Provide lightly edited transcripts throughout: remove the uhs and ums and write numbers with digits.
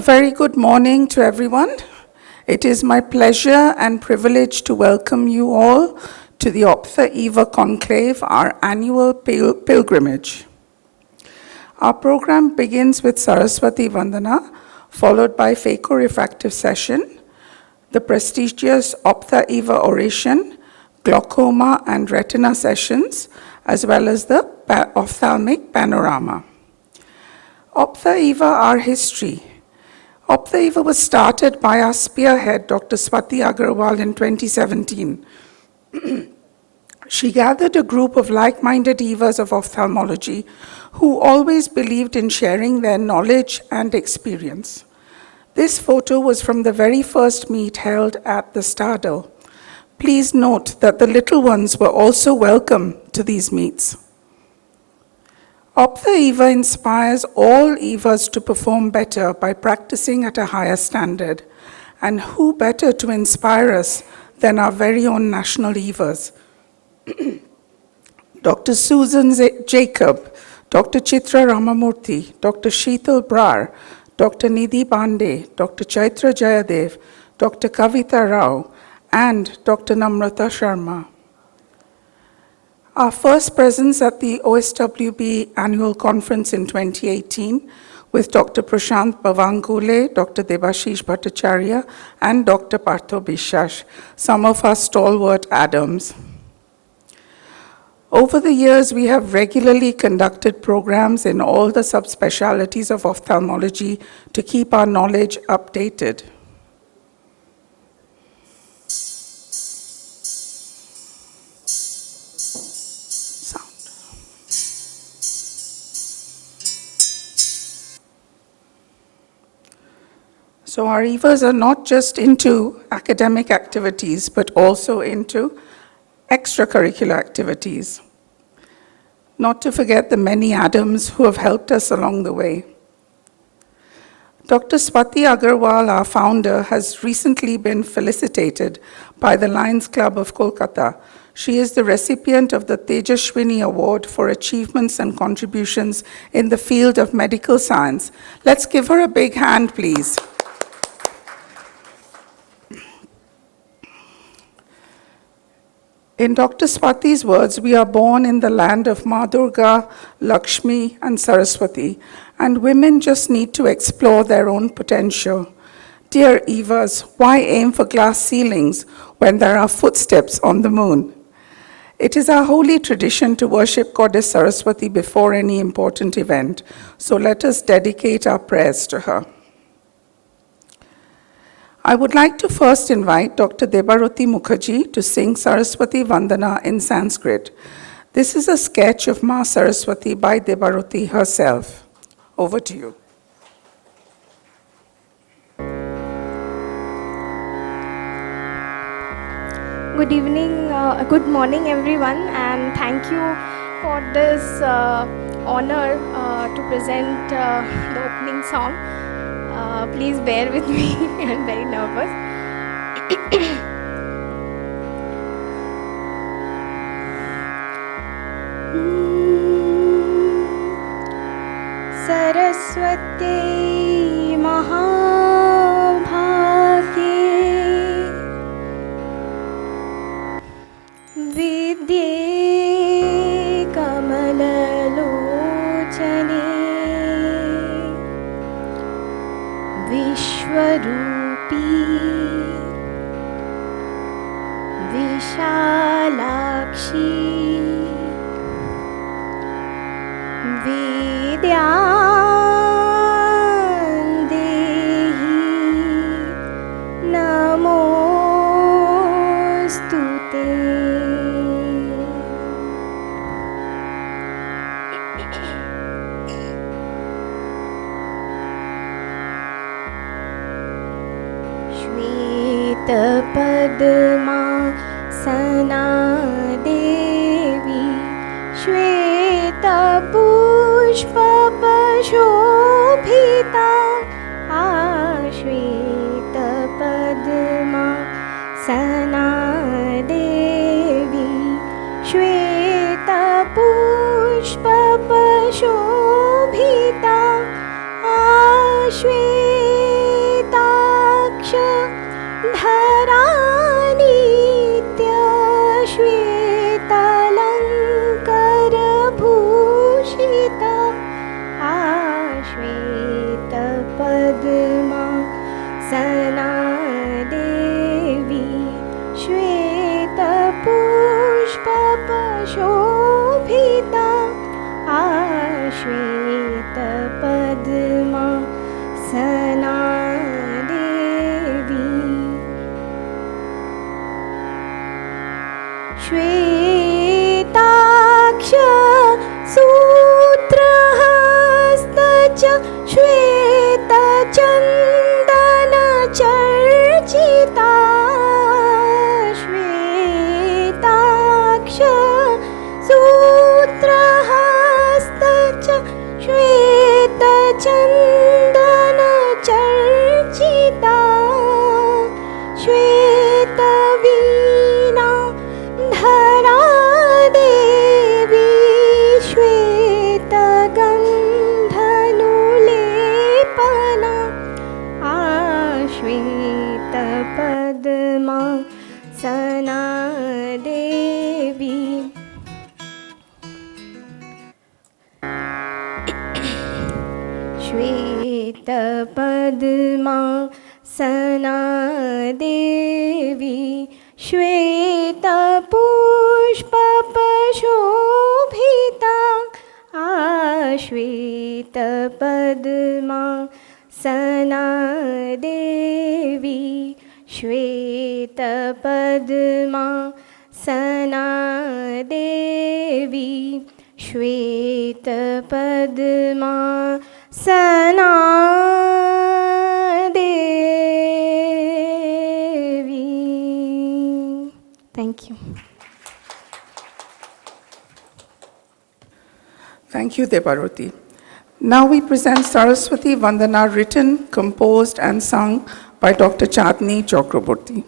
A very good morning to everyone. It is my pleasure and privilege to welcome you all to the Ophthaeva Conclave, our annual pilgrimage. Our program begins with Saraswati Vandana, followed by phaco-refractive session, the prestigious Ophthaeva oration, glaucoma and retina sessions, as well as the ophthalmic panorama. Ophthaeva, our history. Ophthaeva was started by our spearhead, Dr. Swati Agarwal, in 2017. She gathered a group of like-minded Evas of ophthalmology who always believed in sharing their knowledge and experience. This photo was from the very first meet held at the Stardale. Please note that the little ones were also welcome to these meets. Ophthaeva inspires all Evas to perform better by practicing at a higher standard. And who better to inspire us than our very own national Evas? Dr. Susan Jacob, Dr. Chitra Ramamurthy, Dr. Sheetal Brar, Dr. Nidhi Bande, Dr. Chaitra Jayadev, Dr. Kavita Rao, and Dr. Namrata Sharma. Our first presence at the OSWB annual conference in 2018 with Dr. Prashant Bavangule, Dr. Debashish Bhattacharya, and Dr. Partho Bishash, some of our stalwart Adams. Over the years, we have regularly conducted programs in all the subspecialties of ophthalmology to keep our knowledge updated. So our Evas are not just into academic activities, but also into extracurricular activities. Not to forget the many Adams who have helped us along the way. Dr. Swati Agarwal, our founder, has recently been felicitated by the Lions Club of Kolkata. She is the recipient of the Tejashwini Award for achievements and contributions in the field of medical science. Let's give her a big hand, please. In Dr. Swati's words, we are born in the land of Ma Durga, Lakshmi, and Saraswati, and women just need to explore their own potential. Dear Evas, why aim for glass ceilings when there are footsteps on the moon? It is our holy tradition to worship Goddess Saraswati before any important event, so let us dedicate our prayers to her. I would like to first invite Dr. Debaroti Mukherjee to sing Saraswati Vandana in Sanskrit. This is a sketch of Ma Saraswati by Debaroti herself. Over to you. Good evening, good morning everyone, and thank you for this honor to present the opening song. Please bear with me, I'm very nervous. Saraswati Mahabhagye Vidye Kamalalochane Vishwarupi Vishalakshi Vidyam Dehi Namostute. Padma Sana Devi Shweta Pushpa Pashobhita Shweta Padma Sana Devi Shweta Pushpa Pashobhita Shweta सना देवी श्वेताक्ष सूत्रहस्त च श्वेतचन्दन चर्चिता श्वेताक्ष सूत्रहस्त च श्वेतचन्दन चर्चिता श्वेतवीणा धरा देवी श्वेतगन्धनुलेपना श्वेतपद्मा सना देवी श्वेतपद्मा सना देवी श्वेतपुष्पशोभिता श्वेतपद्मा सना देवी श्वेतपद्मा सना देवी श्वेतपद्मा सना देवी. Thank you. Thank you, Debaroti. Now we present Saraswati Vandana, written, composed, and sung by Dr. Chandni Chakraborty.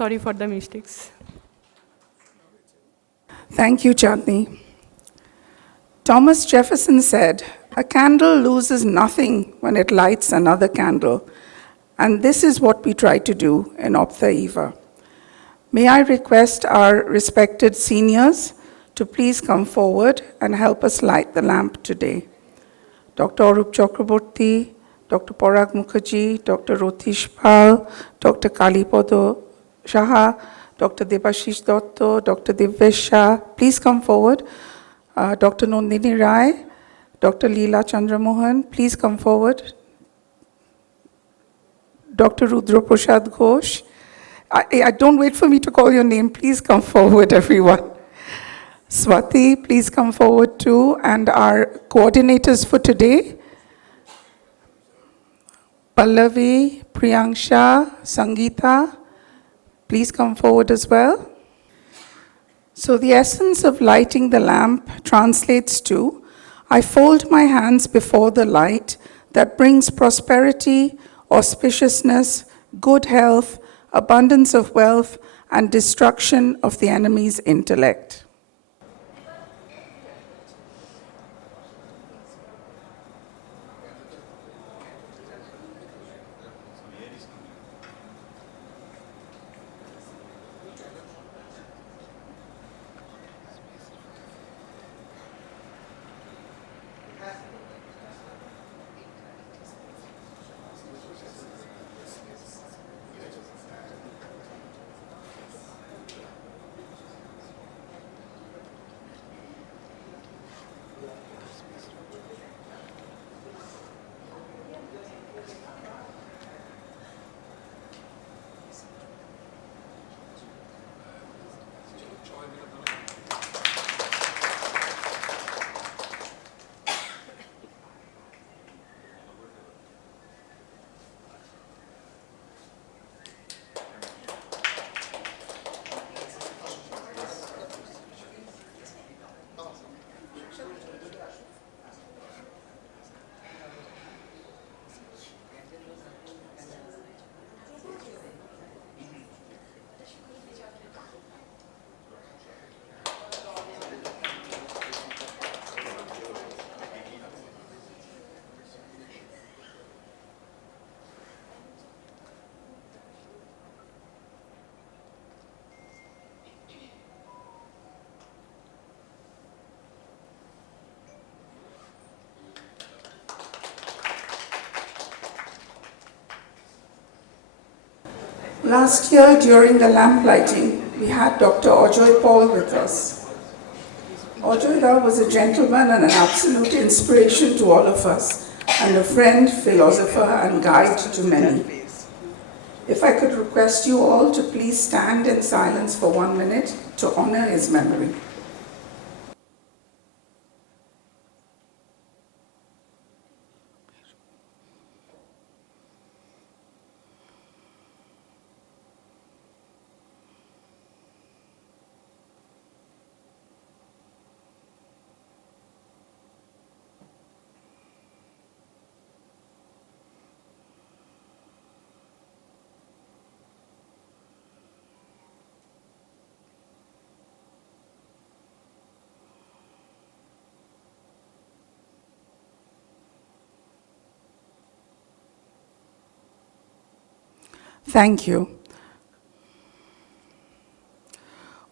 Sorry for the mistakes. Thank you, Chandni. Thomas Jefferson said, "A candle loses nothing when it lights another candle." And this is what we try to do in Ophthaeva. May I request our respected seniors to please come forward and help us light the lamp today. Dr. Arup Chakraborty, Dr. Parag Mukherjee, Dr. Rotish Pal, Dr. Kalipodo Shaha, Dr. Debashish Dotto, Dr. Divyesh Shah, please come forward. Dr. Nandini Rai, Dr. Leela Chandramohan, please come forward. Dr. Rudra Prasad Ghosh. Don't wait for me to call your name. Please come forward, everyone. Swati, please come forward too. And our coordinators for today, Pallavi, Priyanksha, Sangeeta, please come forward as well. So the essence of lighting the lamp translates to, I fold my hands before the light that brings prosperity, auspiciousness, good health, abundance of wealth, and destruction of the enemy's intellect. Last year, during the lamp lighting, we had Dr. Ajoy Paul with us. Ajoy Rao was a gentleman and an absolute inspiration to all of us, and a friend, philosopher, and guide to many. If I could request you all to please stand in silence for 1 minute to honor his memory. Thank you.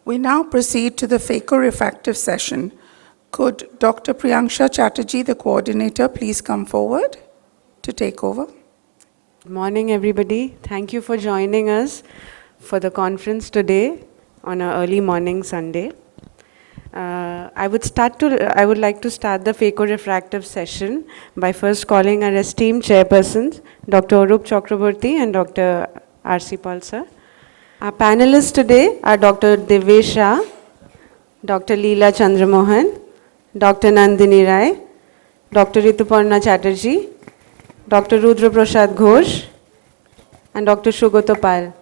We now proceed to the phaco-refractive session. Could Dr. Priyanksha Chatterjee, the coordinator, please come forward to take over? Good morning, everybody. Thank you for joining us for the conference today on an early morning Sunday. I would like to start the phaco-refractive session by first calling our esteemed chairpersons, Dr. Arup Chakraborty and Dr. R.C. Paul sir. Our panelists today are Dr. Divyesh Shah, Dr. Leela Chandramohan, Dr. Nandini Rai, Dr. Rituparna Chatterjee, Dr. Rudra Prasad Ghosh, and Dr. Sugata Pal.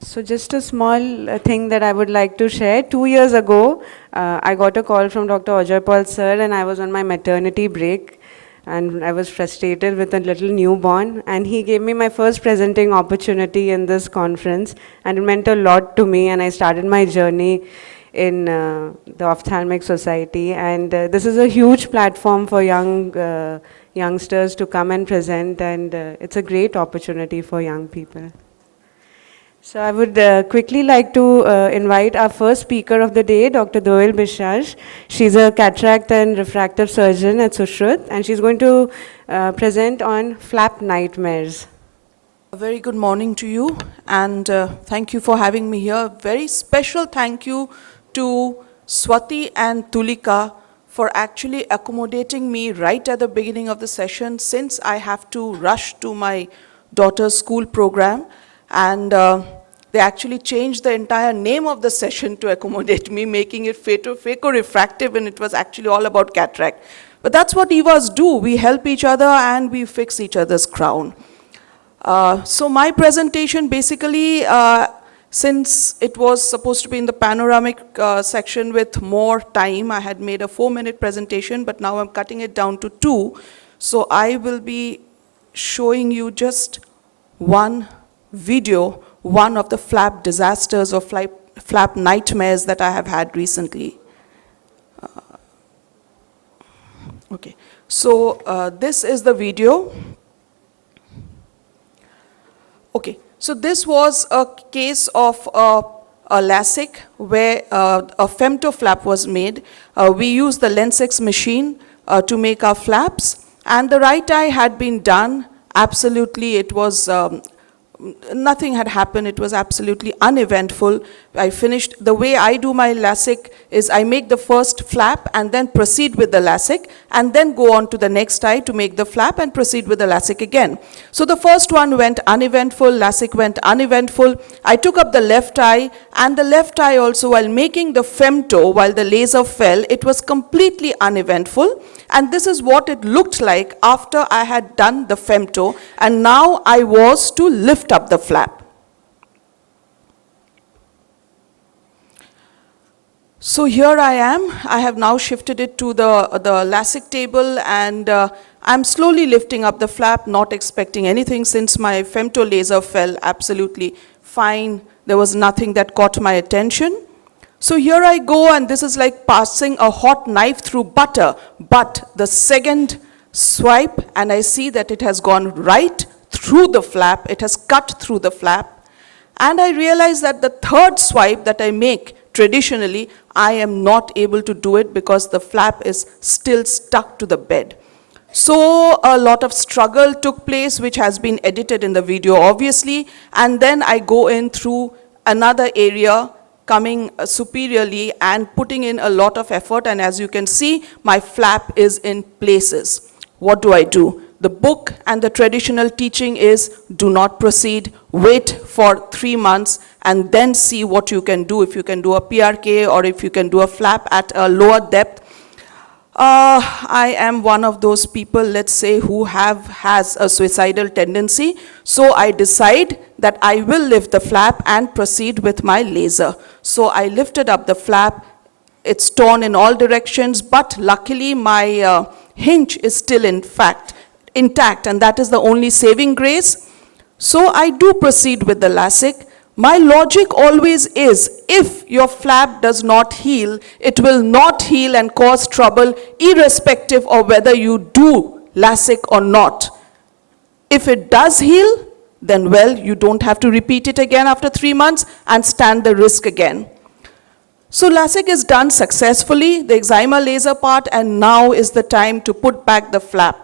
So just a small thing that I would like to share. 2 years ago, I got a call from Dr. Ajoy Paul sir and I was on my maternity break. and I was frustrated with a little newborn, and he gave me my first presenting opportunity in this conference, and it meant a lot to me, and I started my journey in the Ophthalmic Society, and this is a huge platform for youngsters to come and present, and it's a great opportunity for young people. So I would quickly like to invite our first speaker of the day, Dr. Doel Bishaj. She's a cataract and refractive surgeon at Sushrut, and she's going to present on flap nightmares. A very good morning to you, and thank you for having me here. Very special thank you to Swati and Tulika for actually accommodating me right at the beginning of the session, since I have to rush to my daughter's school program, and they actually changed the entire name of the session to accommodate me, making it phaco-refractive, and it was actually all about cataract. But that's what EVAs do. We help each other and we fix each other's crown. So my presentation basically, since it was supposed to be in the panoramic section with more time, I had made a 4-minute presentation, but now I'm cutting it down to 2. So I will be showing you just one video, one of the flap disasters or flap nightmares that I have had recently. Okay, so this is the video. Okay, so this was a case of a LASIK where a femto flap was made. We used the Lensex machine to make our flaps, and the right eye had been done. Absolutely, it was nothing had happened. It was absolutely uneventful. I finished, the way I do my LASIK is I make the first flap and then proceed with the LASIK, and then go on to the next eye to make the flap and proceed with the LASIK again. So the first one went uneventful, LASIK went uneventful. I took up the left eye, and the left eye also, while making the femto, while the laser fell, it was completely uneventful. And this is what it looked like after I had done the femto, and now I was to lift up the flap. So here I am. I have now shifted it to the LASIK table, and I'm slowly lifting up the flap, not expecting anything since my femto laser fell absolutely fine. There was nothing that caught my attention. So here I go, and this is like passing a hot knife through butter. But the second swipe, and I see that it has gone right through the flap. It has cut through the flap. And I realize that the third swipe that I make, traditionally, I am not able to do it because the flap is still stuck to the bed. So a lot of struggle took place, which has been edited in the video, obviously. And then I go in through another area, coming superiorly and putting in a lot of effort, and as you can see, my flap is in places. What do? The book and the traditional teaching is do not proceed, wait for 3 months, and then see what you can do, if you can do a PRK or if you can do a flap at a lower depth. I am one of those people, let's say, who has a suicidal tendency. So I decide that I will lift the flap and proceed with my laser. So I lifted up the flap. It's torn in all directions, but luckily my hinge is still intact, and that is the only saving grace. So I do proceed with the LASIK. My logic always is, if your flap does not heal, it will not heal and cause trouble irrespective of whether you do LASIK or not. If it does heal, then well, you don't have to repeat it again after 3 months and stand the risk again. So LASIK is done successfully, the excimer laser part, and now is the time to put back the flap.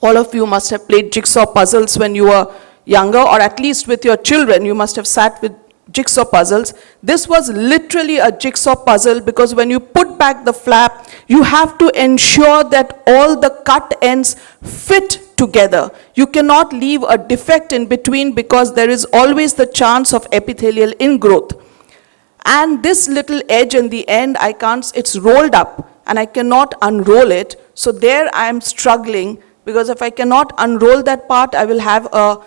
All of you must have played jigsaw puzzles when you were younger, or at least with your children, you must have sat with jigsaw puzzles. This was literally a jigsaw puzzle, because when you put back the flap, you have to ensure that all the cut ends fit together. You cannot leave a defect in between, because there is always the chance of epithelial ingrowth. And this little edge in the end, it's rolled up, and I cannot unroll it. So there I am struggling, because if I cannot unroll that part, I will have a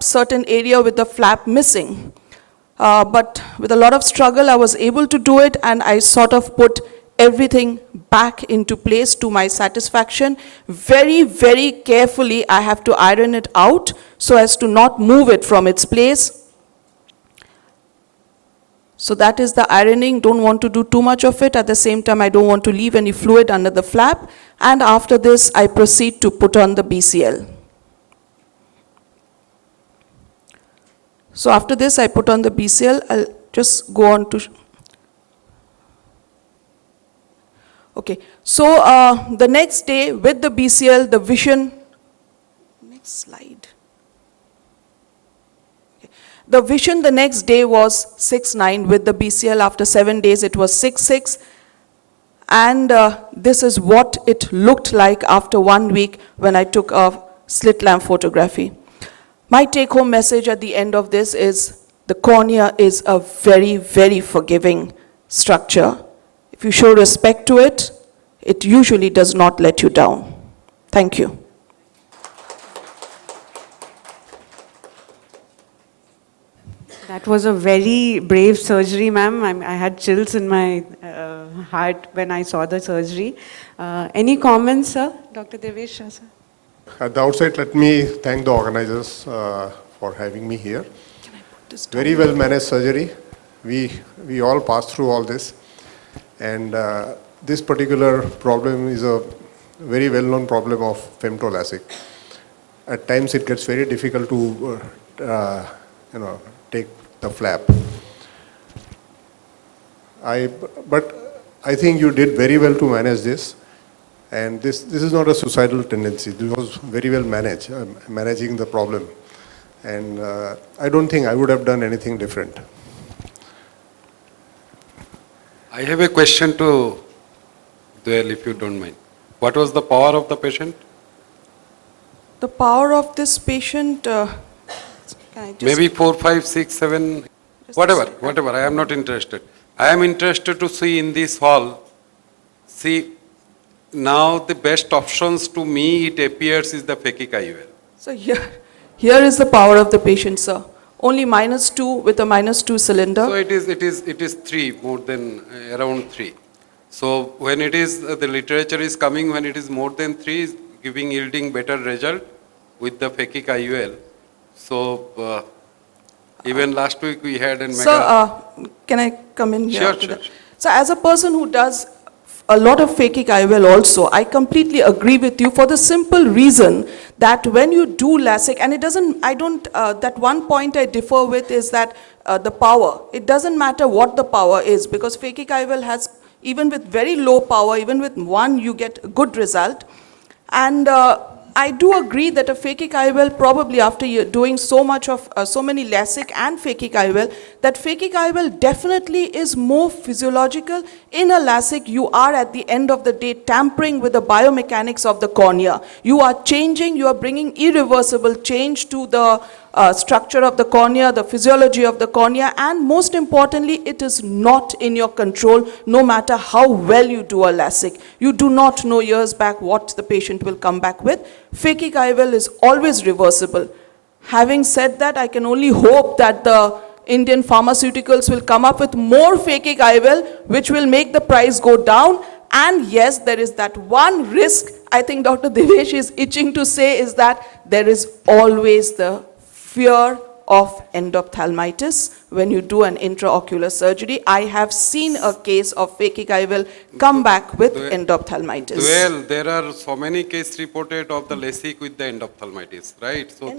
certain area with the flap missing. But with a lot of struggle, I was able to do it, and I sort of put everything back into place to my satisfaction. Very, very carefully, I have to iron it out so as to not move it from its place. So that is the ironing. Don't want to do too much of it. At the same time, I don't want to leave any fluid under the flap. And after this, I proceed to put on the BCL. So after this, I put on the BCL. I'll just go on to... Okay, so the next day with the BCL, the vision... Next slide. The vision the next day was 6-9 with the BCL. After 7 days, it was 6-6. And this is what it looked like after 1 week when I took a slit lamp photography. My take-home message at the end of this is the cornea is a very, very forgiving structure. If you show respect to it, it usually does not let you down. Thank you. That was a very brave surgery, ma'am. I had chills in my heart when I saw the surgery. Any comments, sir? Dr. Devesh, sir? At the outset, let me thank the organizers for having me here. Very well managed surgery. We all passed through all this. And this particular problem is a very well-known problem of femtoLASIK. At times, it gets very difficult to, take the flap. But I think you did very well to manage this. And this is not a suicidal tendency. This was very well managed, managing the problem. And I don't think I would have done anything different. I have a question to Dwell, if you don't mind. What was the power of the patient? The power of this patient, can I just... Maybe 4, 5, 6, 7, whatever. I am not interested. I am interested to see in this hall, see, now the best options to me, it appears, is the phakic IOL. So here is the power of the patient, sir. Only -2 with a -2 cylinder. So it is 3, more than around 3. So when it is, the literature is coming, when it is more than 3, is yielding better result with the phakic IOL. So even last week we had in Sir, can I come in here? Sure. So as a person who does a lot of phakic IOL also, I completely agree with you for the simple reason that when you do LASIK, and it doesn't, that one point I differ with is that the power. It doesn't matter what the power is, because phakic IOL has, even with very low power, even with 1, you get a good result. And I do agree that a phakic IOL, probably after you're doing so many LASIK and phakic IOL, that phakic IOL definitely is more physiological. In a LASIK, you are at the end of the day tampering with the biomechanics of the cornea. You are changing, you are bringing irreversible change to the structure of the cornea, the physiology of the cornea, and most importantly, it is not in your control, no matter how well you do a LASIK. You do not know years back what the patient will come back with. Phakic IOL is always reversible. Having said that, I can only hope that the Indian pharmaceuticals will come up with more phakic IOL, which will make the price go down. And yes, there is that one risk, I think Dr. Devesh is itching to say, is that there is always the fear of endophthalmitis when you do an intraocular surgery. I have seen a case of phakic IOL come back with endophthalmitis. Well, there are so many cases reported of the LASIK with the endophthalmitis, right? So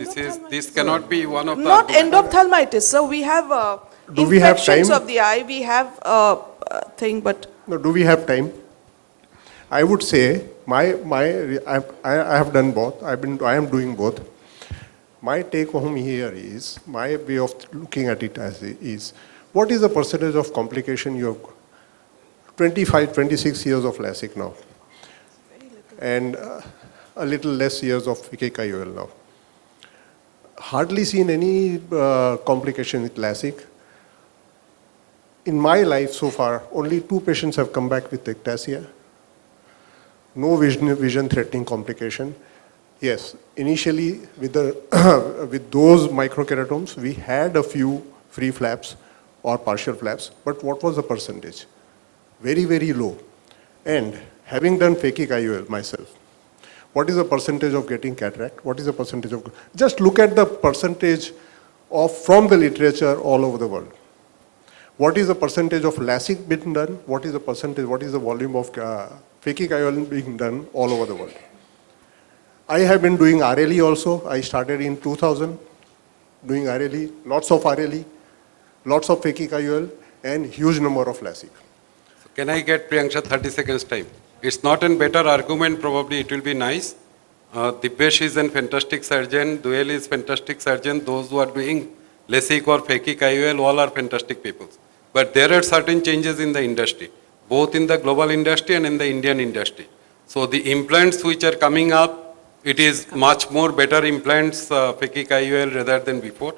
this cannot be one of the... Not endophthalmitis, so we have infections of the eye, we have a thing, but... No, do we have time? I would say, I have done both, I am doing both. My take home here is, my way of looking at it is, what is the percentage of complication you have? 25, 26 years of LASIK now. And a little less years of phakic IOL now. Hardly seen any complication with LASIK. In my life so far, only 2 patients have come back with ectasia. No vision threatening complication. Yes, initially with those microkeratomes, we had a few free flaps or partial flaps, but what was the percentage? Very, very low. And having done phakic IOL myself, what is the percentage of getting cataract? What is the percentage of, just look at the percentage from the literature all over the world. What is the percentage of LASIK being done? What is the percentage, what is the volume of phakic IOL being done all over the world? I have been doing RLE also. I started in 2000 doing RLE, lots of RLE, lots of phakic IOL, and huge number of LASIK. Can I get Priyanksha 30 seconds time? It's not a better argument, probably it will be nice. Dibyesh is a fantastic surgeon, Duel is fantastic surgeon, those who are doing LASIK or phakic IOL, all are fantastic people. But there are certain changes in the industry, both in the global industry and in the Indian industry. So the implants which are coming up, it is much more better implants, phakic IOL rather than before.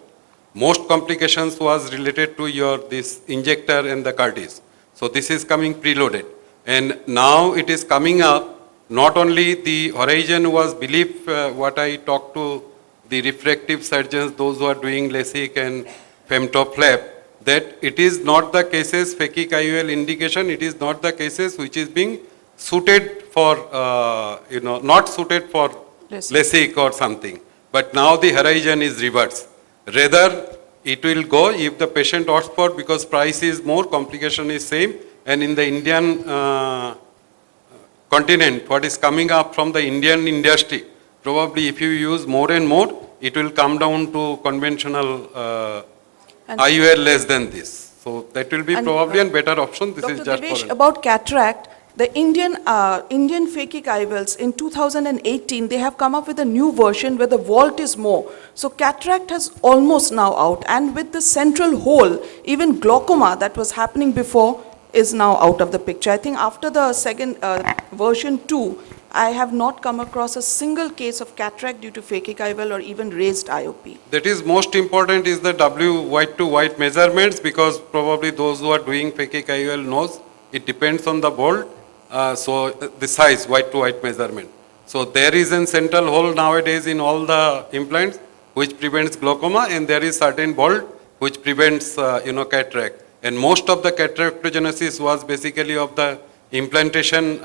Most complications was related to this injector and the cartridge. So this is coming preloaded. And now it is coming up, not only the horizon was believed, what I talked to the refractive surgeons, those who are doing LASIK and femtoflap, that it is not the cases, phakic IOL indication, it is not the cases which is being suited for, not suited for LASIK or something. But now the horizon is reversed. Rather, it will go if the patient opts for, because price is more, complication is same, and in the Indian continent, what is coming up from the Indian industry, probably if you use more and more, it will come down to conventional IOL less than this. So that will be probably a better option. This is Dr. just Devesh, for about cataract, the Indian phakic IOLs in 2018, they have come up with a new version where the vault is more. So cataract has almost now out, and with the central hole, even glaucoma that was happening before is now out of the picture. I think after the second version 2, I have not come across a single case of cataract due to phakic IOL or even raised IOP. that is most important is the W white to white measurements, because probably those who are doing phakic IOL knows it depends on the bolt. So the size, white to white measurement. So there is a central hole nowadays in all the implants which prevents glaucoma, and there is certain bolt which prevents cataract. And most of the cataractogenesis was basically of the implantation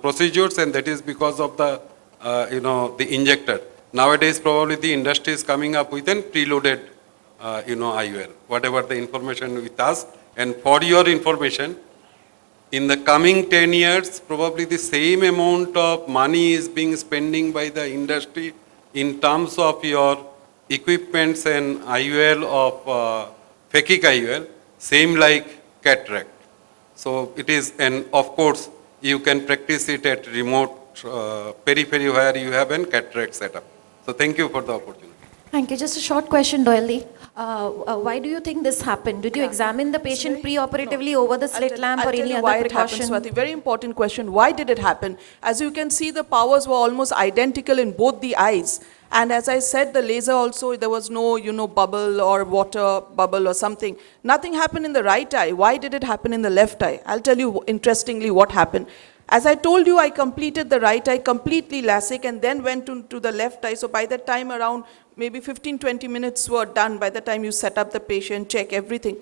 procedures, and that is because of the the injector. Nowadays probably the industry is coming up with a preloaded IOL, whatever the information with us. And for your information, in the coming 10 years, probably the same amount of money is being spending by the industry in terms of your equipments and IOL of phakic IOL, same like cataract. So it is, and of course, you can practice it at remote periphery where you have a cataract setup. So thank you for the opportunity. Thank you. Just a short question, Doyle. Why do you think this happened? Did you examine the patient pre-operatively over the slit lamp or any other precaution? Swati. Very important question. Why did it happen? As you can see, the powers were almost identical in both the eyes. And as I said, the laser also, there was no, bubble or water bubble or something. Nothing happened in the right eye. Why did it happen in the left eye? I'll tell you interestingly what happened. As I told you, I completed the right eye completely LASIK and then went to the left eye. So by that time around maybe 15-20 minutes were done by the time you set up the patient, check everything.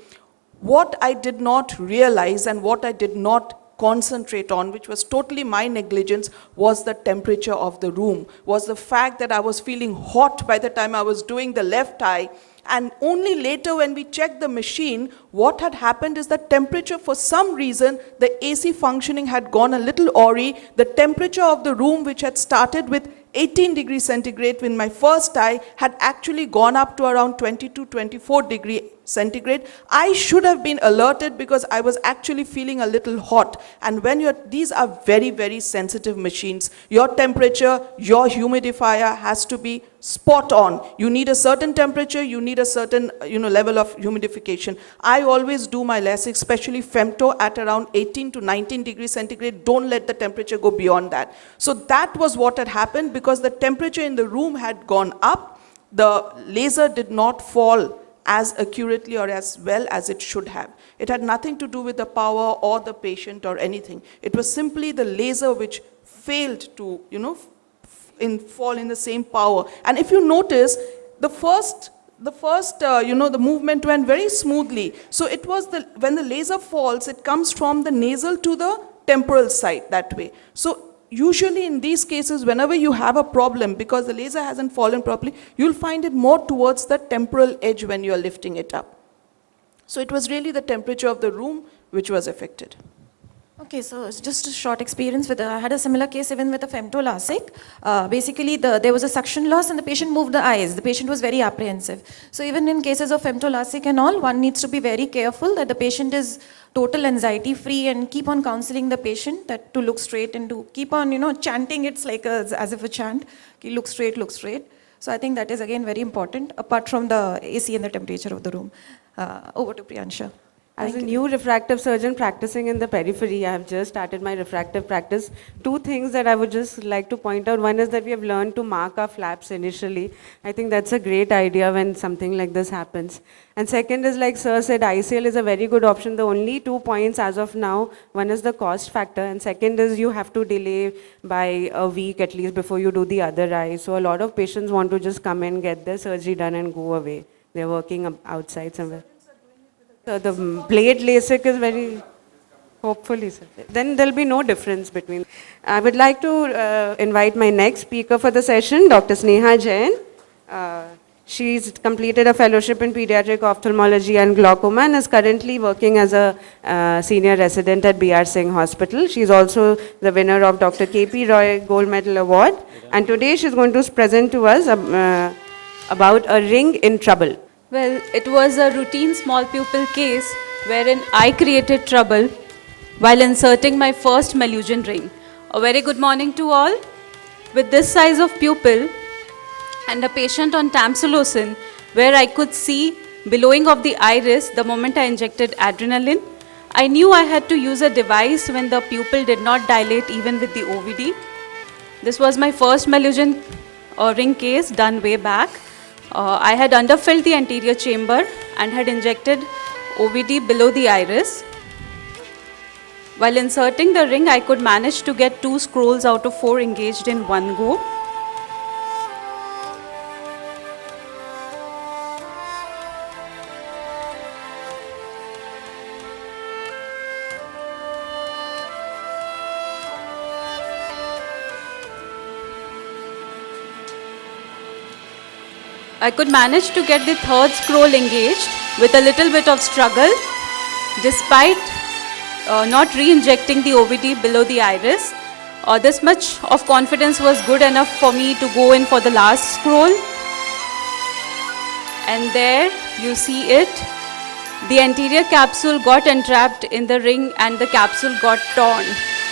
What I did not realize and what I did not concentrate on, which was totally my negligence, was the temperature of the room, was the fact that I was feeling hot by the time I was doing the left eye. And only later when we checked the machine, what had happened is the temperature, for some reason, the AC functioning had gone a little awry. The temperature of the room, which had started with 18 degrees centigrade in my first eye, had actually gone up to around 22, 24 degrees centigrade. I should have been alerted because I was actually feeling a little hot. And when these are very, very sensitive machines. Your temperature, your humidifier has to be spot on. You need a certain temperature, you need a certain level of humidification. I always do my LASIK, especially femto, at around 18 to 19 degrees centigrade. Don't let the temperature go beyond that. So that was what had happened, because the temperature in the room had gone up. The laser did not fall as accurately or as well as it should have. It had nothing to do with the power or the patient or anything. It was simply the laser which failed to, fall in the same power. And if you notice, the movement went very smoothly. So it was when the laser falls, it comes from the nasal to the temporal side that way. So usually in these cases, whenever you have a problem, because the laser hasn't fallen properly, you'll find it more towards the temporal edge when you're lifting it up. So it was really the temperature of the room which was affected. Okay, so it's just a short experience with, I had a similar case even with a femtoLASIK. Basically, there was a suction loss and the patient moved the eyes. The patient was very apprehensive. So even in cases of femtoLASIK and all, one needs to be very careful that the patient is total anxiety free and keep on counseling the patient that to look straight and to keep on, chanting. It's like as if a chant, look straight, look straight. So I think that is again very important, apart from the AC and the temperature of the room. Over to Priyansha. As a new refractive surgeon practicing in the periphery, I have just started my refractive practice. Two things that I would just like to point out. One is that we have learned to mark our flaps initially. I think that's a great idea when something like this happens. And second is, like Sir said, ICL is a very good option. The only 2 points as of now, one is the cost factor, and second is you have to delay by a week at least before you do the other eye. So a lot of patients want to just come in, get their surgery done and go away. They're working outside somewhere. So the blade LASIK is very, hopefully, sir. Then there'll be no difference between. I would like to invite my next speaker for the session, Dr. Sneha Jain. She's completed a fellowship in pediatric ophthalmology and glaucoma and is currently working as a senior resident at B.R. Singh Hospital. She's also the winner of Dr. K.P. Roy Gold Medal Award. And today she's going to present to us about a ring in trouble. Well, it was a routine small pupil case wherein I created trouble while inserting my first Malusian ring. A very good morning to all. With this size of pupil and a patient on tamsulosin where I could see billowing of the iris the moment I injected adrenaline, I knew I had to use a device when the pupil did not dilate even with the OVD. This was my first Malusian ring case done way back. I had underfilled the anterior chamber and had injected OVD below the iris. While inserting the ring, I could manage to get 2 scrolls out of 4 engaged in one go. I could manage to get the 3rd scroll engaged with a little bit of struggle, despite not re-injecting the OVD below the iris. This much of confidence was good enough for me to go in for the last scroll. And there you see it. The anterior capsule got entrapped in the ring and the capsule got torn.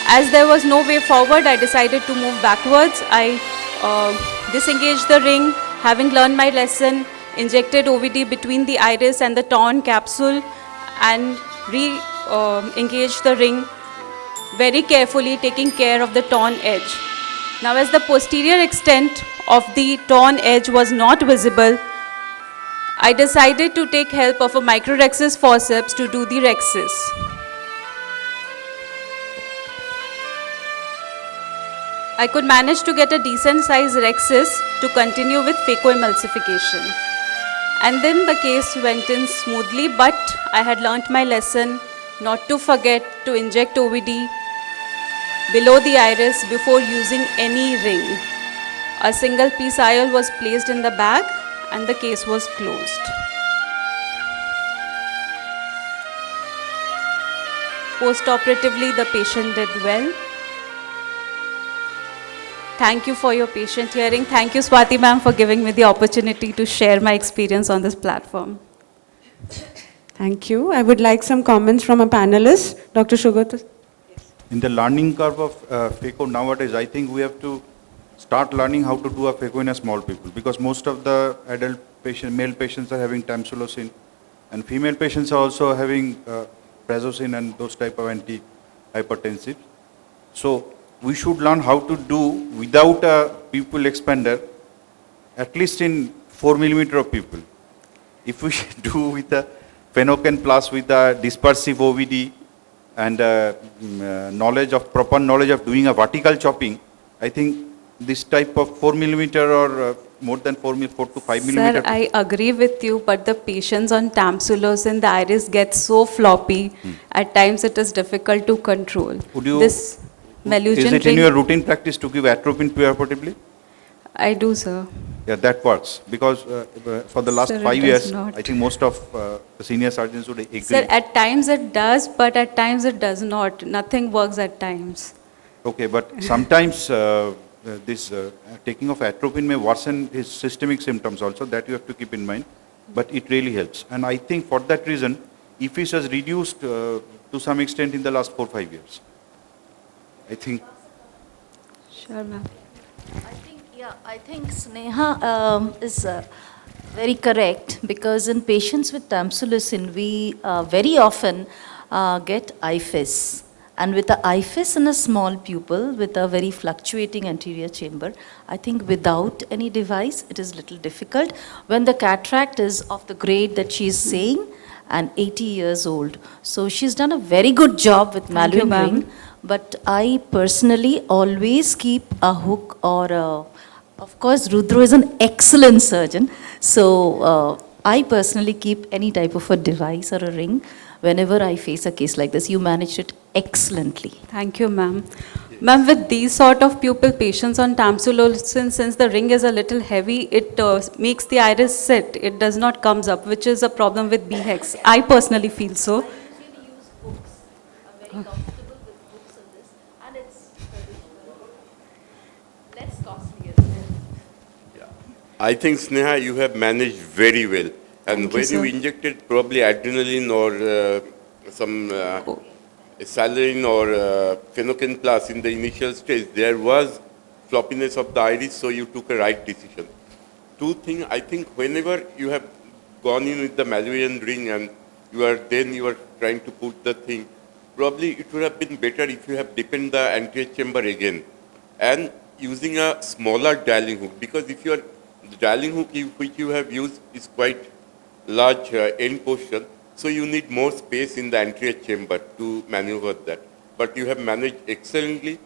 As there was no way forward, I decided to move backwards. I disengaged the ring. Having learned my lesson, injected OVD between the iris and the torn capsule and re-engaged the ring very carefully, taking care of the torn edge. Now, as the posterior extent of the torn edge was not visible, I decided to take help of a microrhexis forceps to do the rhexis. I could manage to get a decent size rhexis to continue with phacoemulsification. And then the case went in smoothly, but I had learnt my lesson not to forget to inject OVD below the iris before using any ring. A single piece IOL was placed in the bag and the case was closed. Post-operatively, the patient did well. Thank you for your patient hearing. Thank you, Swati ma'am, for giving me the opportunity to share my experience on this platform. Thank you. I would like some comments from a panelist. Dr. Shugat. In the learning curve of phaco nowadays, I think we have to start learning how to do a phaco in a small people, because most of the adult patient, male patients are having tamsulosin, and female patients are also having prazosin and those type of antihypertensive. So we should learn how to do without a pupil expander, at least in 4 millimeter of pupil. If we do with a Phenocan plus with a dispersive OVD and proper knowledge of doing a vertical chopping, I think this type of 4 millimeter or more than 4 to 5 Sir, millimeter. I agree with you, but the patients on tamsulosin, the iris gets so floppy. At times it is difficult to control. Would you, This is Malusian it in ring, your routine practice to give atropine preoperatively? I do, sir. Yeah, that works. Because for the last Sir, it 5 does years, not. I think most of the senior surgeons would agree. Sir, at times it does, but at times it does not. Nothing works at times. Okay, but sometimes this taking of atropine may worsen his systemic symptoms also, that you have to keep in mind, but it really helps. And I think for that reason, EFIS has reduced to some extent in the last 4-5 years. I think. Sure, ma'am. I think Sneha is very correct, because in patients with tamsulosin, we very often get IFIS. And with the IFIS in a small pupil with a very fluctuating anterior chamber, I think without any device, it is little difficult. When the cataract is of the grade that she is saying, and 80 years old. So she's done a very good job with Thank you, Maluin ma'am. ring. But I personally always keep a hook or a, of course, Rudra is an excellent surgeon. So I personally keep any type of a device or a ring whenever I face a case like this. You managed it excellently. Thank you, ma'am. Ma'am, with these sort of pupil patients on tamsulosin, since the ring is a little heavy, it makes the iris sit. It does not comes up, which is a problem with B-hex. I personally feel so. I think, Sneha, you have managed very well. And Thank you, when sir. you injected probably adrenaline or some saline or phenocin plus in the initial stage, there was floppiness of the iris, so you took a right decision. Two things, I think whenever you have gone in with the Maluian ring and you are trying to put the thing, probably it would have been better if you have deepened the anterior chamber again and using a smaller dialing hook, because if the dialing hook which you have used is quite large end portion, so you need more space in the anterior chamber to maneuver that. But you have managed excellently,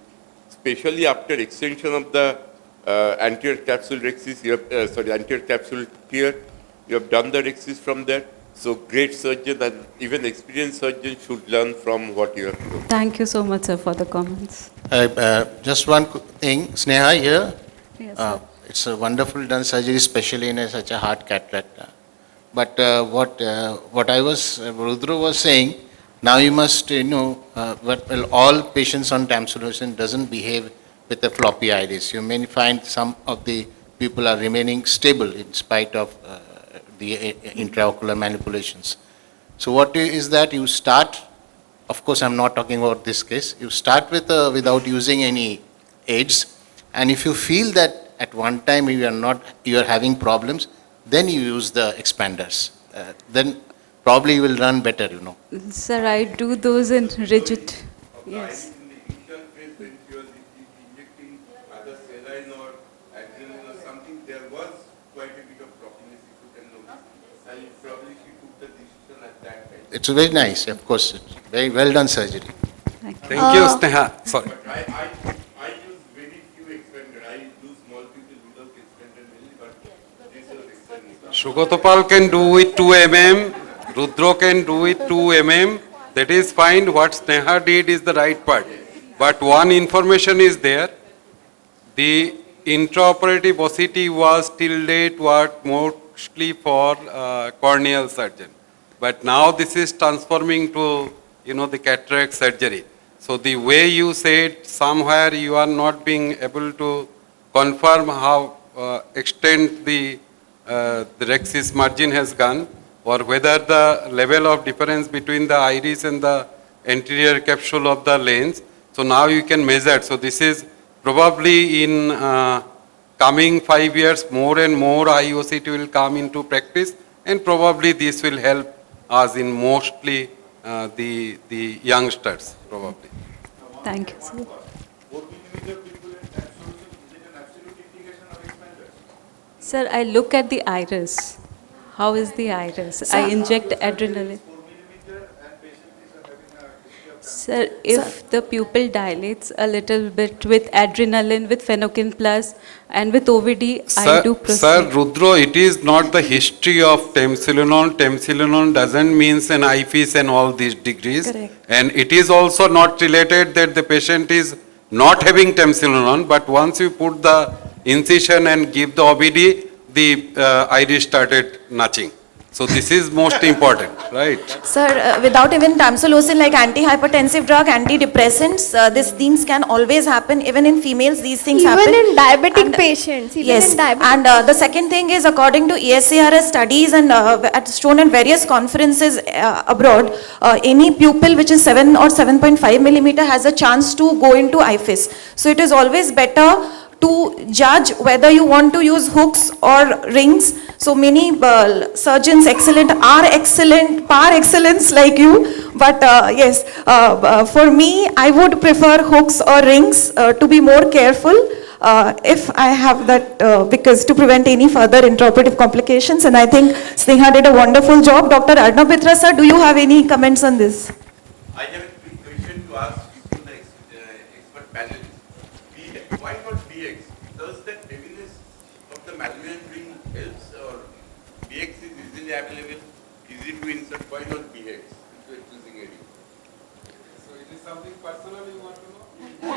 especially after extension of the anterior capsule rexis, anterior capsule tear, you have done the rexis from there. So great surgeon, and even experienced surgeon should learn from what you have done. Thank you so much, sir, for the comments. Just one thing, Sneha here. Yes, sir. It's a wonderful done surgery, especially in such a hard cataract. But what Rudra was saying, now you must know, all patients on tamsulosin doesn't behave with a floppy iris. You may find some of the people are remaining stable in spite of the intraocular manipulations. So what is that you start, of course I'm not talking about this case, you start with without using any aids, and if you feel that at one time you are having problems, then you use the expanders. Then probably you will run better, Sir, I do those in rigid. Yes. In the initial phase when she was injecting either saline or adrenaline or something, there was quite a bit of floppiness, if you can notice. And probably she took the decision at that time. It's very nice, of course. It's very well done surgery. Thank you. Thank you, Sneha. Sorry. But I use very few expander. I do small people without expander mainly, but this was expander. Shugotopal can do with 2 mm, Rudro can do with 2 mm. That is fine. What Sneha did is the right part. But one information is there. The intraoperative OCT was till date mostly for corneal surgeon. But now this is transforming to, the cataract surgery. So the way you said, somewhere you are not being able to confirm how extent the rexis margin has gone, or whether the level of difference between the iris and the anterior capsule of the lens. So now you can measure. So this is probably in coming 5 years, more and more IOCT will come into practice, and probably this will help us in mostly the youngsters, probably. Thank you, sir. 4 millimeter people in tamsulosin, is it an absolute indication of expanders? Sir, I look at the iris. How is the iris? I inject adrenaline. 4 millimeter and patient is having a history of Sir, if the pupil dilates a little bit with adrenaline, with phenocin plus, and with OVD, I do proceed. Sir Rudro, it is not the history of temsilinol. Temsilinol doesn't mean an IFIS and all these degrees. Correct. And it is also not related that the patient is not having temsilinol, but once you put the incision and give the OVD, the iris started notching. So this is most important, right? Sir, without even tamsulosin, like antihypertensive drug, antidepressants, these things can always happen. Even in females, these things happen. Even in diabetic patients. Even Yes, in diabetic and the second thing is, according to ESCRS studies and shown in various conferences abroad, any pupil which is 7 or 7.5 millimeter has a chance to go into IFIS. So it is always better to judge whether you want to use hooks or rings. So many surgeons are excellent, par excellence like you. But yes, for me, I would prefer hooks or rings to be more careful. If I have that, because to prevent any further intraoperative complications. And I think Sneha did a wonderful job. Dr. Arnab Mitra sir, do you have any comments on this? I have a quick question to ask to the expert panelists. Why not BX? Does that heaviness of the malluminant ring helps, or BX is easily available, easy to insert? Why not BX? Choosing area. So it is something personal you want to know?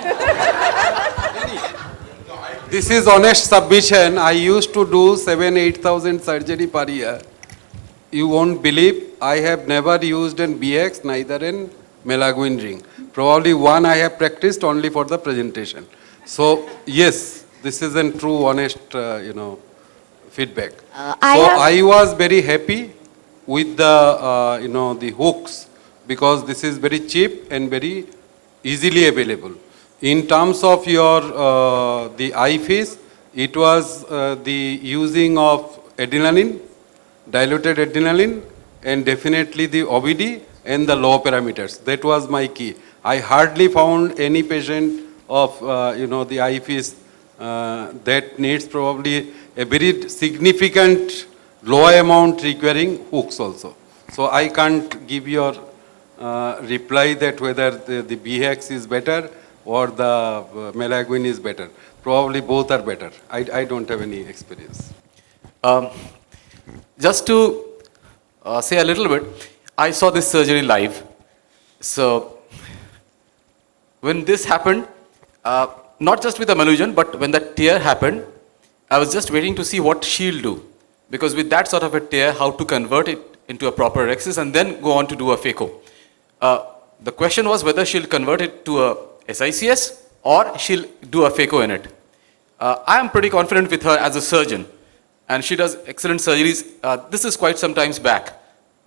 This is honest submission. I used to do 7,000-8,000 surgery per year. You won't believe, I have never used an BX, neither in Melaguin ring. Probably one I have practiced only for the presentation. So yes, this is a true, honest, feedback. I was very happy with the, the hooks, because this is very cheap and very easily available. In terms of your the IFIS, it was the using of adrenaline, diluted adrenaline, and definitely the OBD and the low parameters. That was my key. I hardly found any patient of the IFIS that needs probably a very significant low amount requiring hooks also. So I can't give your reply that whether the BX is better or the Melaguin is better. Probably both are better. I don't have any experience. Just to say a little bit, I saw this surgery live. So when this happened, not just with the malusion, but when that tear happened, I was just waiting to see what she'll do. Because with that sort of a tear, how to convert it into a proper rhexis and then go on to do a phaco. The question was whether she'll convert it to a SICS or she'll do a phaco in it. I am pretty confident with her as a surgeon, and she does excellent surgeries. This is quite some times back.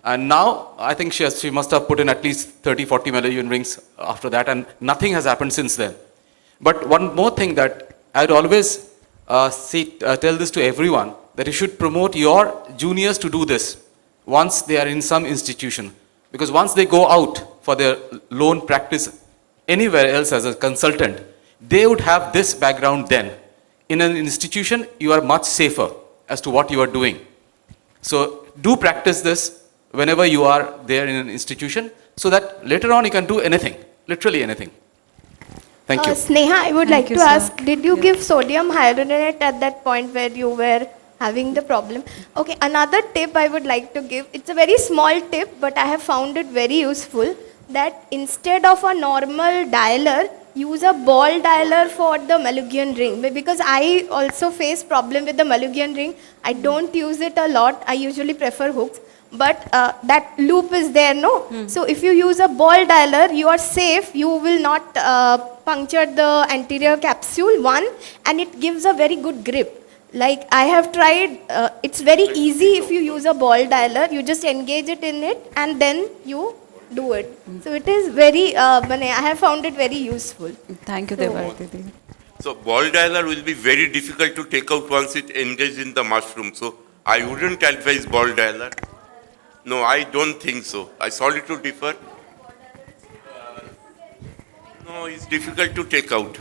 And now I think she must have put in at least 30-40 Melaguin rings after that, and nothing has happened since then. But one more thing that I'd always tell this to everyone, that you should promote your juniors to do this once they are in some institution. Because once they go out for their lone practice anywhere else as a consultant, they would have this background then. In an institution, you are much safer as to what you are doing. So do practice this whenever you are there in an institution, so that later on you can do anything, literally anything. Thank you. Sneha, I would like to ask, did you give sodium hyaluronate at that point where you were having the problem? Okay, another tip I would like to give, it's a very small tip, but I have found it very useful, that instead of a normal dialer, use a ball dialer for the Melaguin ring. Because I also face problem with the Melaguin ring. I don't use it a lot. I usually prefer hooks. But that loop is there, no? So if you use a ball dialer, you are safe. You will not puncture the anterior capsule, one, and it gives a very good grip. Like I have tried, it's very easy if you use a ball dialer. You just engage it in it and then you do it. So it is very, I have found it very useful. Thank you, So- Devarti. So ball dialer will be very difficult to take out once it engages in the mushroom. So I wouldn't advise ball dialer. No, I don't think so. I sorry to differ. No, it's difficult to take out.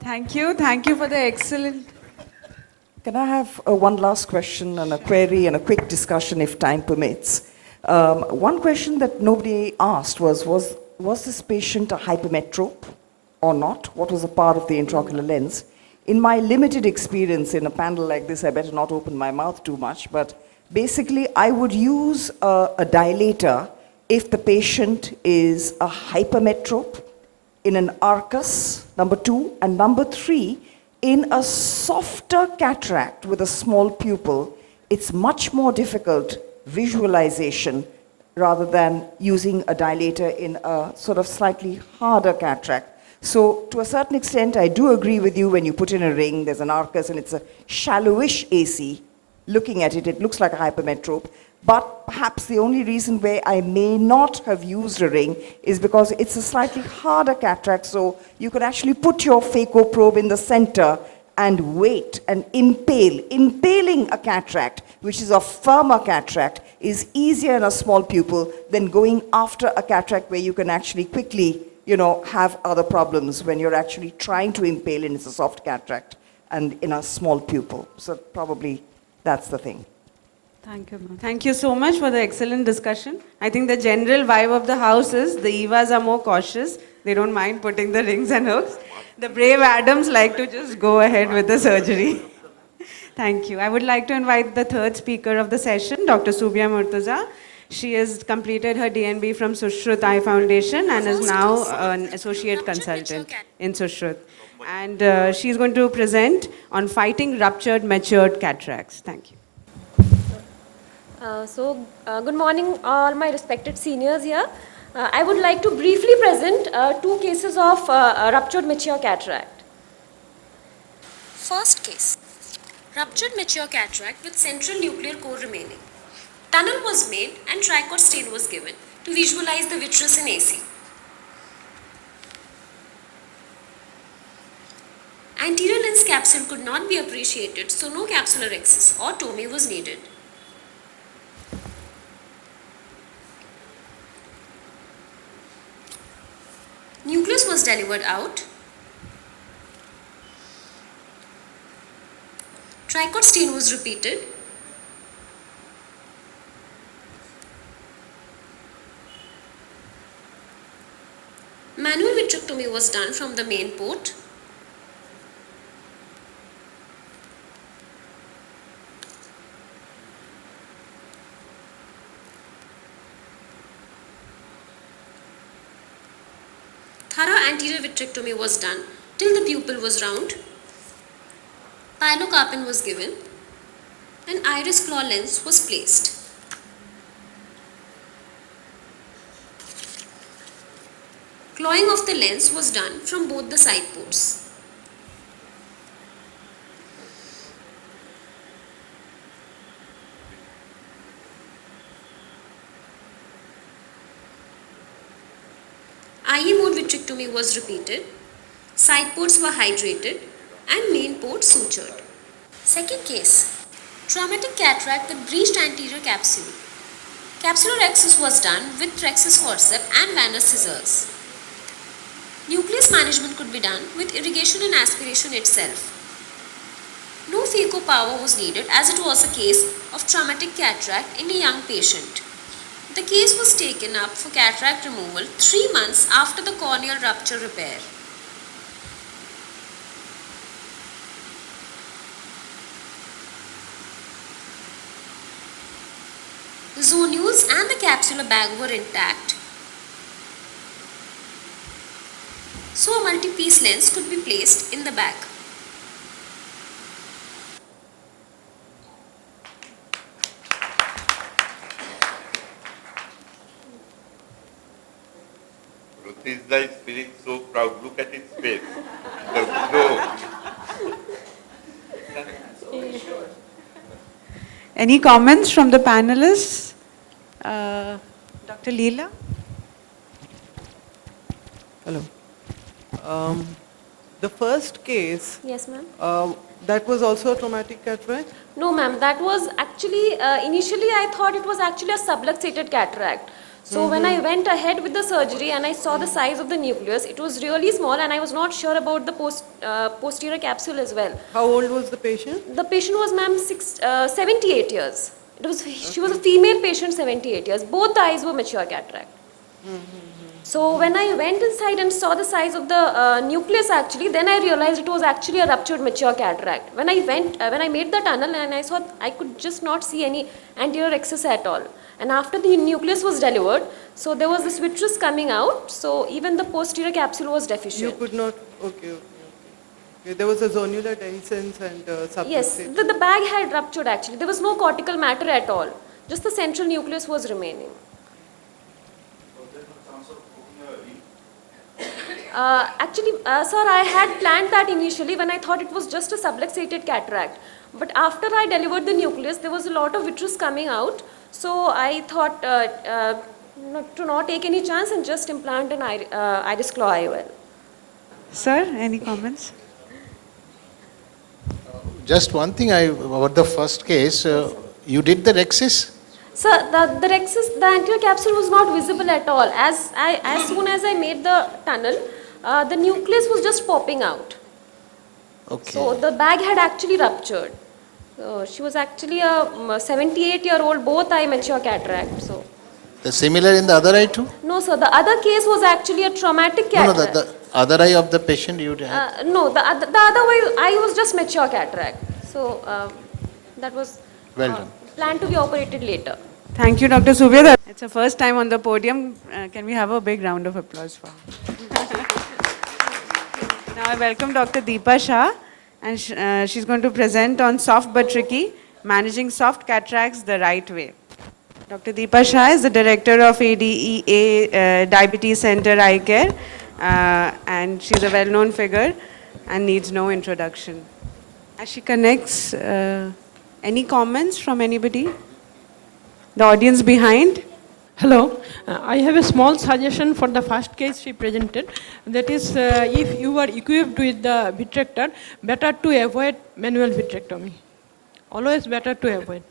Thank you. Thank you for the excellent. Can I have one last question and a query and a quick discussion if time permits? One question that nobody asked was was this patient a hypermetrope or not? What was a part of the intraocular lens? In my limited experience in a panel like this, I better not open my mouth too much, but basically I would use a dilator if the patient is a hypermetrope in an arcus, number 2, and number 3, in a softer cataract with a small pupil, it's much more difficult visualization rather than using a dilator in a sort of slightly harder cataract. So to a certain extent, I do agree with you when you put in a ring, there's an arcus and it's a shallowish AC. Looking at it, it looks like a hypermetrope. But perhaps the only reason where I may not have used a ring is because it's a slightly harder cataract, so you could actually put your phaco probe in the center and wait and impale. Impaling a cataract, which is a firmer cataract, is easier in a small pupil than going after a cataract where you can actually quickly, have other problems when you're actually trying to impale and it's a soft cataract and in a small pupil. So probably that's the thing. Thank you, ma'am. Thank you so much for the excellent discussion. I think the general vibe of the house is the Evas are more cautious. They don't mind putting the rings and hooks. The brave Adams like to just go ahead with the surgery. Thank you. I would like to invite the third speaker of the session, Dr. Subia Murtaza. She has completed her DNB from Sushrut Eye Foundation and is now an associate consultant in Sushrut. And she's going to present on fighting ruptured, matured cataracts. Thank you. Good morning, all my respected seniors here. I would like to briefly present 2 cases of ruptured mature cataract. First case, ruptured mature cataract with central nuclear core remaining. Tunnel was made and tricot stain was given to visualize the vitreous in AC. Anterior lens capsule could not be appreciated, so no capsular excess or tome was needed. Nucleus was delivered out. Tricot stain was repeated. Manual vitrectomy was done from the main port. Thorough anterior vitrectomy was done till the pupil was round. Pilocarpine was given and iris claw lens was placed. Clawing of the lens was done from both the side ports. IE mode vitrectomy was repeated, side ports were hydrated and main port sutured. Second case, traumatic cataract with breached anterior capsule. Capsular excess was done with Trexis forceps and Vanner scissors. Nucleus management could be done with irrigation and aspiration itself. No phaco power was needed as it was a case of traumatic cataract in a young patient. The case was taken up for cataract removal 3 months after the corneal rupture repair. The zonules and the capsular bag were intact, so a multi-piece lens could be placed in the bag. Rutizda is feeling so proud. Look at its face. The glow. Any comments from the panelists? Dr. Leela? Hello. The first case, Yes, ma'am. that was also a traumatic cataract? No, ma'am. That was actually, initially I thought it was actually a subluxated cataract. So when I went ahead with the surgery and I saw the size of the nucleus, it was really small and I was not sure about the posterior capsule as well. How old was the patient? The patient was, ma'am, 78 years. She was a female patient, 78 years. Both the eyes were mature cataract. So when I went inside and saw the size of the nucleus actually, then I realized it was actually a ruptured mature cataract. When I made the tunnel and I saw, I could just not see any anterior excess at all. And after the nucleus was delivered, so there was this vitreous coming out, so even the posterior capsule was deficient. You could not, okay. There was a zonular dehiscence and Yes, subluxation. the bag had ruptured actually. There was no cortical matter at all. Just the central nucleus was remaining. Sir, I had planned that initially when I thought it was just a subluxated cataract. But after I delivered the nucleus, there was a lot of vitreous coming out. So I thought to not take any chance and just implant an iris claw IOL. Sir, any comments? Just one thing about the first case, you did the rexis? Sir, the rexis, the anterior capsule was not visible at all. As soon as I made the tunnel, the nucleus was just popping out. Okay. So the bag had actually ruptured. She was actually a 78-year-old, both eye mature cataract. So. The similar in the other eye too? No, sir. The other case was actually a traumatic cataract. No, the other eye of the patient you had? No, the other eye was just mature cataract. So that was Well done. planned to be operated later. Thank you, Dr. Subir. It's her first time on the podium. Can we have a big round of applause for her? Now I welcome Dr. Deepa Shah, and she's going to present on soft but tricky, managing soft cataracts the right way. Dr. Deepa Shah is the director of ADEA Diabetes Center Eye Care, and she's a well-known figure and needs no introduction. As she connects, any comments from anybody? The audience behind? Hello, I have a small suggestion for the first case she presented. That is, if you are equipped with the vitrector, better to avoid manual vitrectomy. Always better to avoid.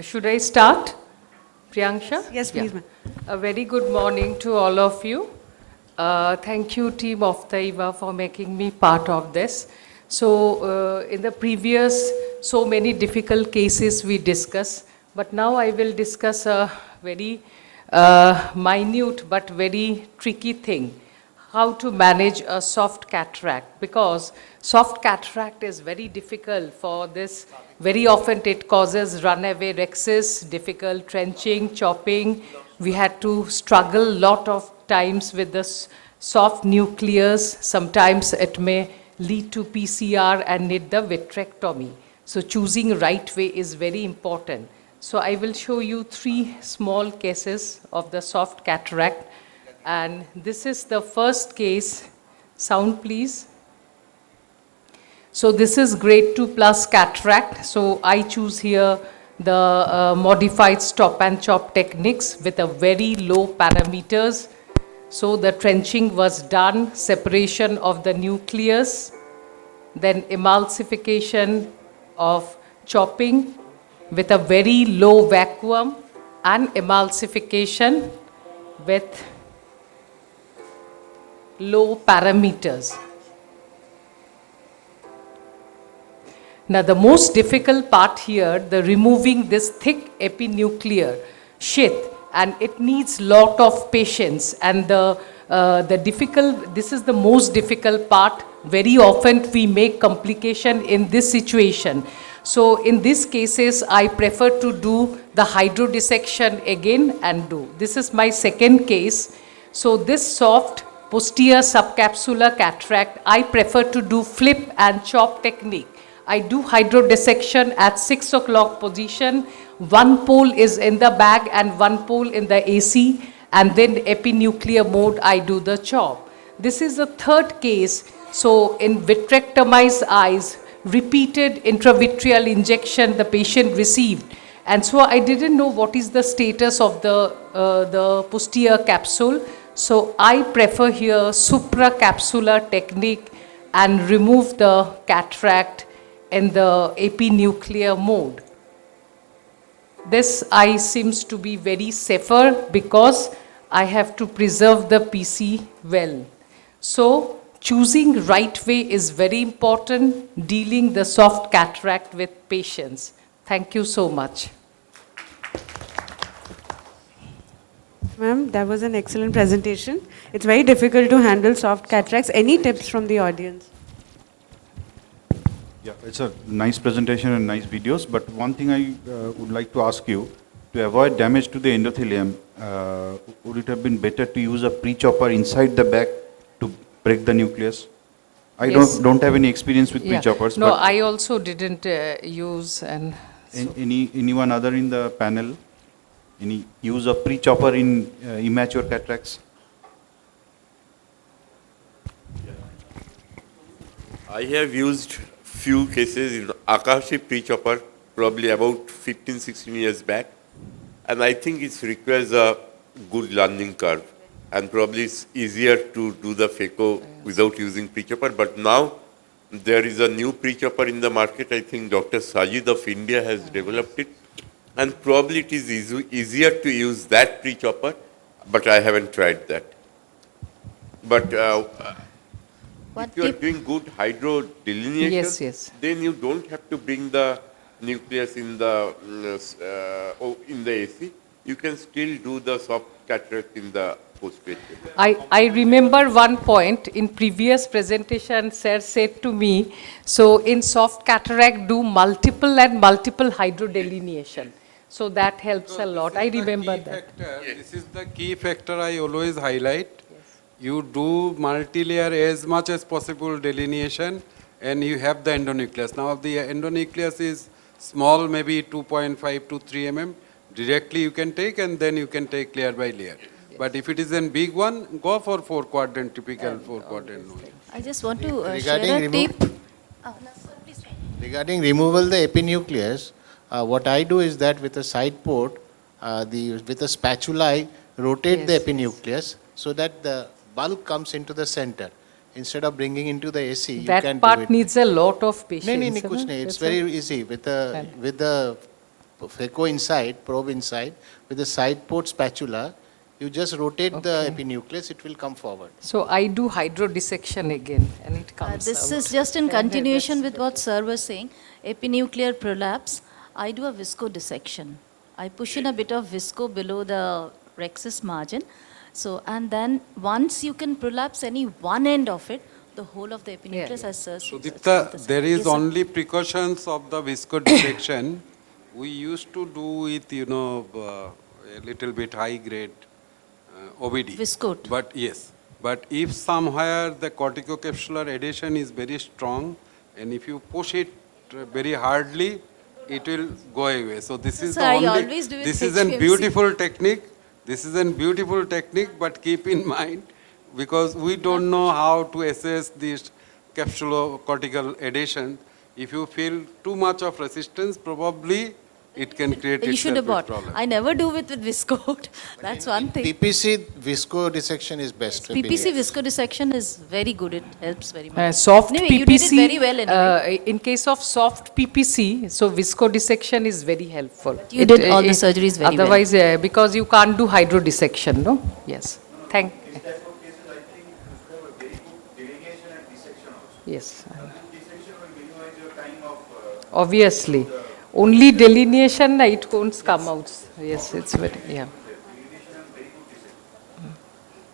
Should I start, Priyanksha? Yes, please, ma'am. A very good morning to all of you. Thank you, team Ophthaeva, for making me part of this. So, in the previous, so many difficult cases we discussed, but now I will discuss a very minute but very tricky thing, how to manage a soft cataract, because soft cataract is very difficult for this. Very often it causes runaway rexis, difficult trenching, chopping. We had to struggle a lot of times with the soft nucleus. Sometimes it may lead to PCR and need the vitrectomy. So choosing right way is very important. So I will show you 3 small cases of the soft cataract. And this is the first case. Sound please. So this is grade 2 plus cataract. So I choose here the modified stop and chop techniques with a very low parameters. So the trenching was done, separation of the nucleus, then emulsification of chopping with a very low vacuum and emulsification with low parameters. Now the most difficult part here, the removing this thick epinuclear sheath, and it needs lot of patience, and this is the most difficult part. Very often we make complication in this situation. So in these cases, I prefer to do the hydrodissection again and do. This is my second case. So this soft posterior subcapsular cataract, I prefer to do flip and chop technique. I do hydrodissection at 6 o'clock position. One pole is in the bag and one pole in the AC, and then epinuclear mode, I do the chop. This is the third case. So in vitrectomized eyes, repeated intravitreal injection the patient received. And so I didn't know what is the status of the posterior capsule. So I prefer here supracapsular technique and remove the cataract in the epinuclear mode. This eye seems to be very safer because I have to preserve the PC well. So choosing right way is very important, dealing the soft cataract with patience. Thank you so much. Ma'am, that was an excellent presentation. It's very difficult to handle soft cataracts. Any tips from the audience? Yeah, it's a nice presentation and nice videos, but one thing I would like to ask you, to avoid damage to the endothelium, would it have been better to use a pre-chopper inside the back to break the nucleus? I Yes. don't have any experience with Yeah. pre-choppers, No, but I also didn't use and. anyone other in the panel, any use of pre-chopper in immature cataracts? I have used few cases in Akashi pre-chopper, probably about 15, 16 years back. And I think it requires a good learning curve. And probably it's easier to do the phaco without using pre-chopper. But now there is a new pre-chopper in the market. I think Dr. Sajid of India has developed it. And probably it is easier to use that pre-chopper, but I haven't tried that. But if you are doing good hydro delineation, Yes. then you don't have to bring the nucleus in the AC. You can still do the soft cataract in the posterior. I remember one point in previous presentation, sir said to me, so in soft cataract do multiple hydrodelineation. So that helps a lot. I remember that. This is the key factor I always highlight. You do multi-layer as much as possible delineation and you have the endonucleus. Now the endonucleus is small, maybe 2.5 to 3 mm. Directly you can take and then you can take layer by layer. But if it is a big one, go for 4-quadrant, typical 4-quadrant. I just want to Regarding share a tip. Regarding removal the epinucleus, what I do is that with a side port, with a spatula, I rotate the epinucleus so that the bulk comes into the center. Instead of bringing into the AC, you can That do part it. needs a lot of patience. No, kuch nahi. It's very easy. With the phaco inside, probe inside, with the side port spatula, you just rotate the epinucleus, it will come forward. So I do hydrodissection again and it comes This out. is just in continuation with what sir was saying. Epinuclear prolapse, I do a viscodissection. I push in a bit of visco below the rexus margin. So, and then once you can prolapse any one end of it, the whole of the epinucleus as sir said. Sudipta, there is only precautions of the viscodissection. We used to do with, a little bit high grade OBD. Viscode. But yes, but if somewhere the corticocapsular adhesion is very strong and if you push it very hardly, it will go away. So this is the only, this is a beautiful technique. This is a beautiful technique, but keep in mind, because we don't know how to assess this capsulocortical adhesion. If you feel too much of resistance, probably it can create You should have bought. problem. I never do it with viscode. That's one thing. PPC viscodissection is best. PPC viscodissection is very good. It helps very much. Soft anyway, PPC, you did it very well anyway. in case of soft PPC, so viscodissection is very helpful. You did all the surgeries very well. Otherwise, because you can't do hydrodissection, no? Yes. Thank you. Yes. Obviously. Only delineation, it won't come out. Yes, it's very, yeah.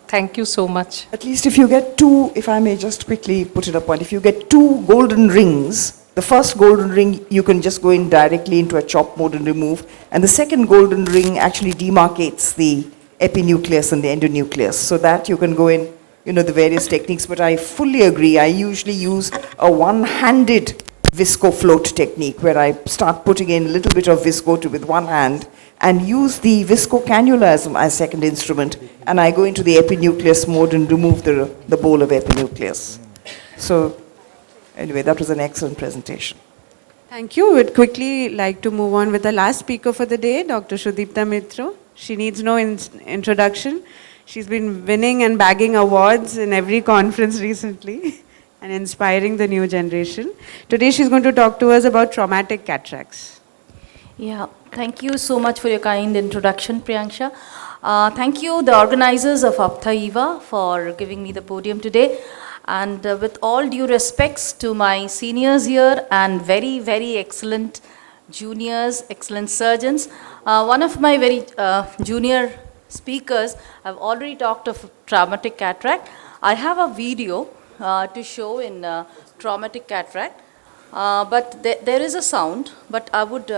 Thank you so much. At least if you get two, if I may just quickly put it a point, if you get two golden rings, the first golden ring you can just go in directly into a chop mode and remove, and the second golden ring actually demarcates the epinucleus and the endonucleus, so that you can go in, the various techniques. But I fully agree, I usually use a one-handed visco float technique where I start putting in a little bit of visco with one hand and use the visco cannula as my second instrument, and I go into the epinucleus mode and remove the bowl of epinucleus. So anyway, that was an excellent presentation. Thank you. We'd quickly like to move on with the last speaker for the day, Dr. Sudipta Mitra. She needs no introduction. She's been winning and bagging awards in every conference recently and inspiring the new generation. Today she's going to talk to us about traumatic cataracts. Yeah, thank you so much for your kind introduction, Priyanksha. Thank you, the organizers of Ophthaeva, for giving me the podium today. And with all due respects to my seniors here and very, very excellent juniors, excellent surgeons, one of my very junior speakers have already talked of traumatic cataract. I have a video to show in traumatic cataract, but there is a sound, but I would,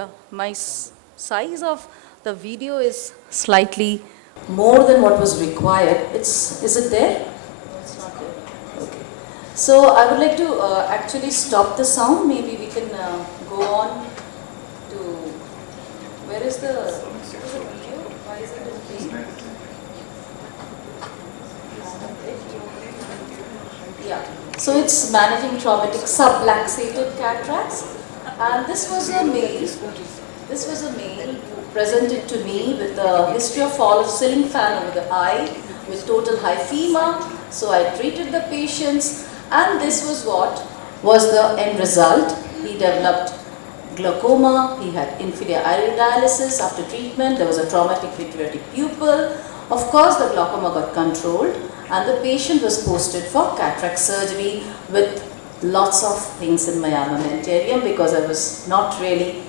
size of the video is slightly more than what was required. Is it there? It's not there. Okay. So I would like to actually stop the sound. Maybe we can go on to, where is the video? Why is it in green? Yeah. So it's managing traumatic subluxated cataracts. And this was a male. This was a male who presented to me with a history of fall of ceiling fan over the eye with total hyphema. So I treated the patients, and this was what was the end result. He developed glaucoma, he had inferior iridiolysis after treatment, there was a traumatic vitreoretic pupil. Of course, the glaucoma got controlled, and the patient was posted for cataract surgery with lots of things in my armamentarium because I was not really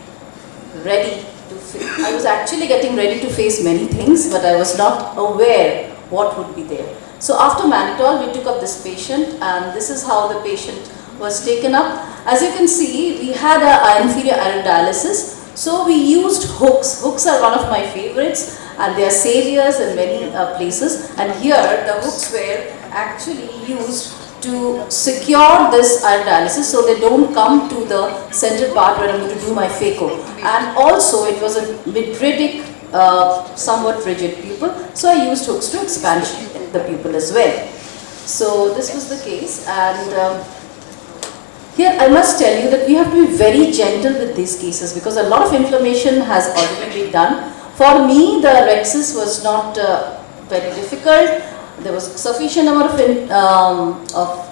ready to I was actually getting ready to face many things, but I was not aware what would be there. So after mannitol, we took up this patient, and this is how the patient was taken up. As you can see, we had an inferior iridiolysis, so we used hooks. Hooks are one of my favorites, and they are saviors in many places. And here, the hooks were actually used to secure this iridiolysis so they don't come to the center part where I'm going to do my phaco. And also, it was a vitreoretic, somewhat rigid pupil, so I used hooks to expand the pupil as well. So this was the case, and here I must tell you that we have to be very gentle with these cases because a lot of inflammation has already been done. For me, the rhexis was not very difficult. There was sufficient amount of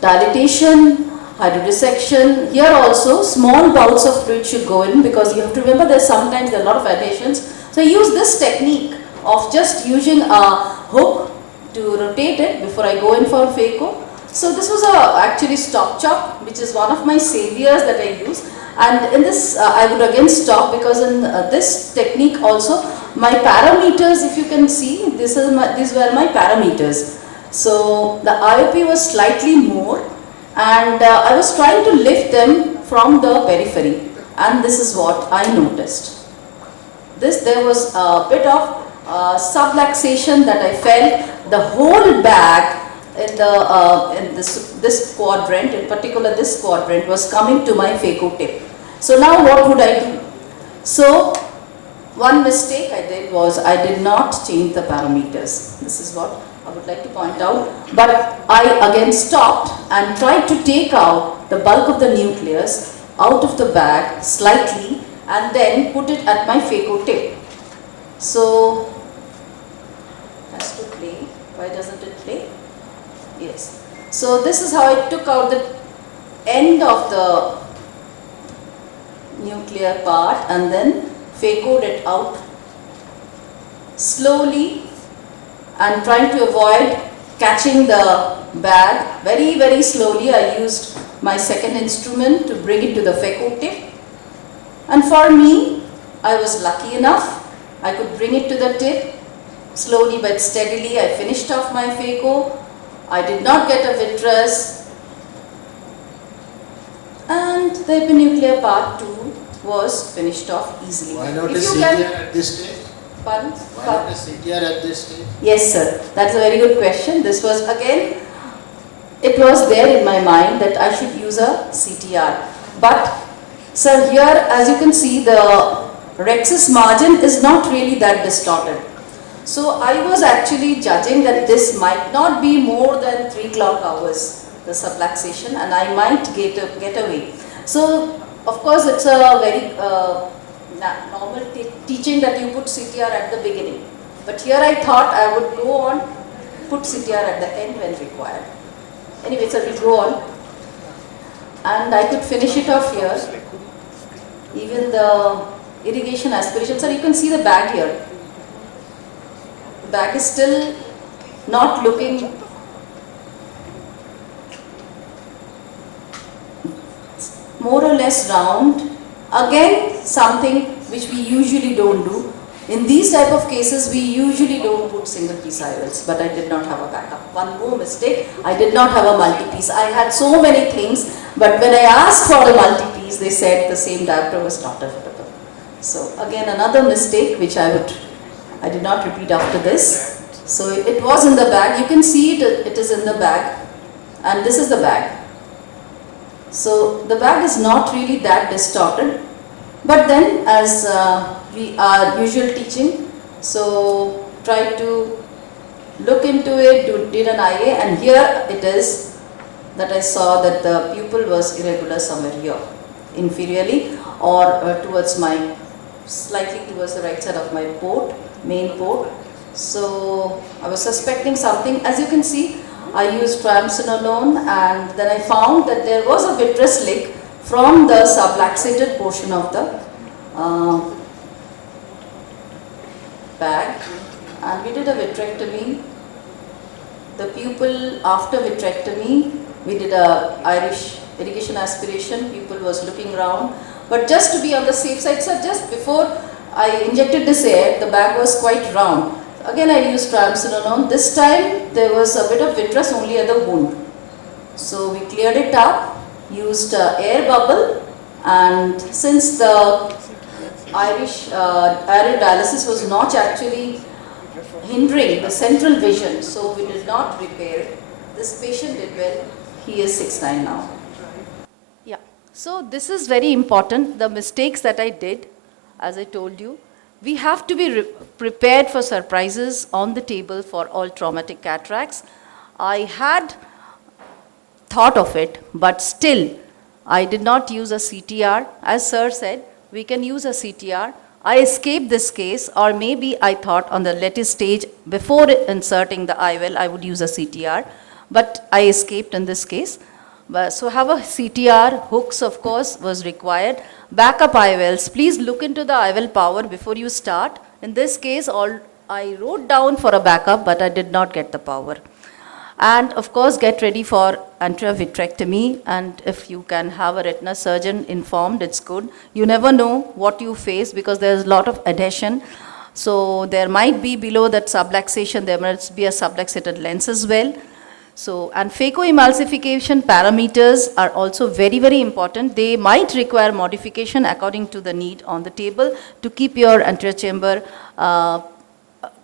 dilatation, hydrodissection. Here also, small bouts of fluid should go in because you have to remember that sometimes there are a lot of adhesions. So I use this technique of just using a hook to rotate it before I go in for phaco. So this was actually stop chop, which is one of my saviors that I use. And in this, I would again stop because in this technique also, my parameters, if you can see, these were my parameters. So the IOP was slightly more, and I was trying to lift them from the periphery, and this is what I noticed. There was a bit of subluxation that I felt. The whole bag in this quadrant, in particular this quadrant, was coming to my phaco tip. So now what would I do? So one mistake I did was I did not change the parameters. This is what I would like to point out. But I again stopped and tried to take out the bulk of the nucleus out of the bag slightly and then put it at my phaco tip. So, has to play. Why doesn't it play? Yes. So this is how I took out the end of the nuclear part and then phacoed it out slowly and trying to avoid catching the bag very, very slowly. I used my second instrument to bring it to the phaco tip. And for me, I was lucky enough. I could bring it to the tip. Slowly but steadily, I finished off my phaco. I did not get a vitreous. And the epinuclear part too was finished off easily. Why not a CTR at this stage? Pardon? Why not a CTR at this stage? Yes, sir. That's a very good question. This was again, it was there in my mind that I should use a CTR. But, sir, here as you can see, the rhexis margin is not really that distorted. So I was actually judging that this might not be more than 3 clock hours, the subluxation, and I might get away. So, of course, it's a very normal teaching that you put CTR at the beginning. But here I thought I would go on, put CTR at the end when required. Anyway, so we'll go on. And I could finish it off here. Even the irrigation aspiration. So you can see the bag here. The bag is still not looking more or less round. Again, something which we usually don't do. In these type of cases, we usually don't put single piece IOLs, but I did not have a backup. One more mistake, I did not have a multi-piece. I had so many things, but when I asked for the multi-piece, they said the same diopter was not available. So again, another mistake which I did not repeat after this. So it was in the bag. You can see it is in the bag, and this is the bag. So the bag is not really that distorted, but then as we are usual teaching, so try to look into it, did an IA, and here it is that I saw that the pupil was irregular somewhere here, inferiorly, or slightly towards the right side of my port, main port. So I was suspecting something. As you can see, I used triamcinolone, and then I found that there was a vitreous leak from the subluxated portion of the bag, and we did a vitrectomy. The pupil, after vitrectomy, we did a Irish irrigation aspiration. Pupil was looking round, but just to be on the safe side, so just before I injected this air, the bag was quite round. Again, I used triamcinolone. This time there was a bit of vitreous only at the wound. So we cleared it up, used air bubble, and since the Irish aerial dialysis was not actually hindering the central vision, so we did not repair it. This patient did well. He is 6'9" now. Yeah, so this is very important. The mistakes that I did, as I told you, we have to be prepared for surprises on the table for all traumatic cataracts. I had thought of it, but still I did not use a CTR. As sir said, we can use a CTR. I escaped this case, or maybe I thought on the latest stage before inserting the IOL I would use a CTR, but I escaped in this case. So have a CTR, hooks of course was required. Backup IOLs, please look into the IOL power before you start. In this case, I wrote down for a backup, but I did not get the power. And of course, get ready for anterior vitrectomy, and if you can have a retina surgeon informed, it's good. You never know what you face because there's a lot of adhesion. So there might be below that subluxation, there must be a subluxated lens as well. So, and phacoemulsification parameters are also very, very important. They might require modification according to the need on the table to keep your anterior chamber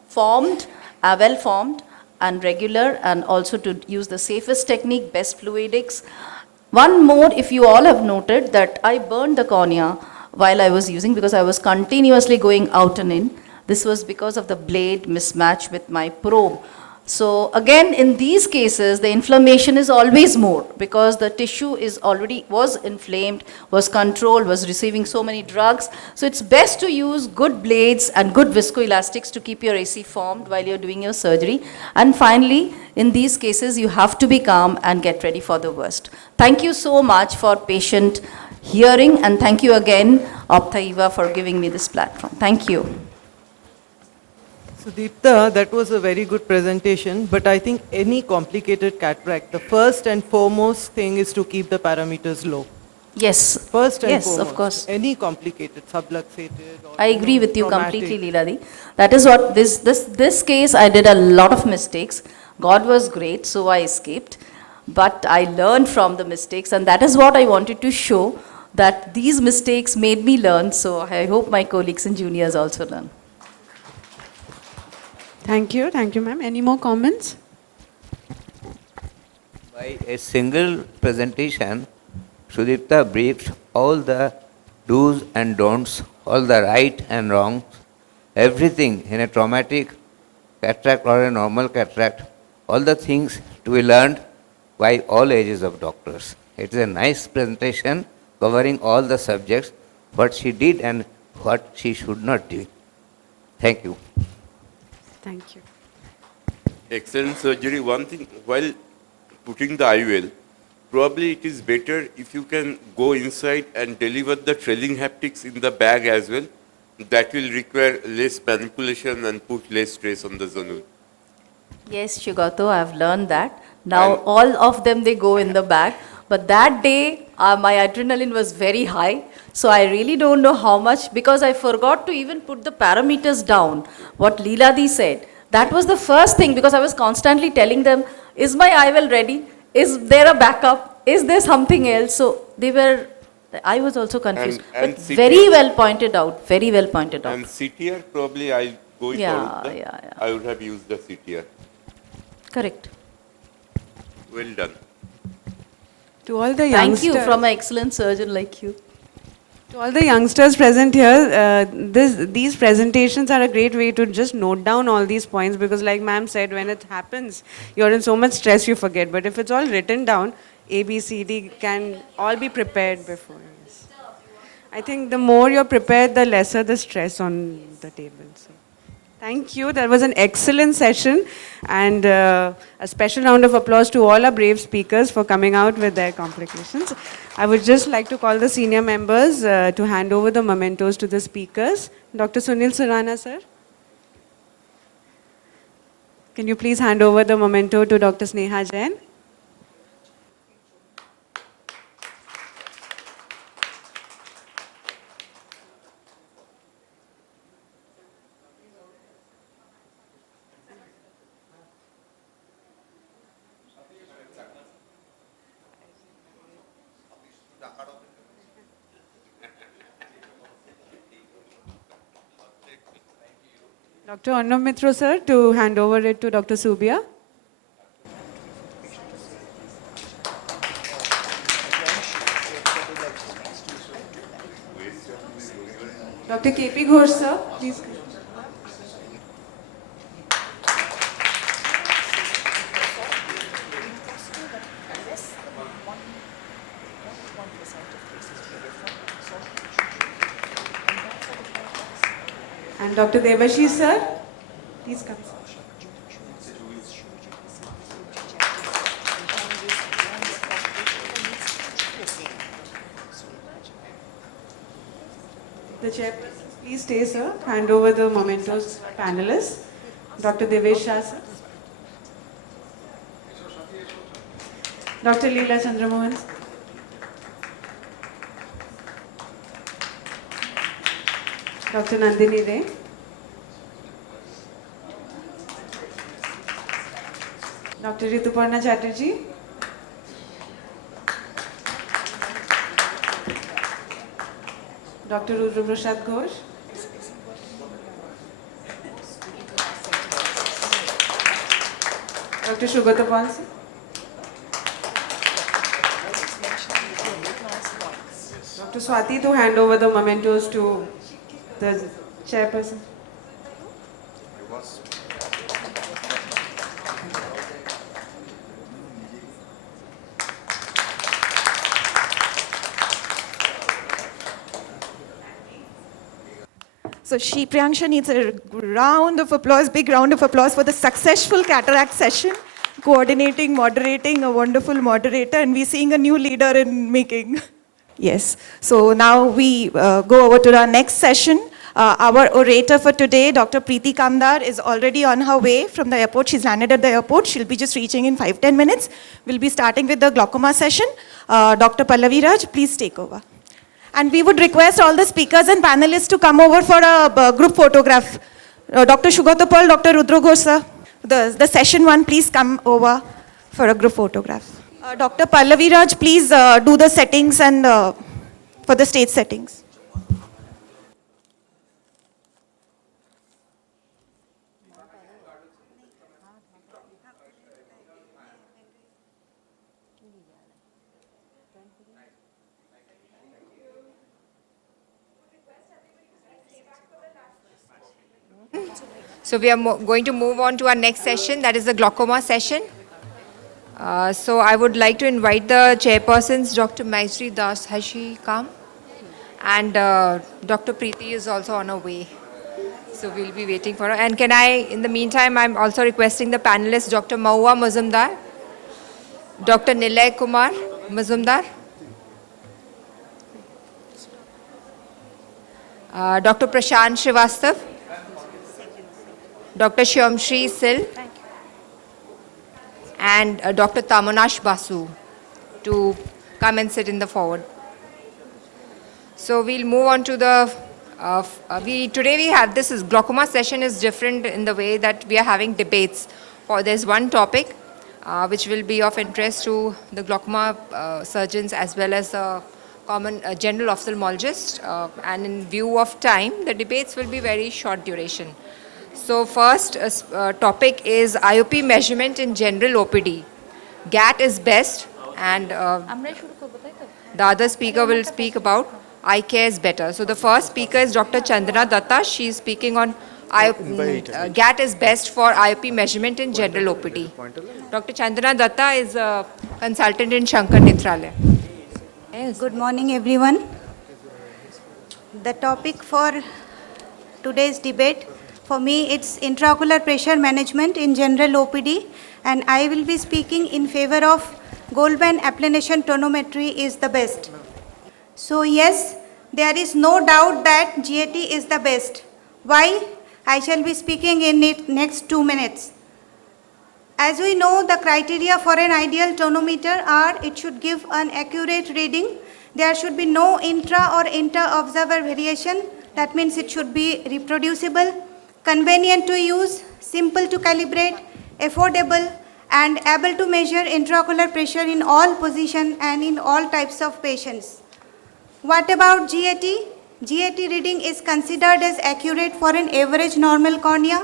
formed, well formed and regular, and also to use the safest technique, best fluidics. One more, if you all have noted that I burned the cornea while I was using, because I was continuously going out and in. This was because of the blade mismatch with my probe. So again, in these cases, the inflammation is always more because the tissue was inflamed, was controlled, was receiving so many drugs. So it's best to use good blades and good viscoelastics to keep your AC formed while you're doing your surgery. And finally, in these cases, you have to be calm and get ready for the worst. Thank you so much for patient hearing, and thank you again, Ophthaeva, for giving me this platform. Thank you. So Deepta, that was a very good presentation, but I think any complicated cataract, the first and foremost thing is to keep the parameters low. Yes. First and yes, foremost. Of course. Any complicated, subluxated. Or, I agree with you traumatic. completely, Leeladi. That is what this case, I did a lot of mistakes. God was great, so I escaped. But I learned from the mistakes, and that is what I wanted to show, that these mistakes made me learn. So I hope my colleagues and juniors also learn. Thank you, ma'am. Any more comments? By a single presentation, Sudipta briefed all the do's and don'ts, all the right and wrongs, everything in a traumatic cataract or a normal cataract, all the things to be learned by all ages of doctors. It is a nice presentation covering all the subjects, what she did and what she should not do. Thank you. Thank you. Excellent surgery. One thing, while putting the IOL, probably it is better if you can go inside and deliver the trailing haptics in the bag as well. That will require less manipulation and put less stress on the zonule. Yes, Shugato, I've learned that. Now all of them, they go in the bag. But that day, my adrenaline was very high. So I really don't know how much, because I forgot to even put the parameters down, what Leeladi said. That was the first thing, because I was constantly telling them, is my IVL ready? Is there a backup? Is there something else? So I was also confused. And But very well pointed out, very well pointed out. And CTR, probably I'll go with Arutha. Yeah. I would have used the CTR. Correct. Well done. To all the Thank youngsters, you from an excellent surgeon like you. to all the youngsters present here, these presentations are a great way to just note down all these points, because like ma'am said, when it happens, you're in so much stress you forget. But if it's all written down, A, B, C, D can all be prepared before. Yes. I think the more you're prepared, the lesser the stress on the table. So, thank you. That was an excellent session. And a special round of applause to all our brave speakers for coming out with their complications. I would just like to call the senior members to hand over the mementos to the speakers. Dr. Sunil Surana, sir. Can you please hand over the memento to Dr. Sneha Jain? Dr. Arnab Mitra, sir, to hand over it to Dr. Subia. Dr. K.P. Ghosh, sir, please. And Dr. Devashish, sir, please come. The chairperson, please stay, sir. Hand over the mementos panelists. Dr. Devesh Shah, sir. Dr. Leela Chandramohan, sir. Dr. Nandini Ray. Dr. Rituparna Chatterjee. Dr. Rudra Prasad Ghosh. Dr. Shugata Palsi. Dr. Swati to hand over the mementos to the chairperson. So Priyangsha needs a round of applause, big round of applause for the successful cataract session, coordinating, moderating, a wonderful moderator, and we're seeing a new leader in making. Yes. So now we go over to our next session. Our orator for today, Dr. Preeti Kamdar, is already on her way from the airport. She's landed at the airport. She'll be just reaching in 5-10 minutes. We'll be starting with the glaucoma session. Dr. Pallavi Raj, please take over. And we would request all the speakers and panelists to come over for a group photograph. Dr. Shugotapal, Dr. Rudra Ghosh, sir, the session one, please come over for a group photograph. Dr. Pallavi Raj, please do the settings and for the stage settings. So we are going to move on to our next session, that is the glaucoma session. So I would like to invite the chairpersons, Dr. Maitri Das. Has she come? And Dr. Preeti is also on her way. So we'll be waiting for her. And can I, in the meantime, I'm also requesting the panelists, Dr. Mahua Mazumdar, Dr. Nilay Kumar Mazumdar, Dr. Prashant Srivastav, Dr. Shyamshri Sil, and Dr. Tamonash Basu to come and sit in the forward. So we'll move on to the, today we have, this is glaucoma session is different in the way that we are having debates. There's one topic which will be of interest to the glaucoma surgeons as well as common general ophthalmologist, and in view of time, the debates will be very short duration. So first topic is IOP measurement in general OPD. GAT is best, and the other speaker will speak about eye care is better. So the first speaker is Dr. Chandana Datta. She is speaking on GAT is best for IOP measurement in general OPD. Dr. Chandana Datta is a consultant in Shankar Nethralaya. Yes. Good morning, everyone. The topic for today's debate, for me, it's intraocular pressure management in general OPD, and I will be speaking in favor of Goldman applanation tonometry is the best. So yes, there is no doubt that GAT is the best. Why? I shall be speaking in it next 2 minutes. As we know, the criteria for an ideal tonometer are it should give an accurate reading. There should be no intra or inter-observer variation. That means it should be reproducible, convenient to use, simple to calibrate, affordable, and able to measure intraocular pressure in all positions and in all types of patients. What about GAT? GAT reading is considered as accurate for an average normal cornea.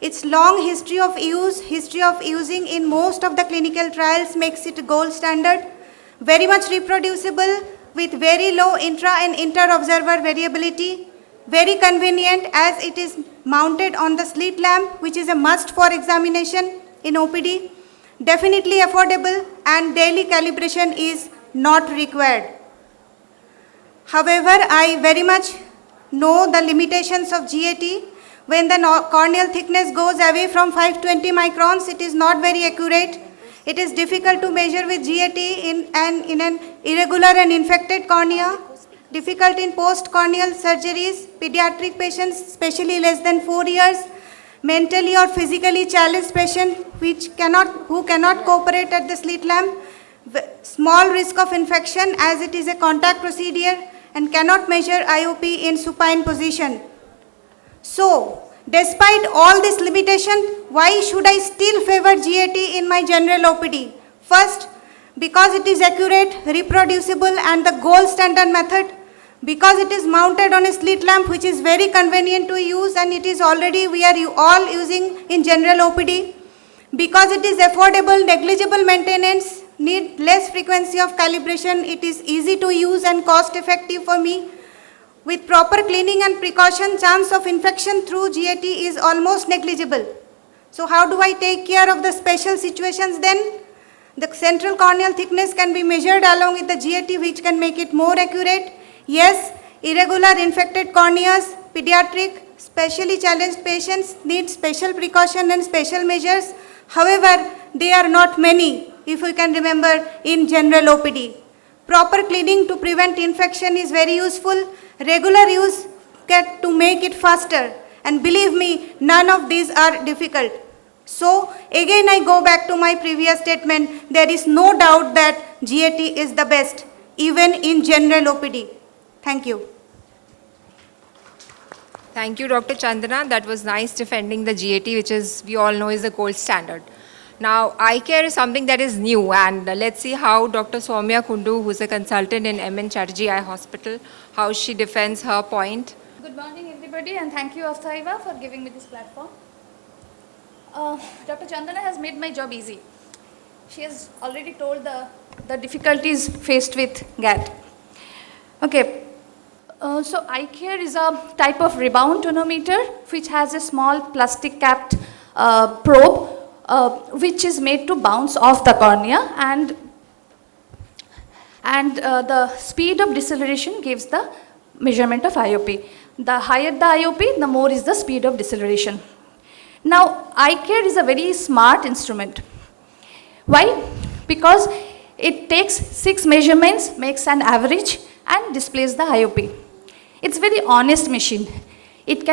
Its long history of using in most of the clinical trials makes it gold standard. Very much reproducible with very low intra and inter-observer variability. Very convenient as it is mounted on the slit lamp, which is a must for examination in OPD. Definitely affordable, and daily calibration is not required. However, I very much know the limitations of GAT. When the corneal thickness goes away from 520 microns, it is not very accurate. It is difficult to measure with GAT in an irregular and infected cornea. Difficult in post-corneal surgeries, pediatric patients, especially less than 4 years, mentally or physically challenged patients who cannot cooperate at the slit lamp, small risk of infection as it is a contact procedure and cannot measure IOP in supine position. So, despite all this limitation, why should I still favor GAT in my general OPD? First, because it is accurate, reproducible, and the gold standard method. Because it is mounted on a slit lamp, which is very convenient to use, and it is already we are all using in general OPD. Because it is affordable, negligible maintenance, need less frequency of calibration, it is easy to use and cost effective for me. With proper cleaning and precaution, chance of infection through GAT is almost negligible. So how do I take care of the special situations then? The central corneal thickness can be measured along with the GAT, which can make it more accurate. Yes, irregular infected corneas, pediatric, specially challenged patients need special precaution and special measures. However, they are not many, if you can remember, in general OPD. Proper cleaning to prevent infection is very useful. Regular use to make it faster. And believe me, none of these are difficult. So, again I go back to my previous statement. There is no doubt that GAT is the best, even in general OPD. Thank you. Thank you, Dr. Chandana. That was nice defending the GAT, which is, we all know, is the gold standard. Now, eye care is something that is new, and let's see how Dr. Soumya Kundu, who's a consultant in M.N. Chatterjee Eye Hospital, how she defends her point. Good morning, everybody, and thank you, Ophthaeva, for giving me this platform. Dr. Chandana has made my job easy. She has already told the difficulties faced with GAT. Okay. So eye care is a type of rebound tonometer which has a small plastic capped probe which is made to bounce off the cornea, and the speed of deceleration gives the measurement of IOP. The higher the IOP, the more is the speed of deceleration. Now, eye care is a very smart instrument. Why? Because it takes 6 measurements, makes an average, and displays the IOP. It's a very honest machine. It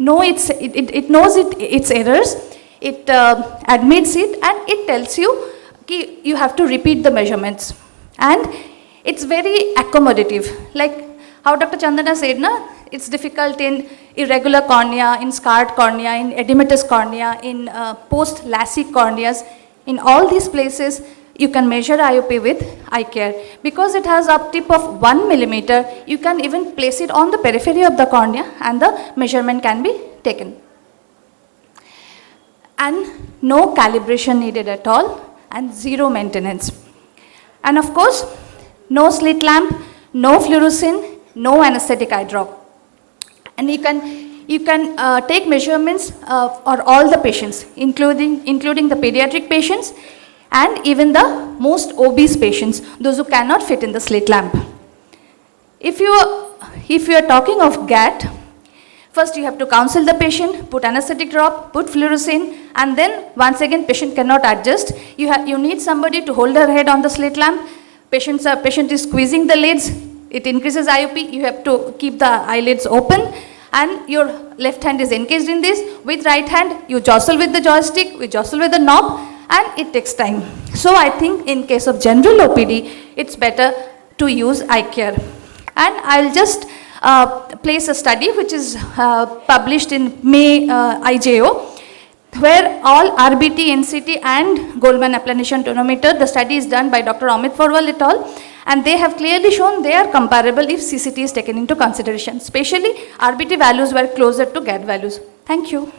knows its errors, it admits it, and it tells you you have to repeat the measurements. And it's very accommodative. Like how Dr. Chandana said, it's difficult in irregular cornea, in scarred cornea, in edematous cornea, in post-LASIK corneas. In all these places, you can measure IOP with eye care. Because it has a tip of 1 millimeter, you can even place it on the periphery of the cornea and the measurement can be taken. And no calibration needed at all and zero maintenance. And of course, no slit lamp, no fluorescein, no anesthetic eye drop. And you can take measurements for all the patients, including the pediatric patients and even the most obese patients, those who cannot fit in the slit lamp. If you are talking of GAT, first you have to counsel the patient, put anesthetic drop, put fluorescein, and then once again patient cannot adjust. You need somebody to hold her head on the slit lamp. Patient is squeezing the lids, it increases IOP, you have to keep the eyelids open, and your left hand is engaged in this. With right hand, you jostle with the joystick, you jostle with the knob, and it takes time. So I think in case of general OPD, it's better to use eye care. And I'll just place a study which is published in May IJO, where all RBT, NCT and Goldman applanation tonometer, the study is done by Dr. Amit Forwal et al. And they have clearly shown they are comparable if CCT is taken into consideration. Especially RBT values were closer to GAT values. Thank you.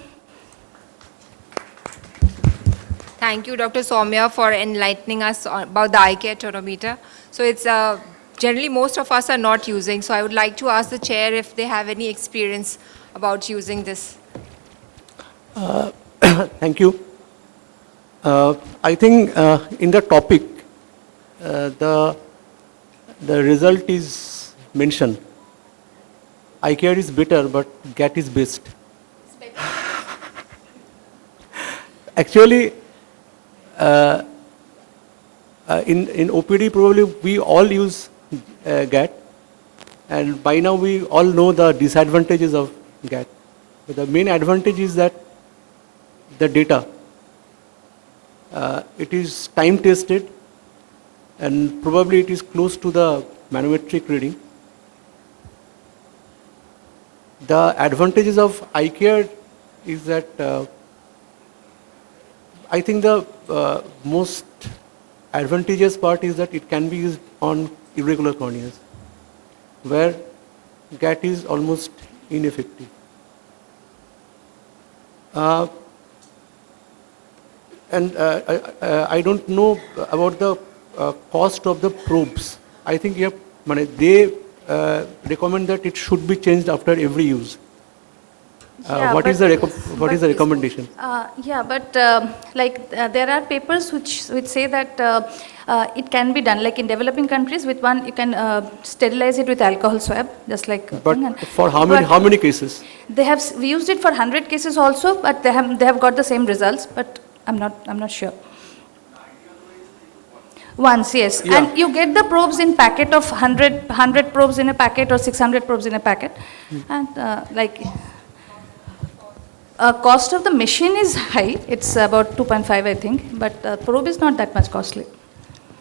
Thank you, Dr. Soumya, for enlightening us about the eye care tonometer. So it's generally most of us are not using. So I would like to ask the chair if they have any experience about using this. Thank you. I think in the topic, the result is mentioned. Eye care is better, but GAT is best. Actually, in OPD, probably we all use GAT, and by now we all know the disadvantages of GAT. But the main advantage is that the data, it is time tested, and probably it is close to the manometric reading. The advantages of eye care is that I think the most advantageous part is that it can be used on irregular corneas, where GAT is almost ineffective. And I don't know about the cost of the probes. I think they recommend that it should be changed after every use. What is the recommendation? There are papers which say that it can be done. Like in developing countries, with one you can sterilize it with alcohol swab, just like. But for how many cases? We used it for 100 cases also, but they have got the same results. But I'm not sure. Once, yes. Yeah. And you get the probes in packet of 100 probes in a packet or 600 probes in a packet. And cost of the machine is high. It's about 2.5, I think. But the probe is not that much costly.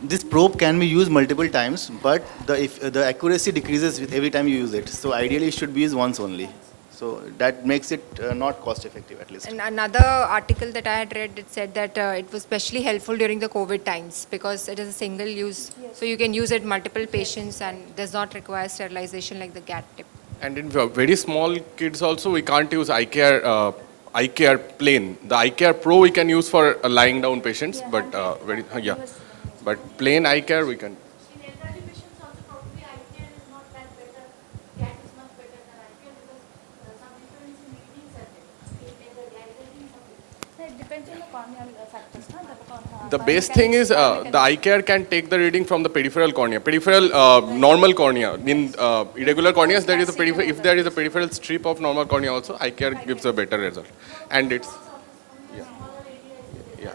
This probe can be used multiple times, but the accuracy decreases with every time you use it. So ideally, it should be used once only. So that makes it not cost effective, at least. And another article that I had read, it said that it was especially helpful during the COVID times because it is a single use. Yes. So you can use it multiple patients and does not require sterilization like the GAT tip. And in very small kids also, we can't use eye care plain. The eye care pro we can use for lying down patients, but but plain eye care we can. The best thing is the eye care can take the reading from the peripheral cornea. Normal cornea. In irregular corneas, if there is a peripheral strip of normal cornea also, eye care gives a better result. And it's, yeah.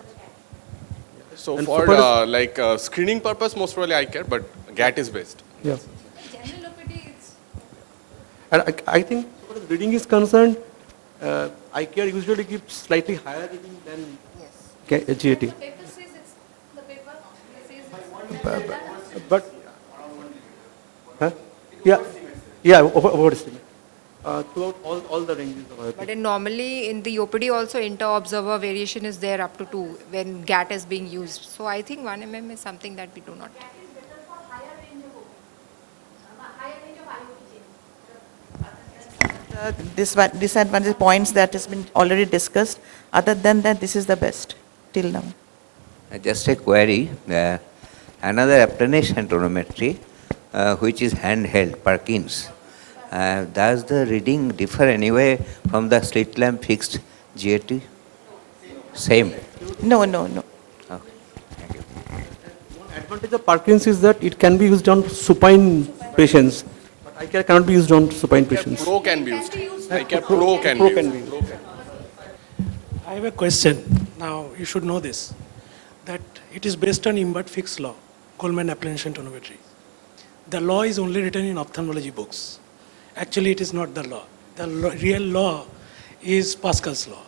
So and for screening purpose, most probably eye care, but GAT is best. Yeah. And I think as far as reading is concerned, eye care usually gives slightly higher reading than GAT. But, huh? Overestimate. Throughout all the ranges of IOP. But normally in the OPD also inter-observer variation is there up to 2 when GAT is being used. So I think 1 mm is something that we do not. Disadvantage points that has been already discussed. Other than that, this is the best till now. Just a query. Another applanation tonometry, which is handheld, Perkins. Does the reading differ anyway from the slit lamp fixed GAT? Same? No. Okay. One advantage of Parkinson's is that it can be used on supine patients. But ICAR cannot be used on supine patients. Pro can be used. ICAR Pro can be used. I have a question. Now, you should know this, that it is based on Imbert-Fix law, Coleman applanation tonometry. The law is only written in ophthalmology books. Actually, it is not the law. The real law is Pascal's law.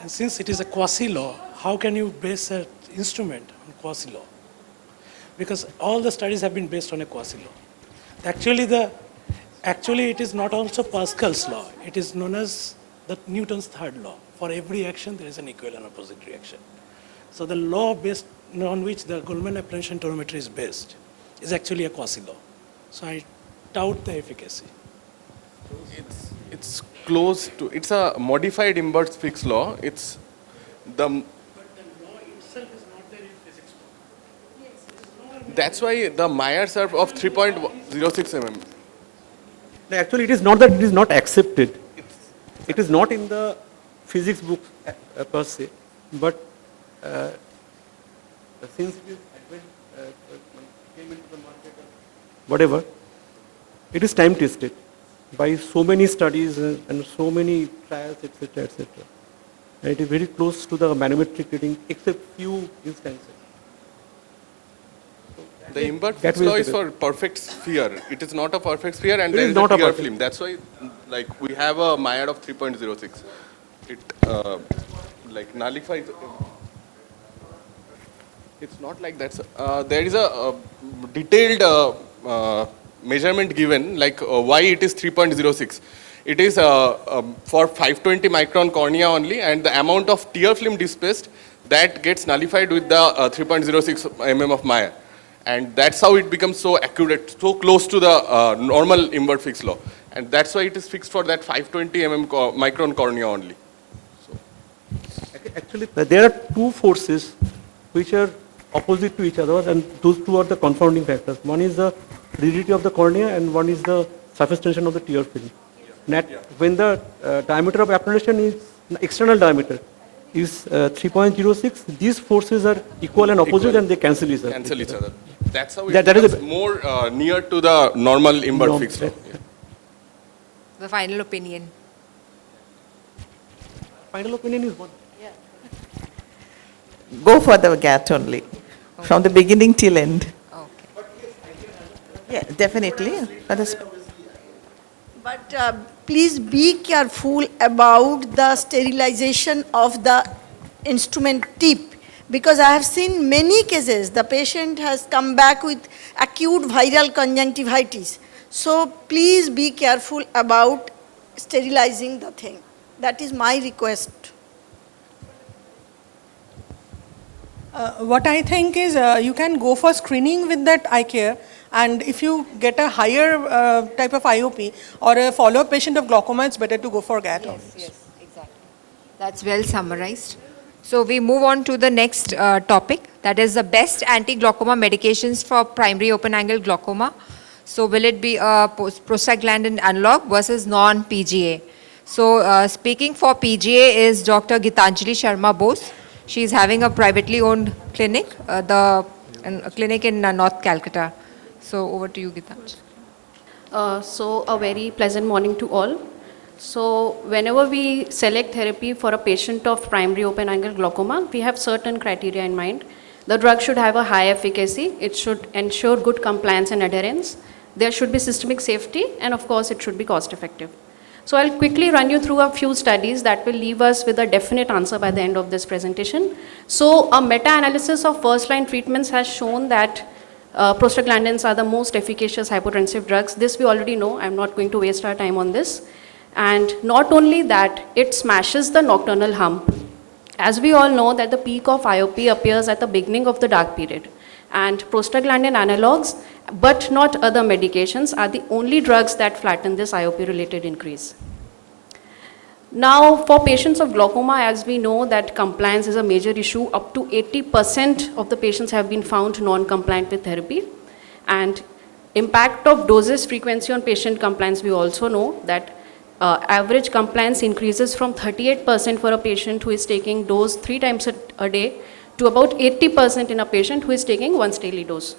And since it is a quasi-law, how can you base an instrument on quasi-law? Because all the studies have been based on a quasi-law. Actually, it is not also Pascal's law. It is known as the Newton's third law. For every action, there is an equal and opposite reaction. So the law based on which the Coleman applanation tonometry is based is actually a quasi-law. So I doubt the efficacy. It's close to, it's a modified Imbert-Fix law. It's the... But the law itself is not there in physics book. That's why the Myers are of 3.06 mm. No, actually, it is not that it is not accepted. It is not in the physics book per se, but since it is came into the market, whatever, it is time tested by so many studies and so many trials, etc., etc. And it is very close to the manometric reading, except few instances. The Imbert-Fix law is for perfect sphere. It is not a perfect sphere, and there is not a a tear perfect film. That's why, like, we have a Mayer of 3.06. It like nullifies. It's not like that. There is a detailed measurement given, like why it is 3.06. It is for 520 micron cornea only, and the amount of tear film displaced that gets nullified with the 3.06 mm of Mayer. And that's how it becomes so accurate, so close to the normal Imbert-Fix law. And that's why it is fixed for that 520 micron cornea only. So. Actually, there are two forces which are opposite to each other, and those two are the confounding factors. One is the rigidity of the cornea, and one is the surface tension of the tear film. When the diameter of applanation is external diameter is 3.06, these forces are equal and opposite, and they cancel each other. That's how it is more near to the normal Imbert-Fix law. Yeah. The final opinion. Final opinion is what? Go for the GAT only, from the beginning till end. Yeah, definitely. But please be careful about the sterilization of the instrument tip, because I have seen many cases, the patient has come back with acute viral conjunctivitis. So please be careful about sterilizing the thing. That is my request. What I think is you can go for screening with that eye care, and if you get a higher type of IOP or a follow-up patient of glaucoma, it's better to go for GAT. Yes, exactly. That's well summarized. So we move on to the next topic, that is the best anti-glaucoma medications for primary open-angle glaucoma. So will it be a prostaglandin analog versus non-PGA? So speaking for PGA is Dr. Gitanjali Sharma Bose. She is having a privately owned clinic, a clinic in North Calcutta. So over to you, Gitanjali. So a very pleasant morning to all. So whenever we select therapy for a patient of primary open-angle glaucoma, we have certain criteria in mind. The drug should have a high efficacy, it should ensure good compliance and adherence, there should be systemic safety, and of course it should be cost effective. So I'll quickly run you through a few studies that will leave us with a definite answer by the end of this presentation. So a meta-analysis of first-line treatments has shown that prostaglandins are the most efficacious hypotensive drugs. This we already know. I'm not going to waste our time on this. And not only that, it smashes the nocturnal hump. As we all know that the peak of IOP appears at the beginning of the dark period. And prostaglandin analogs, but not other medications, are the only drugs that flatten this IOP-related increase. Now, for patients of glaucoma, as we know that compliance is a major issue, up to 80% of the patients have been found non-compliant with therapy. And impact of doses frequency on patient compliance, we also know that average compliance increases from 38% for a patient who is taking dose 3 times a day to about 80% in a patient who is taking once daily dose.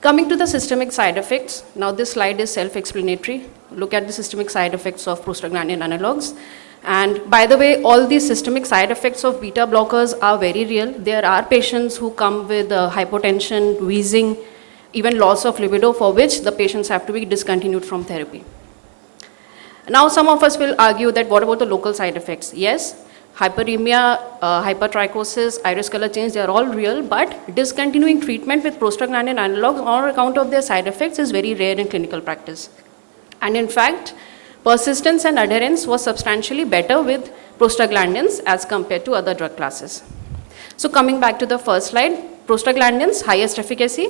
Coming to the systemic side effects, now this slide is self-explanatory. Look at the systemic side effects of prostaglandin analogs. And by the way, all these systemic side effects of beta blockers are very real. There are patients who come with hypotension, wheezing, even loss of libido, for which the patients have to be discontinued from therapy. Now some of us will argue that what about the local side effects? Yes, hyperemia, hypertrichosis, iris color change, they are all real, but discontinuing treatment with prostaglandin analogs on account of their side effects is very rare in clinical practice. And in fact, persistence and adherence was substantially better with prostaglandins as compared to other drug classes. So coming back to the first slide, prostaglandins, highest efficacy,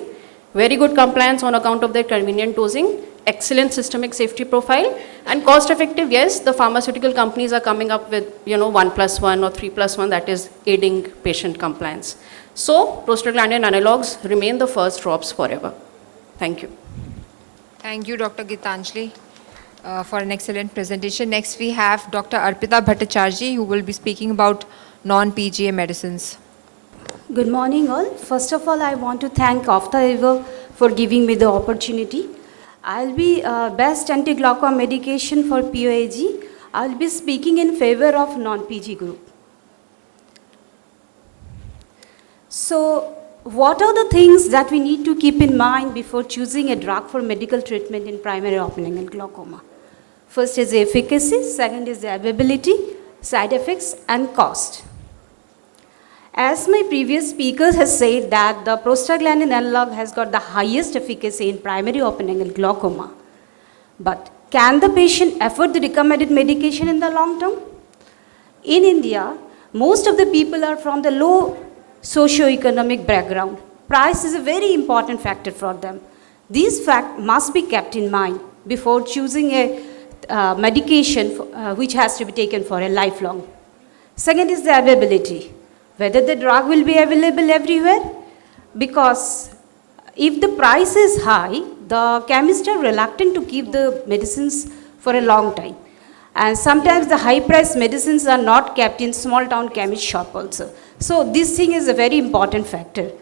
very good compliance on account of their convenient dosing, excellent systemic safety profile, and cost effective. Yes, the pharmaceutical companies are coming up with 1+1 or 3+1, that is aiding patient compliance. So prostaglandin analogs remain the first drops forever. Thank you. Thank you, Dr. Gitanjali, for an excellent presentation. Next, we have Dr. Arpita Bhattacharjee, who will be speaking about non-PGA medicines. Good morning, all. First of all, I want to thank Ophthaeva for giving me the opportunity. I'll be best anti-glaucoma medication for POAG. I'll be speaking in favor of non-PG group. So, what are the things that we need to keep in mind before choosing a drug for medical treatment in primary open-angle glaucoma? First is the efficacy, second is the availability, side effects, and cost. As my previous speaker has said that the prostaglandin analog has got the highest efficacy in primary open-angle glaucoma. But can the patient afford the recommended medication in the long term? In India, most of the people are from the low socio-economic background. Price is a very important factor for them. These facts must be kept in mind before choosing a medication which has to be taken for a lifelong. Second is the availability. Whether the drug will be available everywhere, because if the price is high, the chemists are reluctant to keep the medicines for a long time. And sometimes the high-priced medicines are not kept in small-town chemist shop also. So this thing is a very important factor.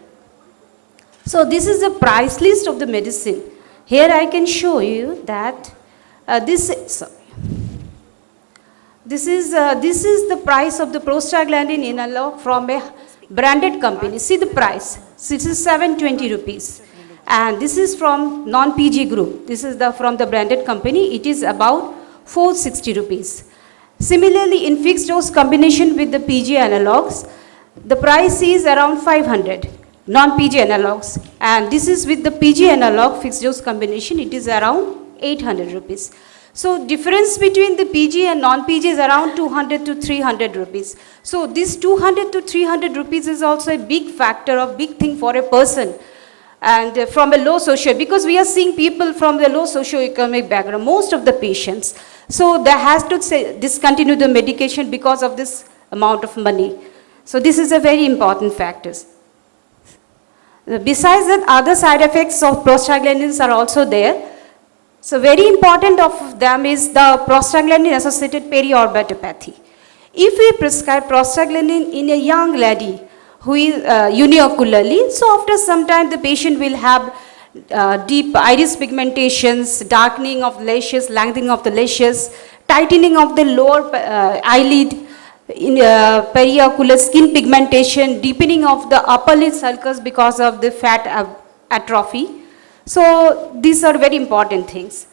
So this is the price list of the medicine. Here I can show you that this is the price of the prostaglandin analog from a branded company. See the price. This is 720 rupees. And this is from non-PG group. This is from the branded company. It is about 460 rupees. Similarly, in fixed dose combination with the PG analogs, the price is around 500, non-PG analogs. And this is with the PG analog fixed dose combination, it is around 800 rupees. So difference between the PG and non-PG is around 200 to 300 rupees. So this 200 to 300 rupees is also a big factor, a big thing for a person. And from a low socio, because we are seeing people from the low socio-economic background, most of the patients. So they has to discontinue the medication because of this amount of money. So this is a very important factor. Besides that, other side effects of prostaglandins are also there. So very important of them is the prostaglandin associated periorbitopathy. If we prescribe prostaglandin in a young lady who is uniocularly, so after some time the patient will have deep iris pigmentations, darkening of lashes, lengthening of the lashes, tightening of the lower eyelid, in periocular skin pigmentation, deepening of the upper lid sulcus because of the fat atrophy. So these are very important things.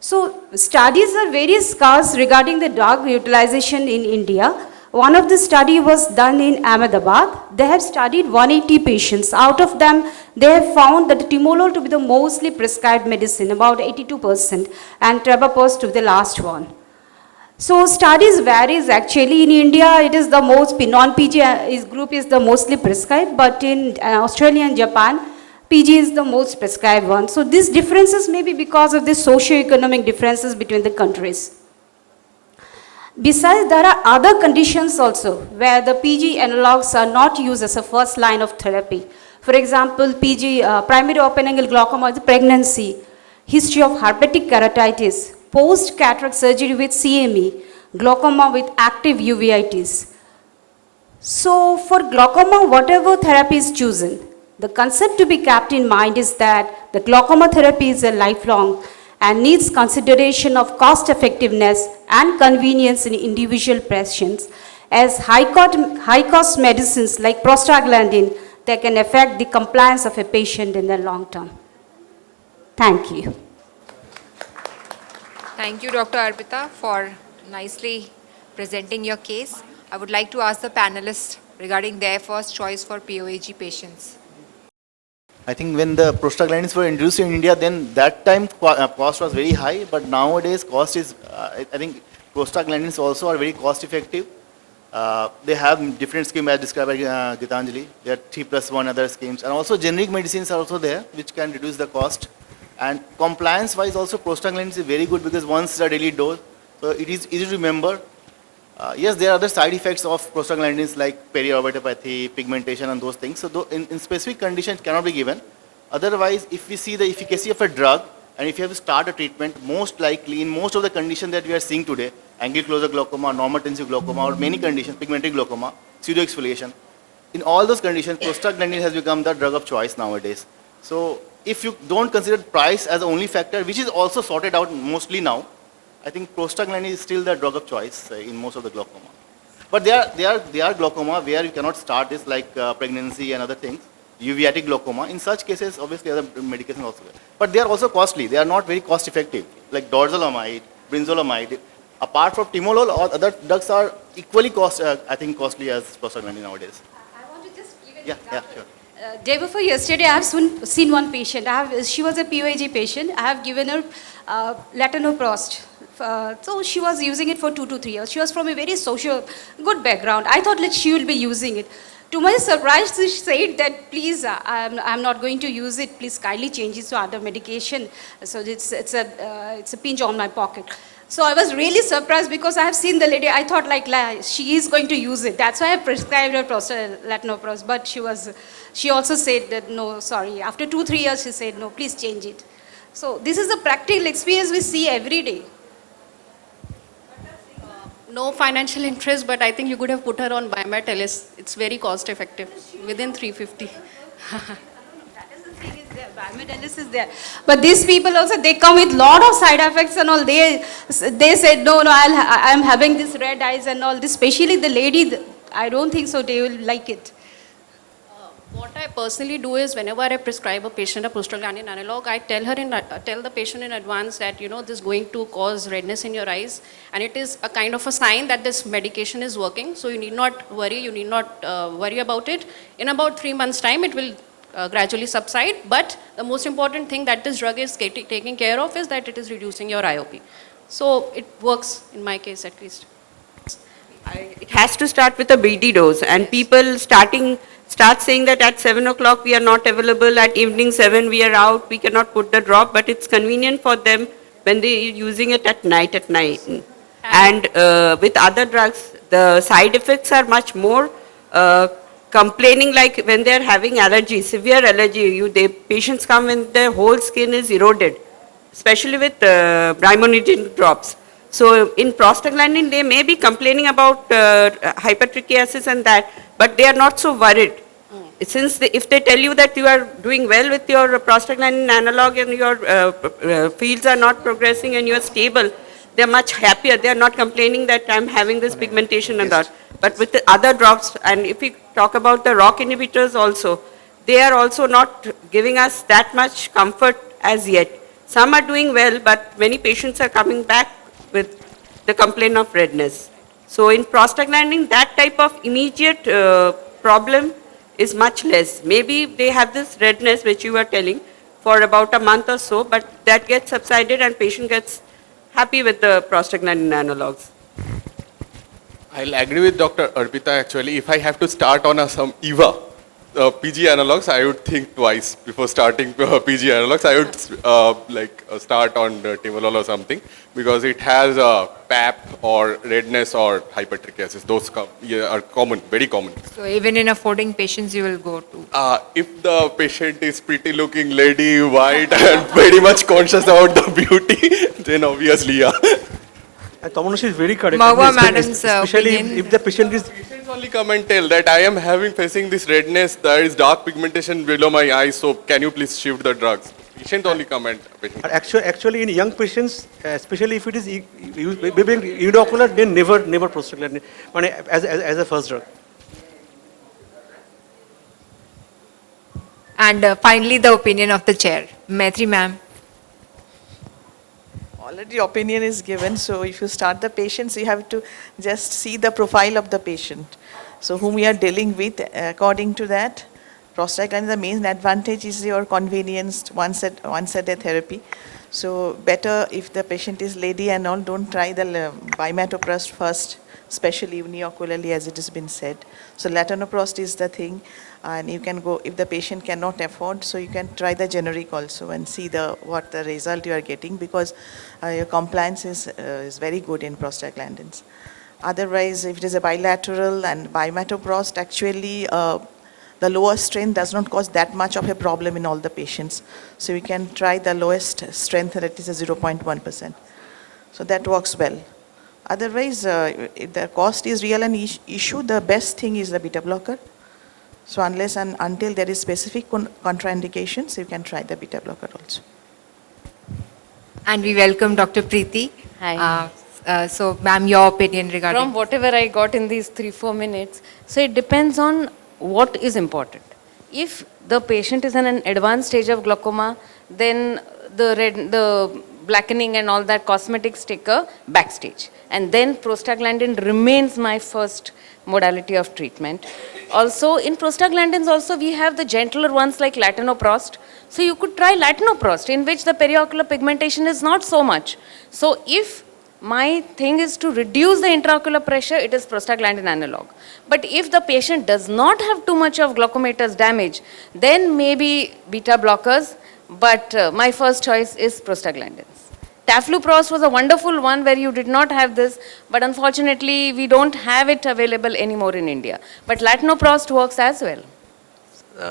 So studies are very scarce regarding the drug utilization in India. One of the study was done in Ahmedabad. They have studied 180 patients. Out of them, they have found that timolol to be the mostly prescribed medicine, about 82%, and trabapos to be the last one. So studies varies actually. In India, it is the most, non-PG group is the mostly prescribed, but in Australia and Japan, PG is the most prescribed one. So these differences may be because of the socio-economic differences between the countries. Besides, there are other conditions also where the PG analogs are not used as a first line of therapy. For example, PG, primary open-angle glaucoma is pregnancy, history of herpetic keratitis, post-cataract surgery with CME, glaucoma with active uveitis. So for glaucoma, whatever therapy is chosen, the concept to be kept in mind is that the glaucoma therapy is a lifelong and needs consideration of cost effectiveness and convenience in individual patients, as high-cost medicines like prostaglandin, they can affect the compliance of a patient in the long term. Thank you. Thank you, Dr. Arpita, for nicely presenting your case. I would like to ask the panelists regarding their first choice for POAG patients. I think when the prostaglandins were introduced in India, then that time cost was very high, but nowadays cost is, I think prostaglandins also are very cost effective. They have different schemes as described by Gitanjali. There are 3+1 other schemes, and also generic medicines are also there, which can reduce the cost. And compliance wise also prostaglandins is very good because once a daily dose, so it is easy to remember. Yes, there are other side effects of prostaglandins like periorbitopathy, pigmentation and those things. So in specific conditions cannot be given. Otherwise, if we see the efficacy of a drug and if you have to start a treatment, most likely in most of the conditions that we are seeing today, angle-closure glaucoma, normotensive glaucoma or many conditions, pigmented glaucoma, pseudoexfoliation, in all those conditions, prostaglandin has become the drug of choice nowadays. So if you don't consider price as the only factor, which is also sorted out mostly now, I think prostaglandin is still the drug of choice in most of the glaucoma. But there are glaucoma where you cannot start this, like pregnancy and other things, uveitic glaucoma. In such cases, obviously other medications also there. But they are also costly. They are not very cost effective, like dorzolamide, brinzolamide. Apart from timolol, all other drugs are equally costly as prostaglandin nowadays. I want to just give an example. Yeah, sure. Day before yesterday, I have seen one patient. She was a POAG patient. I have given her latanoprost. So she was using it for 2 to 3 years. She was from a very good background. I thought that she will be using it. To my surprise, she said that, please, I'm not going to use it. Please kindly change it to other medication. So it's a pinch on my pocket. So I was really surprised because I have seen the lady. I thought like she is going to use it. That's why I prescribed her latanoprost. But she also said that no, sorry. After 2-3 years, she said no, please change it. So this is a practical experience we see every day. No financial interest, but I think you could have put her on Biomatelis. It's very cost effective, within 350. Biomatelis is there. But these people also, they come with lot of side effects and all. They said, no, I'm having this red eyes and all this. Especially the lady, I don't think so they will like it. What I personally do is whenever I prescribe a patient a prostaglandin analog, I tell the patient in advance that, this is going to cause redness in your eyes. And it is a kind of a sign that this medication is working. So you need not worry. You need not worry about it. In about 3 months' time, it will gradually subside. But the most important thing that this drug is taking care of is that it is reducing your IOP. So it works in my case at least. It has to start with a BD dose, and people start saying that at 7 o'clock we are not available, at evening 7 we are out, we cannot put the drop, but it's convenient for them when they are using it at night. And with other drugs, the side effects are much more complaining, like when they are having allergy, severe allergy. Patients come when their whole skin is eroded, especially with brimonidine drops. So in prostaglandin, they may be complaining about hypertrichiasis and that, but they are not so worried. Since if they tell you that you are doing well with your prostaglandin analog and your fields are not progressing and you are stable, they are much happier. They are not complaining that I'm having this pigmentation and that. But with the other drops, and if we talk about the ROCK inhibitors also, they are also not giving us that much comfort as yet. Some are doing well, but many patients are coming back with the complaint of redness. So in prostaglandin, that type of immediate problem is much less. Maybe they have this redness, which you were telling, for about a month or so, but that gets subsided and patient gets happy with the prostaglandin analogs. I'll agree with Dr. Arpita actually. If I have to start on some EVA, PG analogs, I would think twice before starting PG analogs. I would start on timolol or something because it has PAP or redness or hypertrichosis. Those are common, very common. So even in affording patients, you will go to? If the patient is pretty looking lady, white and very much conscious about the beauty, then obviously, yeah. And Tamanasi is very correct. Marwa madam's especially opinion. if the patient is... Patients only come and tell that I am facing this redness, there is dark pigmentation below my eyes, so can you please shift the drugs? Patients only come and... Actually, in young patients, especially if it is unilocular, then never prostaglandin as a first drug. And finally, the opinion of the chair. Maitri ma'am. Already opinion is given, so if you start the patients, you have to just see the profile of the patient. So whom we are dealing with, according to that, prostaglandin, the main advantage is your convenience, once a day therapy. So better if the patient is lady and all, don't try the bimatoprost first, especially uniocularly as it has been said. So latanoprost is the thing, and you can go, if the patient cannot afford, so you can try the generic also and see what the result you are getting, because your compliance is very good in prostaglandins. Otherwise, if it is a bilateral and bimatoprost, actually the lower strength does not cause that much of a problem in all the patients. So we can try the lowest strength, that is a 0.1%. So that works well. Otherwise, if the cost is real an issue, the best thing is the beta blocker. So unless and until there is specific contraindications, you can try the beta blocker also. And we welcome Dr. Preeti. Hi. So ma'am, your opinion regarding? From whatever I got in these 3-4 minutes, so it depends on what is important. If the patient is in an advanced stage of glaucoma, then the blackening and all that cosmetics take a backstage. And then prostaglandin remains my first modality of treatment. Also, in prostaglandins also we have the gentler ones like latanoprost. So you could try latanoprost, in which the periocular pigmentation is not so much. So if my thing is to reduce the intraocular pressure, it is prostaglandin analog. But if the patient does not have too much of glaucomatous damage, then maybe beta blockers, but my first choice is prostaglandins. Tafluprost was a wonderful one where you did not have this, but unfortunately we don't have it available anymore in India. But latanoprost works as well.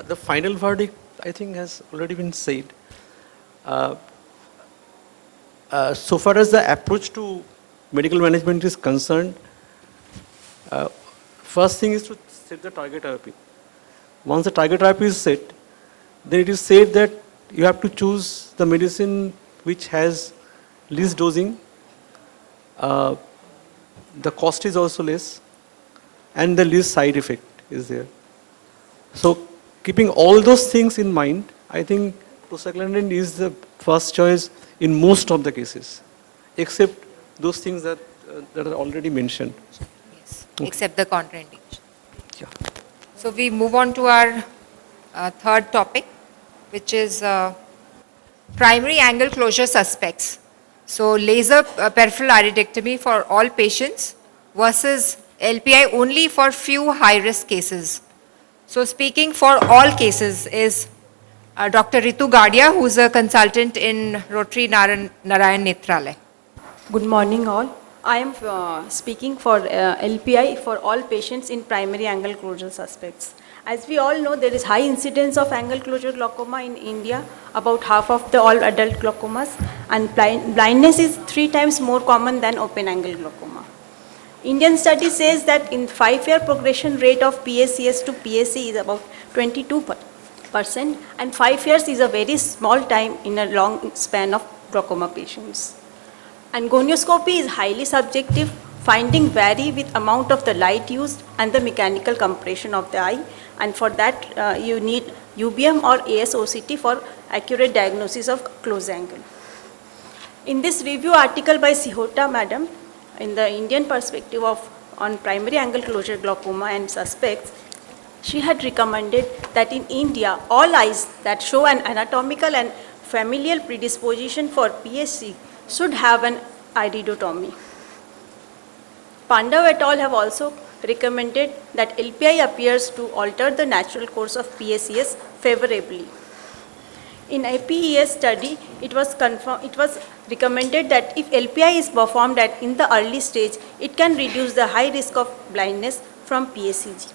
The final verdict, I think, has already been said. So far as the approach to medical management is concerned, first thing is to set the target IOP. Once the target IOP is set, then it is said that you have to choose the medicine which has least dosing, the cost is also less, and the least side effect is there. So keeping all those things in mind, I think prostaglandin is the first choice in most of the cases, except those things that are already mentioned. Yes, except the contraindication. Yeah. So we move on to our third topic, which is primary angle closure suspects. So laser peripheral iridectomy for all patients versus LPI only for few high-risk cases. So speaking for all cases is Dr. Ritu Gadia, who is a consultant in Rotary Narayan Netralaya. Good morning all. I am speaking for LPI for all patients in primary angle closure suspects. As we all know, there is high incidence of angle closure glaucoma in India, about half of the all adult glaucomas, and blindness is 3 times more common than open angle glaucoma. Indian study says that in 5-year progression rate of PACS to PAC is about 22%, and 5 years is a very small time in a long span of glaucoma patients. And gonioscopy is highly subjective. Findings vary with amount of the light used and the mechanical compression of the eye, and for that you need UBM or ASOCT for accurate diagnosis of close angle. In this review article by Sihota madam, in the Indian perspective on primary angle closure glaucoma and suspects, she had recommended that in India, all eyes that show an anatomical and familial predisposition for PSC should have an iridotomy. Pandav et al. Have also recommended that LPI appears to alter the natural course of PSCS favorably. In IPES study, it was recommended that if LPI is performed in the early stage, it can reduce the high risk of blindness from PSCG.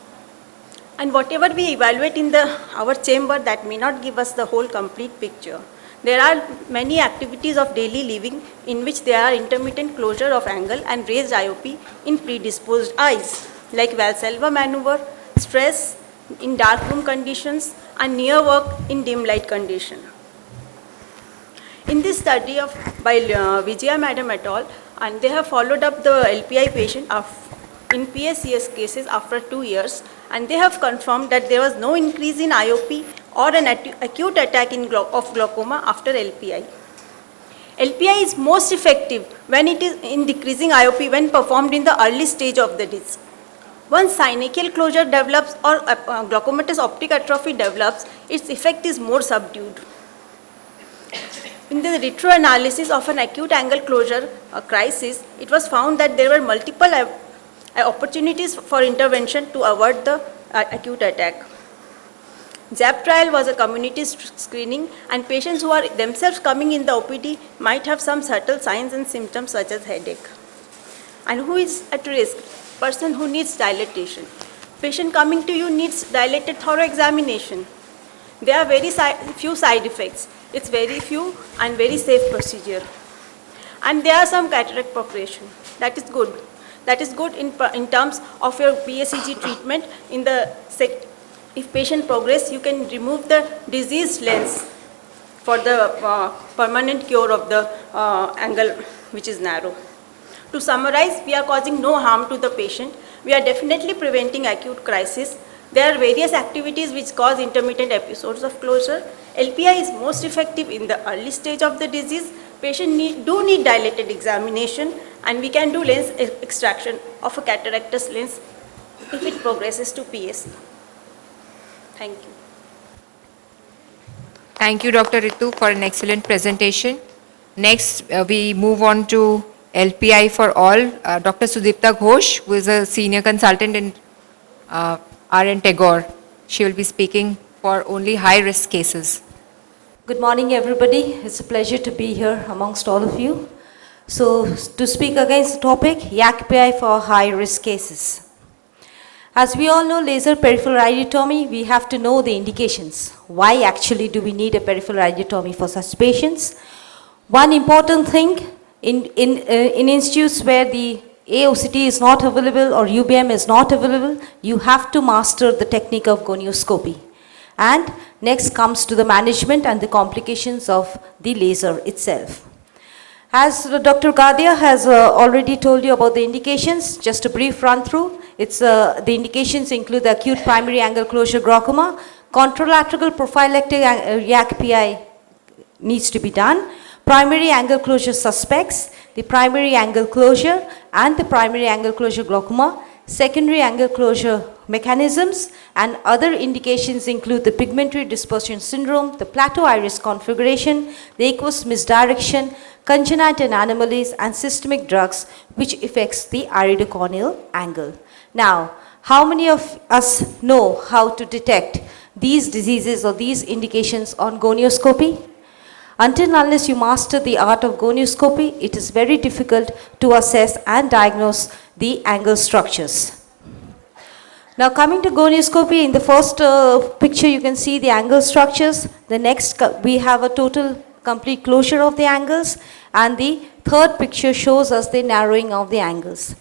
And whatever we evaluate in our chamber, that may not give us the whole complete picture. There are many activities of daily living in which there are intermittent closure of angle and raised IOP in predisposed eyes, like Valsalva maneuver, stress in dark room conditions, and near work in dim light condition. In this study by Vijaya madam et al., and they have followed up the LPI patient in PSCS cases after 2 years, and they have confirmed that there was no increase in IOP or an acute attack of glaucoma after LPI. LPI is most effective when it is in decreasing IOP when performed in the early stage of the disease. Once synechial closure develops or glaucomatous optic atrophy develops, its effect is more subdued. In the retroanalysis of an acute angle closure crisis, it was found that there were multiple opportunities for intervention to avert the acute attack. ZAP trial was a community screening, and patients who are themselves coming in the OPD might have some subtle signs and symptoms such as headache. And who is at risk? Person who needs dilatation. Patient coming to you needs dilated thorough examination. There are very few side effects. It's very few and very safe procedure. And there are some cataract progression. That is good. That is good in terms of your PSCG treatment. If patient progress, you can remove the diseased lens for the permanent cure of the angle which is narrow. To summarize, we are causing no harm to the patient. We are definitely preventing acute crisis. There are various activities which cause intermittent episodes of closure. LPI is most effective in the early stage of the disease. Patient do need dilated examination, and we can do lens extraction of a cataractous lens if it progresses to PSC. Thank you. Thank you, Dr. Ritu, for an excellent presentation. Next, we move on to LPI for all. Dr. Sudipta Ghosh, who is a senior consultant in RN Tagore. She will be speaking for only high-risk cases. Good morning, everybody. It's a pleasure to be here amongst all of you. So, to speak against the topic, YACPI for high-risk cases. As we all know, laser peripheral iridotomy, we have to know the indications. Why actually do we need a peripheral iridotomy for such patients? One important thing, in institutes where the AOCT is not available or UBM is not available, you have to master the technique of gonioscopy. And next comes to the management and the complications of the laser itself. As Dr. Gadia has already told you about the indications, just a brief run through. The indications include the acute primary angle closure glaucoma, contralateral prophylactic YACPI needs to be done, primary angle closure suspects, the primary angle closure and the primary angle closure glaucoma, secondary angle closure mechanisms, and other indications include the pigmentary dispersion syndrome, the plateau iris configuration, the aqueous misdirection, congenital anomalies, and systemic drugs which affects the iridocorneal angle. Now, how many of us know how to detect these diseases or these indications on gonioscopy? Until and unless you master the art of gonioscopy, it is very difficult to assess and diagnose the angle structures. Now coming to gonioscopy, in the first picture you can see the angle structures. The next we have a total complete closure of the angles, and the third picture shows us the narrowing of the angles.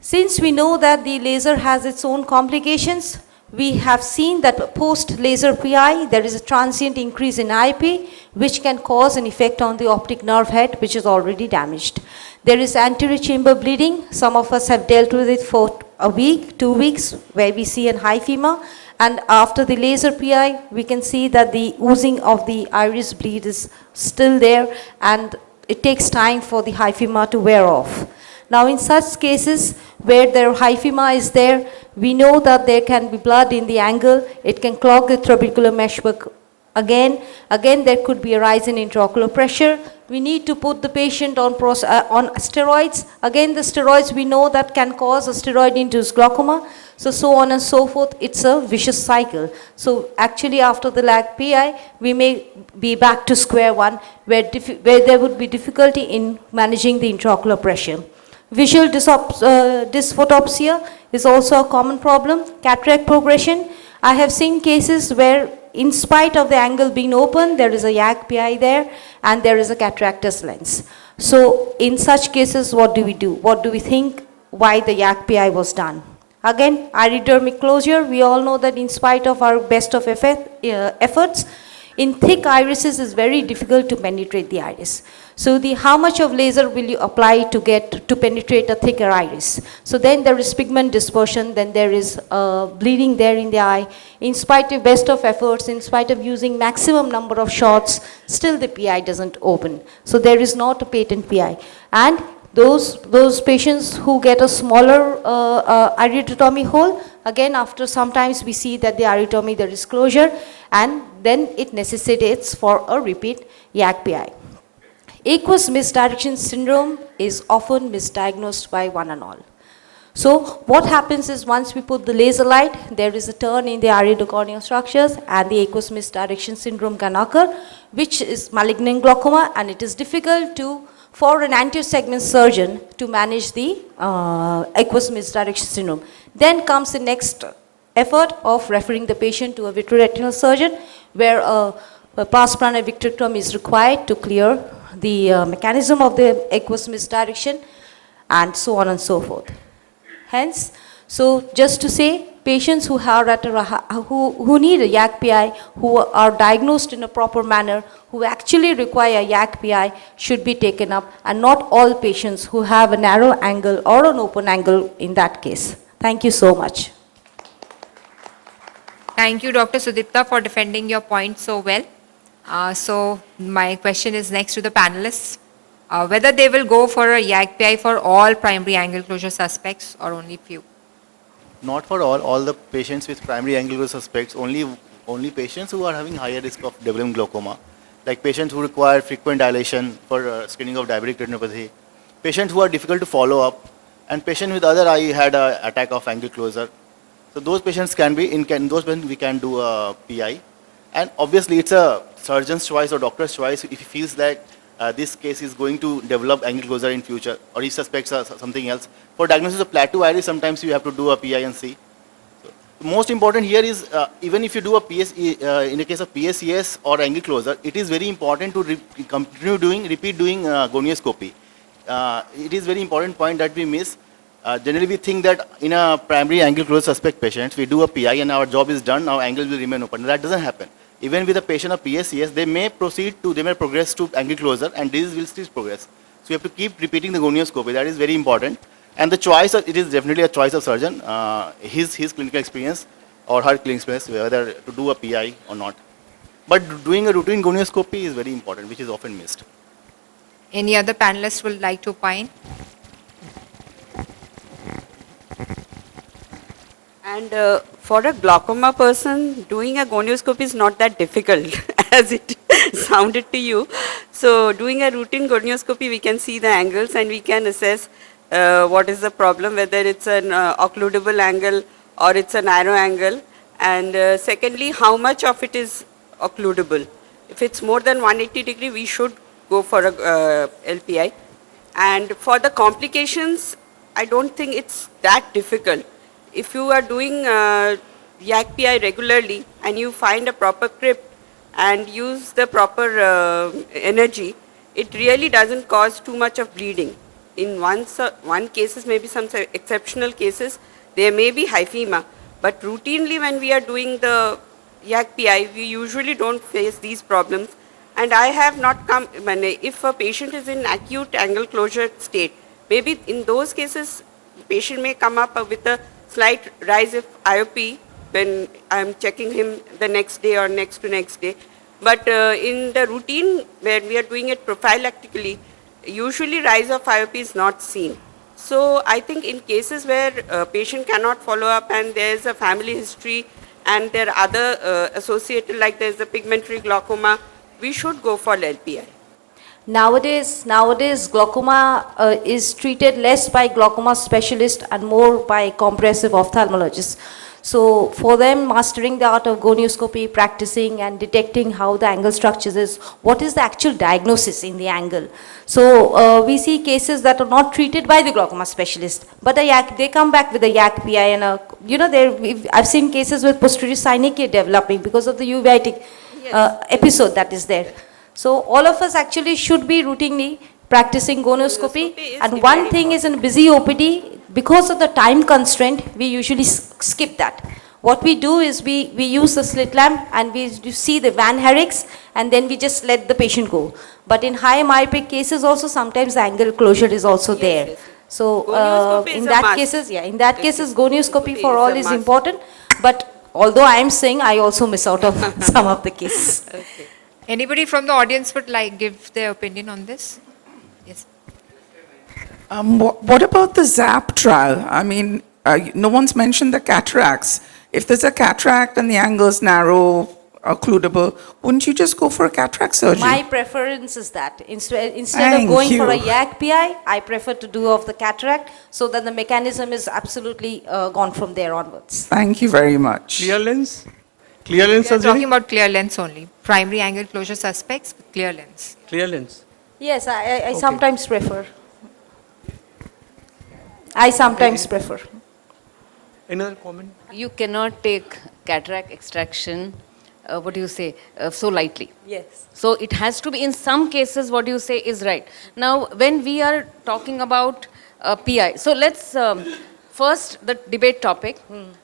Since we know that the laser has its own complications, we have seen that post-laser PI, there is a transient increase in IOP, which can cause an effect on the optic nerve head, which is already damaged. There is anterior chamber bleeding. Some of us have dealt with it for a week, 2 weeks, where we see a high FEMA. And after the laser PI, we can see that the oozing of the iris bleed is still there, and it takes time for the hyphema to wear off. Now in such cases where their hyphema is there, we know that there can be blood in the angle, it can clog the trabecular meshwork again. Again, there could be a rise in intraocular pressure. We need to put the patient on steroids. Again, the steroids we know that can cause a steroid-induced glaucoma. So on and so forth, it's a vicious cycle. So actually after the lag PI, we may be back to square one where there would be difficulty in managing the intraocular pressure. Visual dysphotopsia is also a common problem. Cataract progression. I have seen cases where in spite of the angle being open, there is a YAG PI there and there is a cataractus lens. So in such cases, what do we do? What do we think why the YAG PI was done? Again, iridodermic closure, we all know that in spite of our best of efforts, in thick irises is very difficult to penetrate the iris. So how much of laser will you apply to penetrate a thicker iris? So then there is pigment dispersion, then there is bleeding there in the eye. In spite of best of efforts, in spite of using maximum number of shots, still the PI doesn't open. So there is not a patent PI. And those patients who get a smaller iridotomy hole, again after sometimes we see that the iridotomy there is closure and then it necessitates for a repeat YAG PI. Aqueous misdirection syndrome is often misdiagnosed by one and all. So what happens is once we put the laser light, there is a turn in the iridocorneal structures and the aqueous misdirection syndrome can occur, which is malignant glaucoma, and it is difficult for an anterior segment surgeon to manage the aqueous misdirection syndrome. Then comes the next effort of referring the patient to a vitreoretinal surgeon where a pars plana vitrectomy is required to clear the mechanism of the aqueous misdirection and so on and so forth. Hence, so just to say, patients who need a YAG PI, who are diagnosed in a proper manner, who actually require a YAG PI should be taken up, and not all patients who have a narrow angle or an open angle in that case. Thank you so much. Thank you, Dr. Sudipta, for defending your point so well. So my question is next to the panelists. Whether they will go for a YAG PI for all primary angle closure suspects or only few? Not for all the patients with primary angle closure suspects, only patients who are having higher risk of developing glaucoma, like patients who require frequent dilation for screening of diabetic retinopathy, patients who are difficult to follow up, and patients with other eye had an attack of angle closure. So those patients those patients we can do a PI. And obviously it's a surgeon's choice or doctor's choice if he feels that this case is going to develop angle closure in future or he suspects something else. For diagnosis of plateau iris, sometimes you have to do a PI and C. So, most important here is even if you do a in the case of PSES or angle closure, it is very important to repeat doing gonioscopy. It is very important point that we miss. Generally we think that in a primary angle closure suspect patients, we do a PI and our job is done, our angle will remain open. That doesn't happen. Even with a patient of PSCS, they may progress to angle closure and disease will still progress. So you have to keep repeating the gonioscopy. That is very important. And the choice, it is definitely a choice of surgeon, his clinical experience or her clinical experience, whether to do a PI or not. But doing a routine gonioscopy is very important, which is often missed. Any other panelists would like to opine? And for a glaucoma person, doing a gonioscopy is not that difficult as it sounded to you. So doing a routine gonioscopy, we can see the angles and we can assess what is the problem, whether it's an occludable angle or it's a narrow angle. And secondly, how much of it is occludable. If it's more than 180 degree, we should go for a LPI. And for the complications, I don't think it's that difficult. If you are doing YAG PI regularly and you find a proper grip and use the proper energy, it really doesn't cause too much of bleeding. In one cases, maybe some exceptional cases, there may be hyphema, but routinely when we are doing the YAG PI, we usually don't face these problems. And I have not come, if a patient is in acute angle closure state, maybe in those cases, the patient may come up with a slight rise of IOP when I'm checking him the next day or next to next day. But in the routine where we are doing it prophylactically, usually rise of IOP is not seen. So I think in cases where a patient cannot follow up and there's a family history and there are other associated, like there's a pigmentary glaucoma, we should go for LPI. Nowadays glaucoma is treated less by glaucoma specialists and more by comprehensive ophthalmologists. So for them, mastering the art of gonioscopy, practicing and detecting how the angle structures is, what is the actual diagnosis in the angle. So we see cases that are not treated by the glaucoma specialist, but they come back with a YAC PI and I've seen cases with posterior synechia developing because of the uveitic episode that is there. So all of us actually should be routinely practicing gonioscopy. And one thing is in busy OPD, because of the time constraint, we usually skip that. What we do is we use the slit lamp and we see the Van Herrick's and then we just let the patient go. But in high myopic cases also sometimes the angle closure is also there. Yes. So in that cases, gonioscopy for all is important. But although I am saying, I also miss out on some of the cases. Okay. Anybody from the audience would like give their opinion on this? Yes. What about the ZAP trial? I mean, no one's mentioned the cataracts. If there's a cataract and the angle is narrow, occludable, wouldn't you just go for a cataract surgery? My preference is that. Instead of going for a YAC PI, I prefer to do of the cataract so that the mechanism is absolutely gone from there onwards. Thank you very much. Clear lens? Clear lens We are surgery? talking about clear lens only. Primary angle closure suspects with clear lens. Clear lens. Yes, I sometimes prefer. I sometimes prefer. Another comment? You cannot take cataract extraction, so lightly. Yes. So it has to be, in some cases, what you say is right. Now, when we are talking about PI, so let's first the debate topic,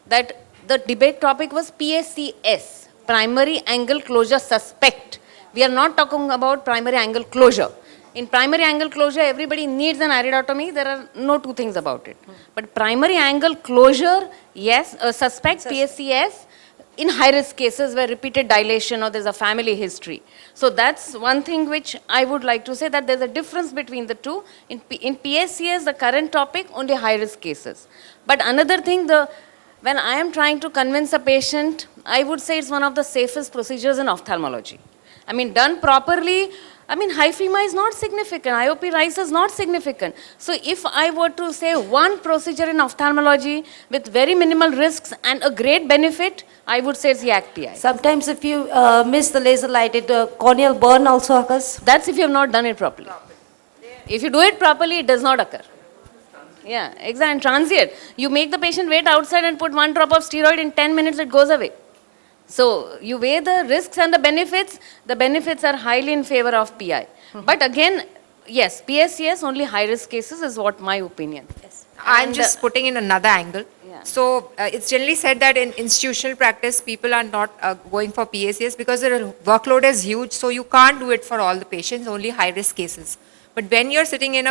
that the debate topic was PACS, primary angle closure suspect. We are not talking about primary angle closure. In primary angle closure, everybody needs an iridotomy. There are no two things about it. But primary angle closure, yes, suspect PACS in high-risk cases where repeated dilation or there's a family history. So that's one thing which I would like to say, that there's a difference between the two. In PACS, the current topic, only high-risk cases. But another thing, when I am trying to convince a patient, I would say it's one of the safest procedures in ophthalmology. I mean, done properly, hyphema is not significant, IOP rise is not significant. So if I were to say one procedure in ophthalmology with very minimal risks and a great benefit, I would say it's YAC PI. Sometimes if you miss the laser light, corneal burn also occurs. That's if you have not done it properly. If you do it properly, it does not occur. Yeah, exactly, and transient. You make the patient wait outside and put 1 drop of steroid, in 10 minutes it goes away. So you weigh the risks and the benefits are highly in favor of PI. But again, yes, PACS, only high-risk cases is what my opinion. Yes. I'm just putting in another angle. Yeah. So it's generally said that in institutional practice, people are not going for PACS because the workload is huge, so you can't do it for all the patients, only high-risk cases. But when you're sitting in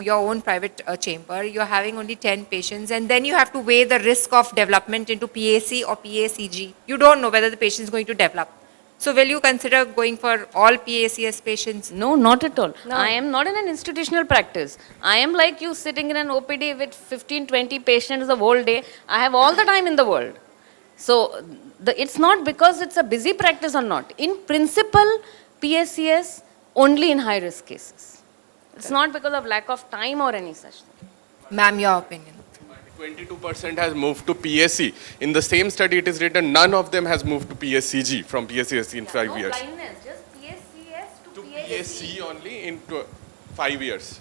your own private chamber, you're having only 10 patients, and then you have to weigh the risk of development into PAC or PACG. You don't know whether the patient is going to develop. So will you consider going for all PACS patients? No, not at all. No. I am not in an institutional practice. I am like you, sitting in an OPD with 15, 20 patients the whole day. I have all the time in the world. So it's not because it's a busy practice or not. In principle, PACS only in high-risk cases. It's not because of lack of time or any such thing. Ma'am, your opinion. 22% has moved to PSC. In the same study, it is written none of them has moved to PSCG from PSCS in 5 years. Blindness, just PSCS to PSC only in 5 years.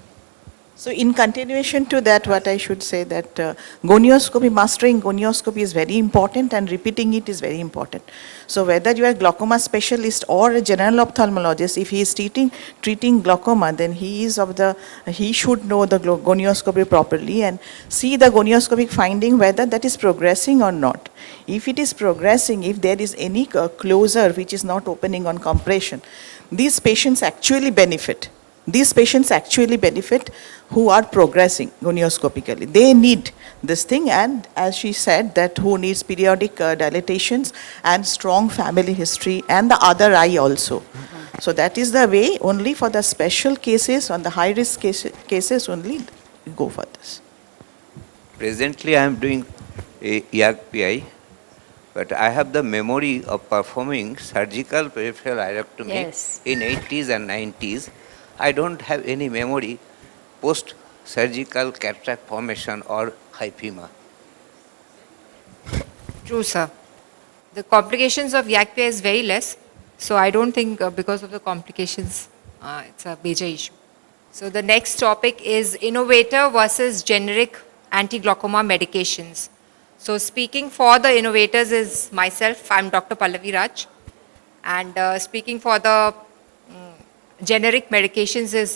So in continuation to that, what I should say that gonioscopy, mastering gonioscopy is very important and repeating it is very important. So whether you are a glaucoma specialist or a general ophthalmologist, if he is treating glaucoma, then he should know the gonioscopy properly and see the gonioscopic finding whether that is progressing or not. If it is progressing, if there is any closure which is not opening on compression, these patients actually benefit. These patients actually benefit who are progressing gonioscopically. They need this thing, and as she said, that who needs periodic dilatations and strong family history and the other eye also. So that is the way. Only for the special cases, on the high-risk cases only, we go for this. Presently, I am doing a ERPI, but I have the memory of performing surgical peripheral irectomy in 80s and 90s. I don't have any memory post-surgical cataract formation or hypema. True, sir. The complications of YACPA is very less, so I don't think because of the complications, it's a major issue. So the next topic is innovator versus generic anti-glaucoma medications. So speaking for the innovators is myself, I'm Dr. Pallavi Raj. And speaking for the generic medications is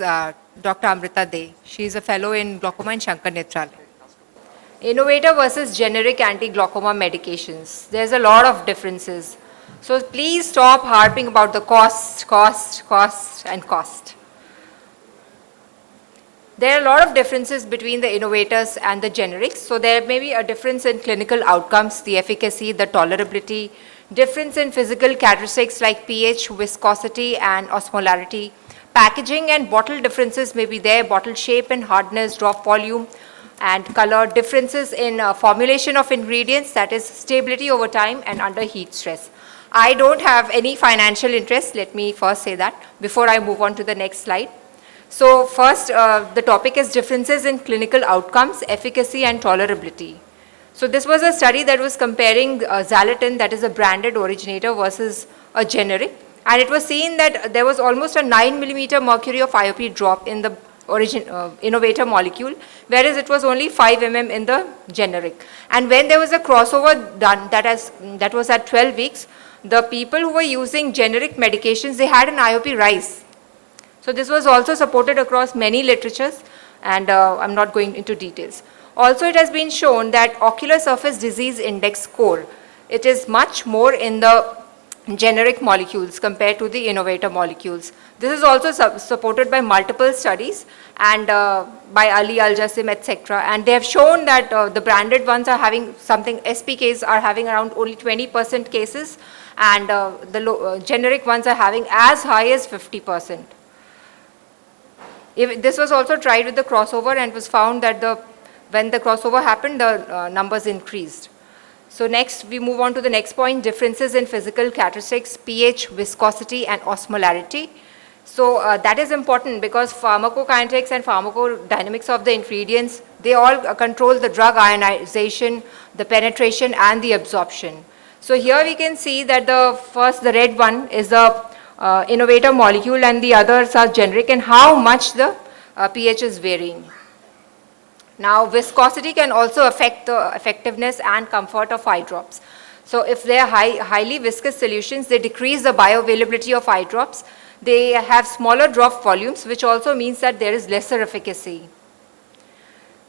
Dr. Amrita De. She is a fellow in glaucoma and Shankar Nethralaya. Innovator versus generic anti-glaucoma medications. There's a lot of differences. So please stop harping about the cost, and cost. There are a lot of differences between the innovators and the generics. So there may be a difference in clinical outcomes, the efficacy, the tolerability, difference in physical characteristics like pH, viscosity, and osmolarity. Packaging and bottle differences may be there, bottle shape and hardness, drop volume, and color. Differences in formulation of ingredients, that is stability over time and under heat stress. I don't have any financial interest, let me first say that, before I move on to the next slide. So first, the topic is differences in clinical outcomes, efficacy, and tolerability. So this was a study that was comparing Xalatin, that is a branded originator, versus a generic. And it was seen that there was almost a 9 millimeter mercury of IOP drop in the innovator molecule, whereas it was only 5 mm in the generic. And when there was a crossover done, that was at 12 weeks, the people who were using generic medications, they had an IOP rise. So this was also supported across many literatures, and I'm not going into details. Also, it has been shown that ocular surface disease index score, it is much more in the generic molecules compared to the innovator molecules. This is also supported by multiple studies and by Ali, Al-Jassim, etc. And they have shown that the branded ones are having something, SPKs are having around only 20% cases, and the generic ones are having as high as 50%. This was also tried with the crossover and was found that when the crossover happened, the numbers increased. So next, we move on to the next point, differences in physical characteristics, pH, viscosity, and osmolarity. So that is important because pharmacokinetics and pharmacodynamics of the ingredients, they all control the drug ionization, the penetration, and the absorption. So here we can see that the red one is the innovator molecule and the others are generic, and how much the pH is varying. Now, viscosity can also affect the effectiveness and comfort of eye drops. So if they are highly viscous solutions, they decrease the bioavailability of eye drops. They have smaller drop volumes, which also means that there is lesser efficacy.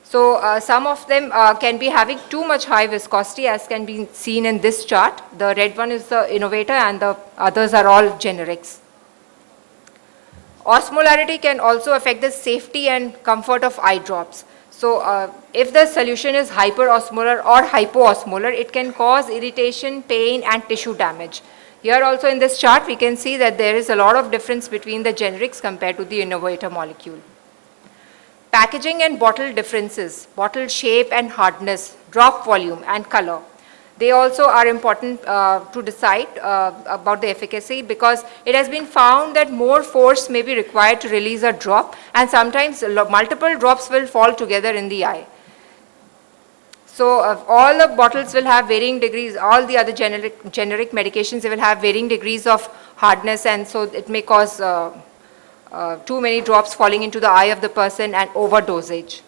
So some of them can be having too much high viscosity, as can be seen in this chart. The red one is the innovator and the others are all generics. Osmolarity can also affect the safety and comfort of eye drops. So if the solution is hyperosmolar or hypoosmolar, it can cause irritation, pain, and tissue damage. Here also in this chart, we can see that there is a lot of difference between the generics compared to the innovator molecule. Packaging and bottle differences, bottle shape and hardness, drop volume, and color. They also are important to decide about the efficacy, because it has been found that more force may be required to release a drop, and sometimes multiple drops will fall together in the eye. So all the bottles will have varying degrees, all the other generic medications, they will have varying degrees of hardness, and so it may cause too many drops falling into the eye of the person and overdosage.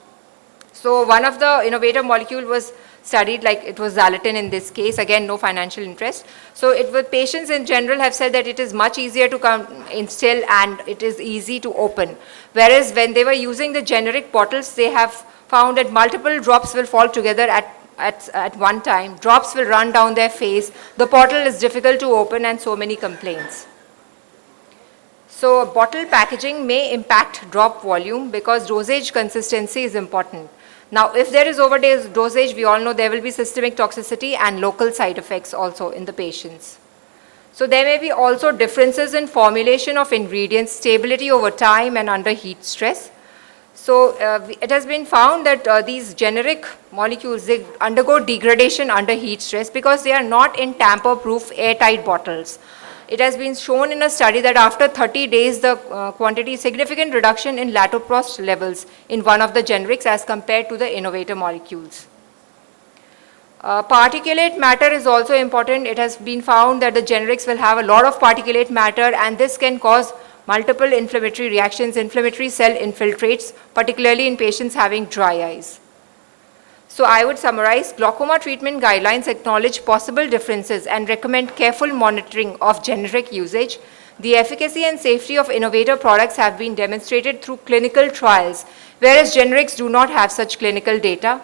So one of the innovator molecule was studied, like it was Xalatin in this case, again no financial interest. So patients in general have said that it is much easier to instill and it is easy to open. Whereas when they were using the generic bottles, they have found that multiple drops will fall together at one time. Drops will run down their face. The bottle is difficult to open, and so many complaints. So bottle packaging may impact drop volume because dosage consistency is important. Now, if there is overdosage, we all know there will be systemic toxicity and local side effects also in the patients. So there may be also differences in formulation of ingredients, stability over time and under heat stress. So it has been found that these generic molecules, they undergo degradation under heat stress because they are not in tamper-proof airtight bottles. It has been shown in a study that after 30 days, the significant reduction in latoprost levels in one of the generics as compared to the innovator molecules. Particulate matter is also important. It has been found that the generics will have a lot of particulate matter, and this can cause multiple inflammatory reactions, inflammatory cell infiltrates, particularly in patients having dry eyes. So I would summarize, glaucoma treatment guidelines acknowledge possible differences and recommend careful monitoring of generic usage. The efficacy and safety of innovator products have been demonstrated through clinical trials, whereas generics do not have such clinical data.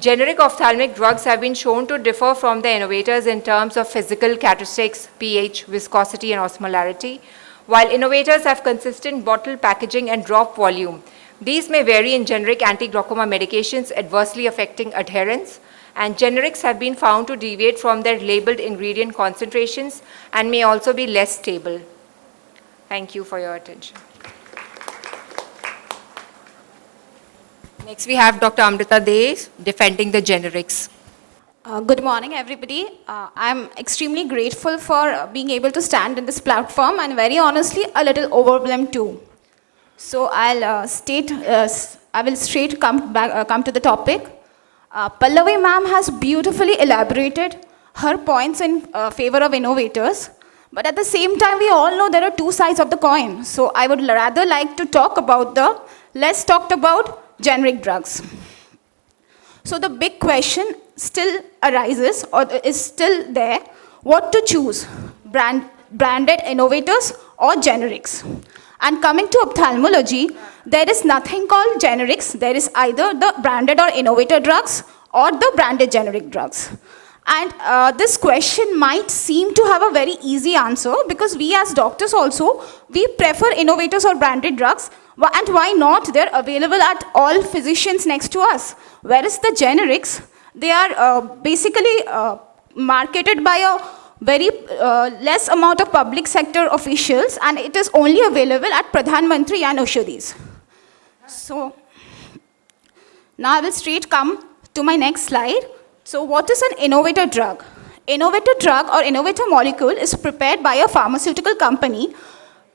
Generic ophthalmic drugs have been shown to differ from the innovators in terms of physical characteristics, pH, viscosity, and osmolarity, while innovators have consistent bottle packaging and drop volume. These may vary in generic anti-glaucoma medications, adversely affecting adherence, and generics have been found to deviate from their labeled ingredient concentrations and may also be less stable. Thank you for your attention. Next, we have Dr. Amrita De defending the generics. Good morning, everybody. I'm extremely grateful for being able to stand in this platform and very honestly, a little overwhelmed too. So I will straight come to the topic. Pallavi ma'am has beautifully elaborated her points in favor of innovators, but at the same time, we all know there are two sides of the coin. So I would rather like to talk about the less talked about generic drugs. So the big question still arises, or is still there, what to choose, branded innovators or generics? And coming to ophthalmology, there is nothing called generics. There is either the branded or innovator drugs or the branded generic drugs. And this question might seem to have a very easy answer because we as doctors also, we prefer innovators or branded drugs. And why not? They're available at all physicians next to us. Whereas the generics, they are basically marketed by a very less amount of public sector officials, and it is only available at Pradhan Mantri and Aushadhis. So now I will straight come to my next slide. So what is an innovator drug? Innovator drug or innovator molecule is prepared by a pharmaceutical company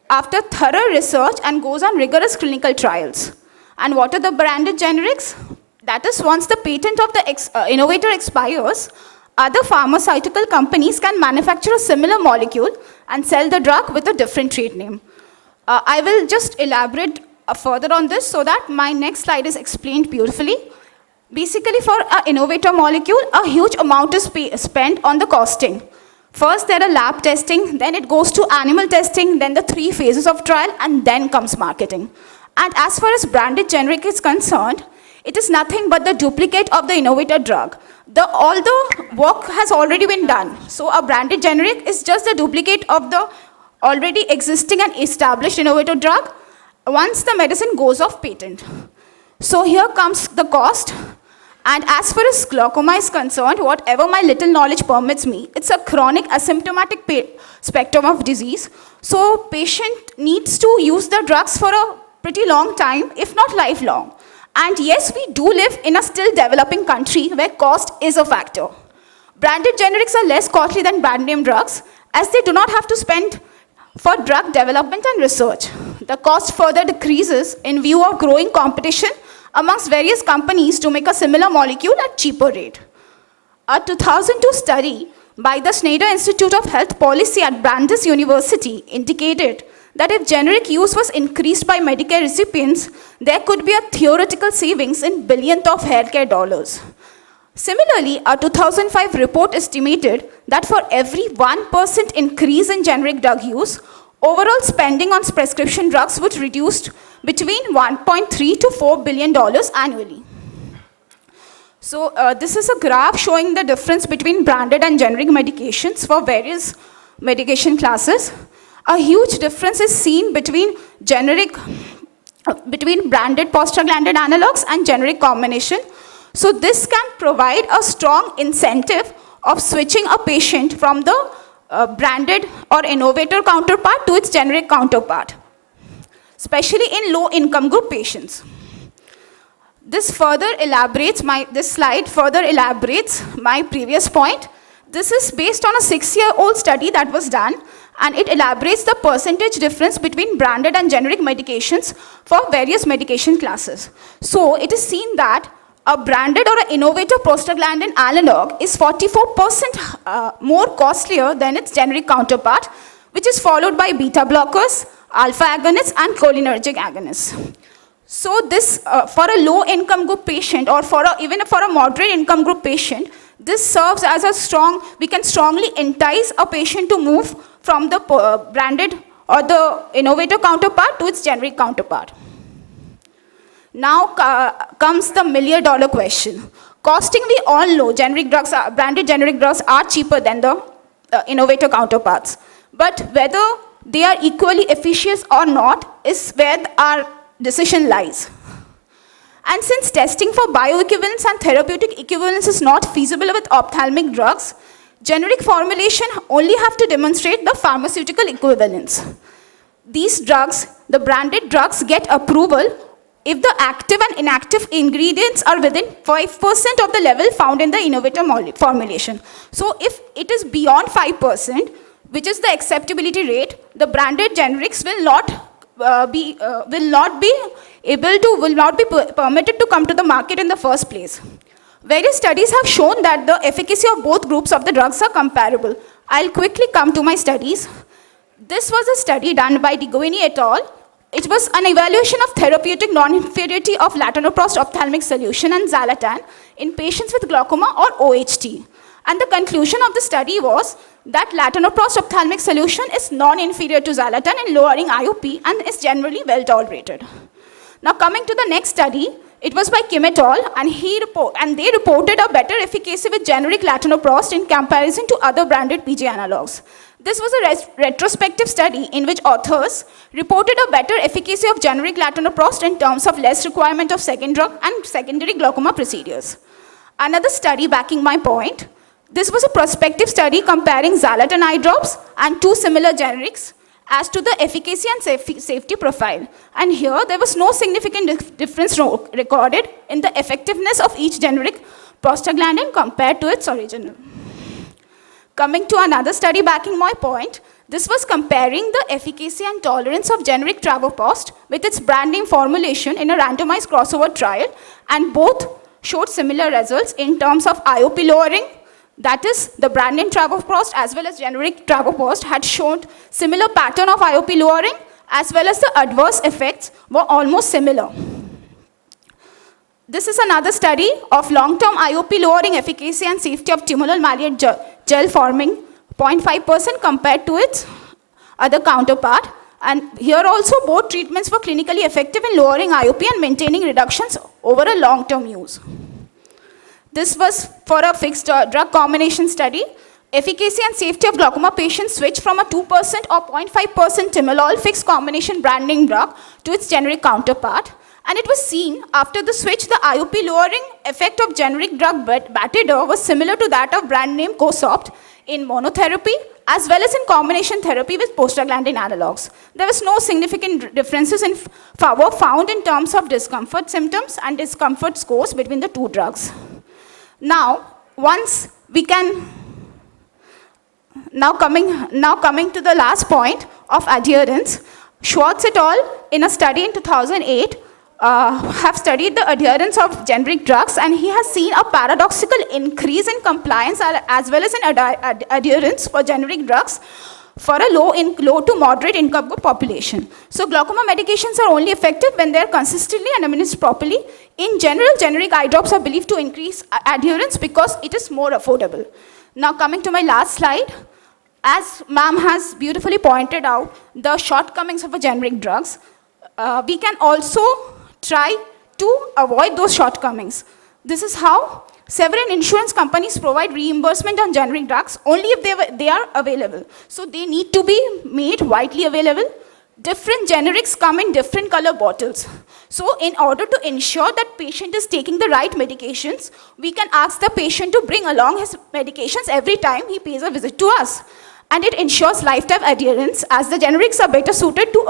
after thorough research and goes on rigorous clinical trials. And what are the branded generics? That is, once the patent of the innovator expires, other pharmaceutical companies can manufacture a similar molecule and sell the drug with a different trade name. I will just elaborate further on this so that my next slide is explained beautifully. Basically, for an innovator molecule, a huge amount is spent on the costing. First, there are lab testing, then it goes to animal testing, then the 3 phases of trial, and then comes marketing. And as far as branded generic is concerned, it is nothing but the duplicate of the innovator drug. All the work has already been done. So a branded generic is just a duplicate of the already existing and established innovator drug once the medicine goes off patent. So here comes the cost. And as far as glaucoma is concerned, whatever my little knowledge permits me, it's a chronic asymptomatic spectrum of disease. So patient needs to use the drugs for a pretty long time, if not lifelong. And yes, we do live in a still developing country where cost is a factor. Branded generics are less costly than brand name drugs as they do not have to spend for drug development and research. The cost further decreases in view of growing competition amongst various companies to make a similar molecule at cheaper rate. A 2002 study by the Schneider Institute of Health Policy at Brandeis University indicated that if generic use was increased by Medicare recipients, there could be a theoretical savings in billions of healthcare dollars. Similarly, a 2005 report estimated that for every 1% increase in generic drug use, overall spending on prescription drugs would reduce between $1.3 to $4 billion annually. So this is a graph showing the difference between branded and generic medications for various medication classes. A huge difference is seen between branded prostaglandin analogs and generic combination. So this can provide a strong incentive of switching a patient from the branded or innovator counterpart to its generic counterpart, especially in low-income group patients. This slide further elaborates my previous point. This is based on a 6-year-old study that was done, and it elaborates the percentage difference between branded and generic medications for various medication classes. So it is seen that a branded or an innovator prostaglandin analog is 44% more costlier than its generic counterpart, which is followed by beta blockers, alpha agonists, and cholinergic agonists. So this, for a low-income group patient, or even for a moderate income group patient, this serves as we can strongly entice a patient to move from the branded or the innovator counterpart to its generic counterpart. Now comes the million-dollar question. Costing, we all know, branded generic drugs are cheaper than the innovator counterparts. But whether they are equally efficacious or not is where our decision lies. And since testing for bioequivalence and therapeutic equivalence is not feasible with ophthalmic drugs, generic formulation only have to demonstrate the pharmaceutical equivalence. These drugs, the branded drugs, get approval if the active and inactive ingredients are within 5% of the level found in the innovator formulation. So if it is beyond 5%, which is the acceptability rate, the branded generics will not be permitted to come to the market in the first place. Various studies have shown that the efficacy of both groups of the drugs are comparable. I'll quickly come to my studies. This was a study done by Digoini et al. It was an evaluation of therapeutic non-inferiority of latanoprost ophthalmic solution and xalatan in patients with glaucoma or OHT. And the conclusion of the study was that latanoprost ophthalmic solution is non-inferior to xalatan in lowering IOP and is generally well tolerated. Now coming to the next study, it was by Kim et al. And they reported a better efficacy with generic latanoprost in comparison to other branded PG analogs. This was a retrospective study in which authors reported a better efficacy of generic latanoprost in terms of less requirement of second drug and secondary glaucoma procedures. Another study backing my point, this was a prospective study comparing xalatan eye drops and two similar generics as to the efficacy and safety profile. And here there was no significant difference recorded in the effectiveness of each generic prostaglandin compared to its original. Coming to another study backing my point, this was comparing the efficacy and tolerance of generic travoprost with its brand name formulation in a randomized crossover trial, and both showed similar results in terms of IOP lowering. That is, the brand name travoprost as well as generic travoprost had shown similar pattern of IOP lowering, as well as the adverse effects were almost similar. This is another study of long-term IOP lowering efficacy and safety of tumoral maliate gel forming 0.5% compared to its other counterpart. And here also both treatments were clinically effective in lowering IOP and maintaining reductions over a long-term use. This was for a fixed drug combination study. Efficacy and safety of glaucoma patients switched from a 2% or 0.5% timolol fixed combination brand name drug to its generic counterpart. And it was seen after the switch, the IOP lowering effect of generic drug Batidor was similar to that of brand name Cosopt in monotherapy as well as in combination therapy with prostaglandin analogs. There was no significant differences in power found in terms of discomfort symptoms and discomfort scores between the two drugs. Now, coming to the last point of adherence, Schwartz et al. In a study in 2008 have studied the adherence of generic drugs, and he has seen a paradoxical increase in compliance as well as in adherence for generic drugs for a low to moderate income population. So glaucoma medications are only effective when they are consistently and administered properly. In general, generic eye drops are believed to increase adherence because it is more affordable. Now coming to my last slide, as ma'am has beautifully pointed out the shortcomings of generic drugs, we can also try to avoid those shortcomings. This is how several insurance companies provide reimbursement on generic drugs only if they are available. So they need to be made widely available. Different generics come in different color bottles. So in order to ensure that patient is taking the right medications, we can ask the patient to bring along his medications every time he pays a visit to us. and it ensures lifetime adherence as the generics are better suited to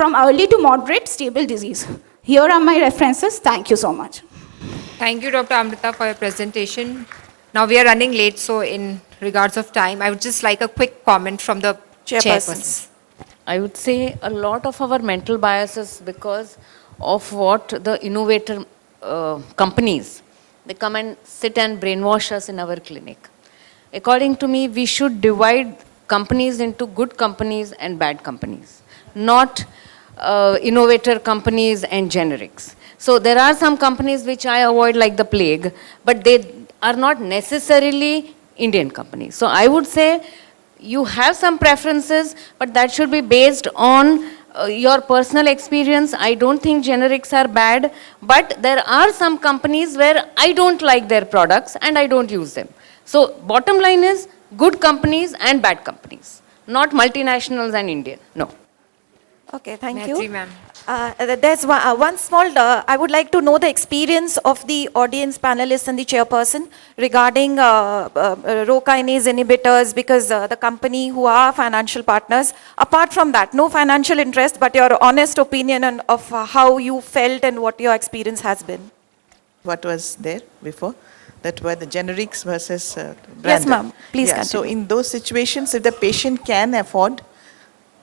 from early to moderate stable disease. Here are my references. Thank you so much. Thank you, Dr. Amrita, for your presentation. Now we are running late, so in regards of time, I would just like a quick comment from the chairperson. I would say a lot of our mental biases because of what the innovator companies, they come and sit and brainwash us in our clinic. According to me, we should divide companies into good companies and bad companies, not innovator companies and generics. So there are some companies which I avoid like the plague, but they are not necessarily Indian companies. So I would say you have some preferences, but that should be based on your personal experience. I don't think generics are bad, but there are some companies where I don't like their products and I don't use them. So bottom line is good companies and bad companies, not multinationals and Indian, no. Okay, thank Gayatri, you. ma'am. There's one small, I would like to know the experience of the audience panelists and the chairperson regarding Rho kinase inhibitors, because the company who are financial partners, apart from that, no financial interest, but your honest opinion of how you felt and what your experience has been. What was there before? That were the generics versus branded. Yes, ma'am. Please Yeah, so continue. in those situations, if the patient can afford,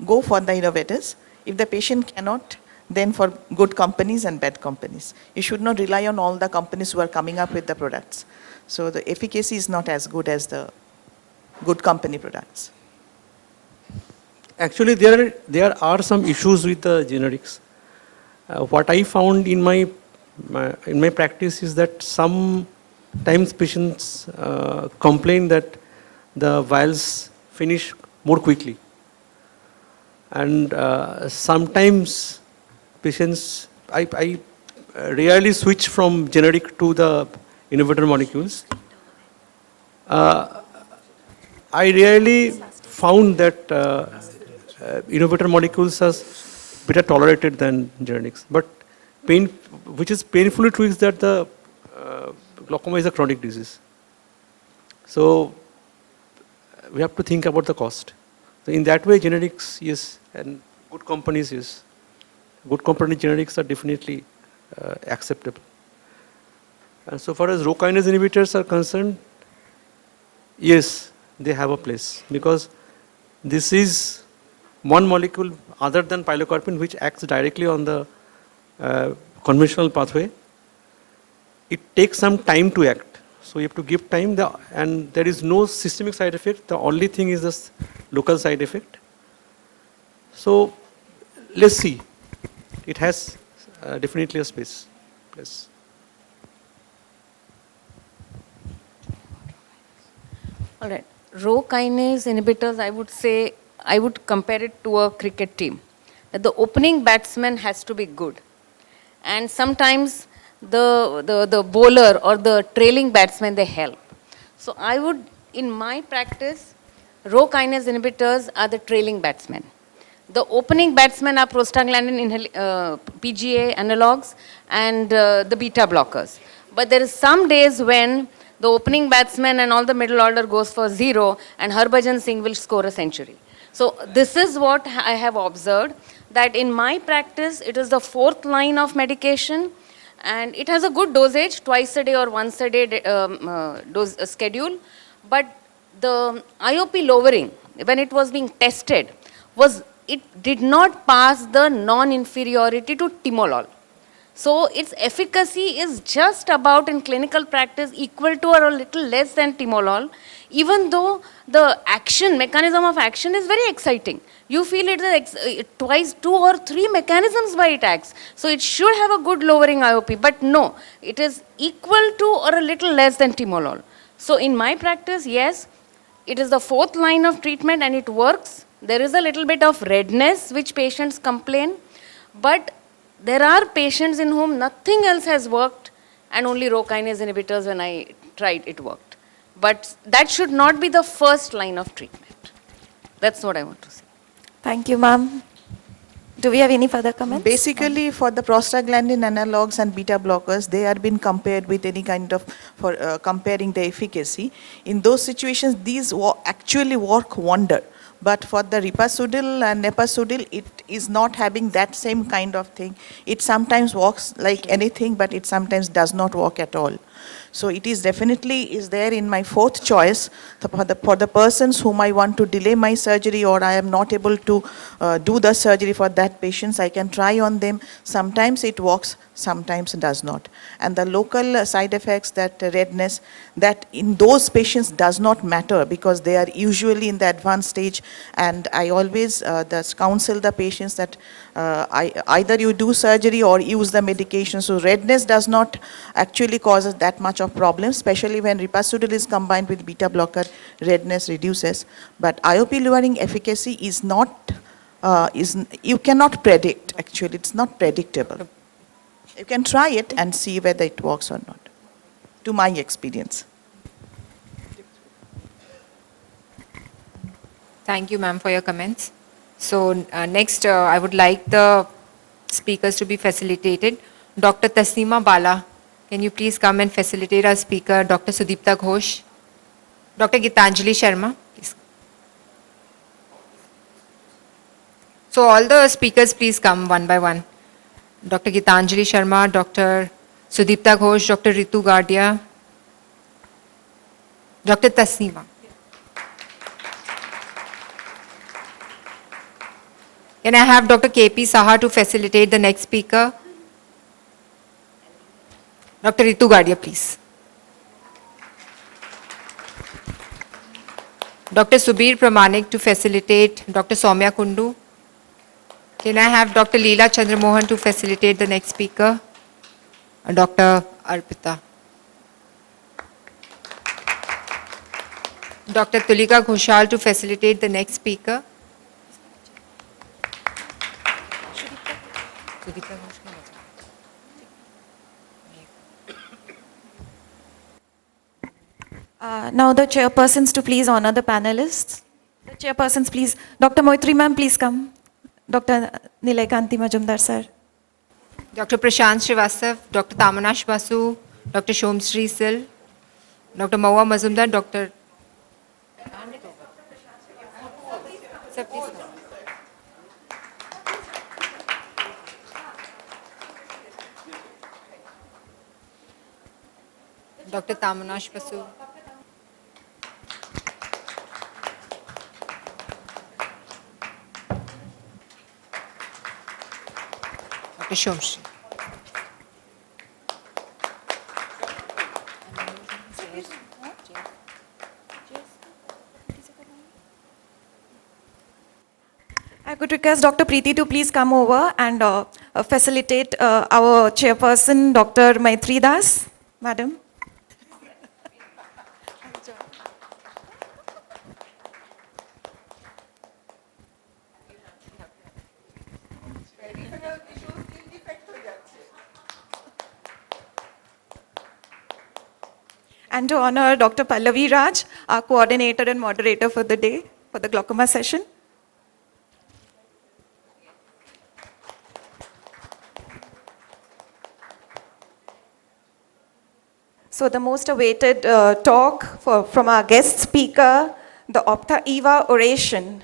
go for the innovators. If the patient cannot, then for good companies and bad companies. You should not rely on all the companies who are coming up with the products. So the efficacy is not as good as the good company products. Actually, there are some issues with the generics. What I found in my practice is that sometimes patients complain that the vials finish more quickly. And sometimes patients, I rarely switch from generic to the innovator molecules. I rarely found that innovator molecules are better tolerated than generics. But which is painfully true is that the glaucoma is a chronic disease. So we have to think about the cost. So in that way, generics, yes, and good companies, yes. Good company generics are definitely acceptable. And so far as Rho kinase inhibitors are concerned, yes, they have a place, because this is one molecule other than pilocarpine which acts directly on the conventional pathway. It takes some time to act. So you have to give time, and there is no systemic side effect. The only thing is this local side effect. So let's see. It has definitely a space. Yes. All right. Rho kinase inhibitors, I would say, I would compare it to a cricket team. That the opening batsman has to be good. And sometimes the bowler or the trailing batsman, they help. So I would, in my practice, Rho kinase inhibitors are the trailing batsmen. The opening batsmen are prostaglandin PGA analogs and the beta blockers. But there is some days when the opening batsman and all the middle order goes for 0 and Harbhajan Singh will score a century. So this is what I have observed, that in my practice, it is the 4th line of medication, and it has a good dosage, twice a day or once a day dose schedule. But the IOP lowering, when it was being tested, it did not pass the non-inferiority to timolol. So its efficacy is just about, in clinical practice, equal to or a little less than timolol, even though the mechanism of action is very exciting. You feel it is twice, 2 or 3 mechanisms by it acts. So it should have a good lowering IOP, but no, it is equal to or a little less than timolol. So in my practice, yes, it is the 4th line of treatment and it works. There is a little bit of redness which patients complain, but there are patients in whom nothing else has worked and only Rho kinase inhibitors, when I tried, it worked. But that should not be the first line of treatment. That's what I want to say. Thank you, ma'am. Do we have any further comments? Basically, for the prostaglandin analogs and beta blockers, they are been compared with any kind of, for comparing the efficacy. In those situations, these actually work wonder. But for the ripasudil and nepasudil, it is not having that same kind of thing. It sometimes works like anything, but it sometimes does not work at all. So it is definitely is there in my fourth choice for the persons whom I want to delay my surgery, or I am not able to do the surgery for that patients. I can try on them. Sometimes it works, sometimes it does not. And the local side effects, that redness, that in those patients does not matter because they are usually in the advanced stage. And I always counsel the patients that either you do surgery or use the medication. So redness does not actually cause that much of problem, especially when ripasudil is combined with beta blocker, redness reduces. But IOP lowering efficacy is not, you cannot predict actually, it's not predictable. You can try it and see whether it works or not, to my experience. Thank you, ma'am, for your comments. So next, I would like the speakers to be facilitated. Dr. Taslima Bala, can you please come and facilitate our speaker, Dr. Sudipta Ghosh? Dr. Gitanjali Sharma, please. So all the speakers, please come one by one. Dr. Gitanjali Sharma, Dr. Sudipta Ghosh, Dr. Ritu Gadia, Dr. Taslima. Can I have Dr. KP Saha to facilitate the next speaker? Dr. Ritu Gadia, please. Dr. Subir Pramanik to facilitate Dr. Soumya Kundu. Can I have Dr. Leela Chandramohan to facilitate the next speaker? Dr. Arpita. Dr. Tulika Ghoshal to facilitate the next speaker. Now the chairpersons to please honor the panelists. The chairpersons, please. Dr. Moitri ma'am, please come. Dr. Nilaikanti Majumdar sir. Dr. Prashant Srivastav, Dr. Tamanash Basu, Dr. Shomsri Sil, Dr. Maua Mazumdar, Dr. Sir, please. Dr. Tamanash Basu. Dr. Shomsri. I could request Dr. Preeti to please come over and facilitate our chairperson, Dr. Maitri Das. Madam. And to honor Dr. Pallavi Raj, our coordinator and moderator for the day, for the glaucoma session. So the most awaited talk from our guest speaker, the Ophthaeva oration.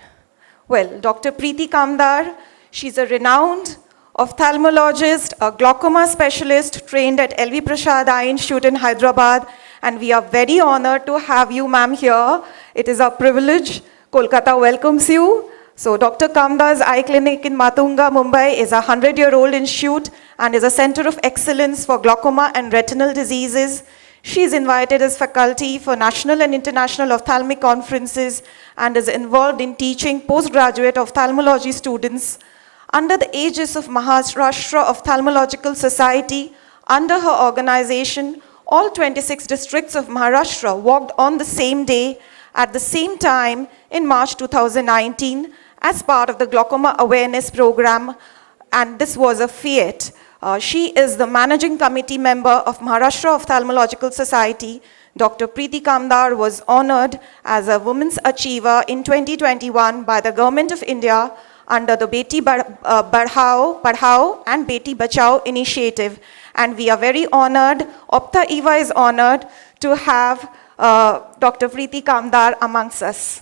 Well, Dr. Preeti Kamdar, she's a renowned ophthalmologist, a glaucoma specialist trained at LV Prasad Eye Institute in Hyderabad, and we are very honored to have you, ma'am, here. It is our privilege. Kolkata welcomes you. So Dr. Kamdar's Eye Clinic in Matunga, Mumbai is a 100-year-old institute and is a center of excellence for glaucoma and retinal diseases. She is invited as faculty for national and international ophthalmic conferences and is involved in teaching postgraduate ophthalmology students. Under the aegis of Maharashtra Ophthalmological Society, under her organization, all 26 districts of Maharashtra walked on the same day at the same time in March 2019 as part of the glaucoma awareness program, and this was a feat. She is the managing committee member of Maharashtra Ophthalmological Society. Dr. Preeti Kamdar was honored as a Women's Achiever in 2021 by the Government of India under the Beti Padhao and Beti Bachao initiative. And we are very honored, Ophthaeva is honored to have Dr. Preeti Kamdar amongst us.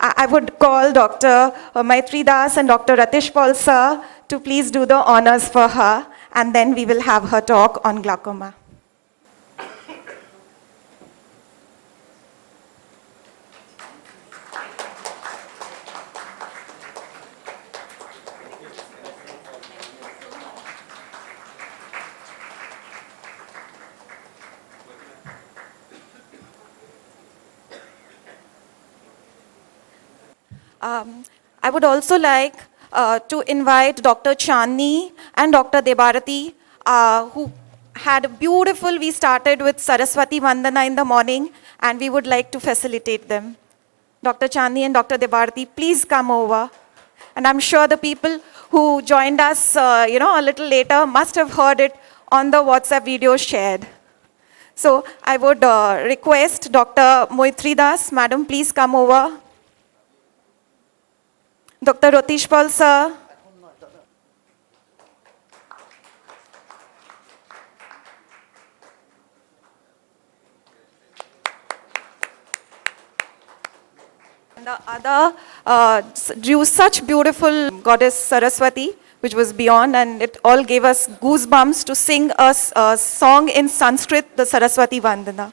I would call Dr. Maitri Das and Dr. Ratish Paul sir to please do the honors for her, and then we will have her talk on glaucoma. I would also like to invite Dr. Chandni and Dr. Debarati, who had a beautiful, we started with Saraswati Vandana in the morning, and we would like to facilitate them. Dr. Chandni and Dr. Debarati, please come over. And I'm sure the people who joined us, a little later must have heard it on the WhatsApp video shared. So I would request Dr. Maitri Das, madam, please come over. Dr. Ratish Paul sir. And the other drew such beautiful goddess Saraswati, which was beyond, and it all gave us goosebumps to sing a song in Sanskrit, the Saraswati Vandana.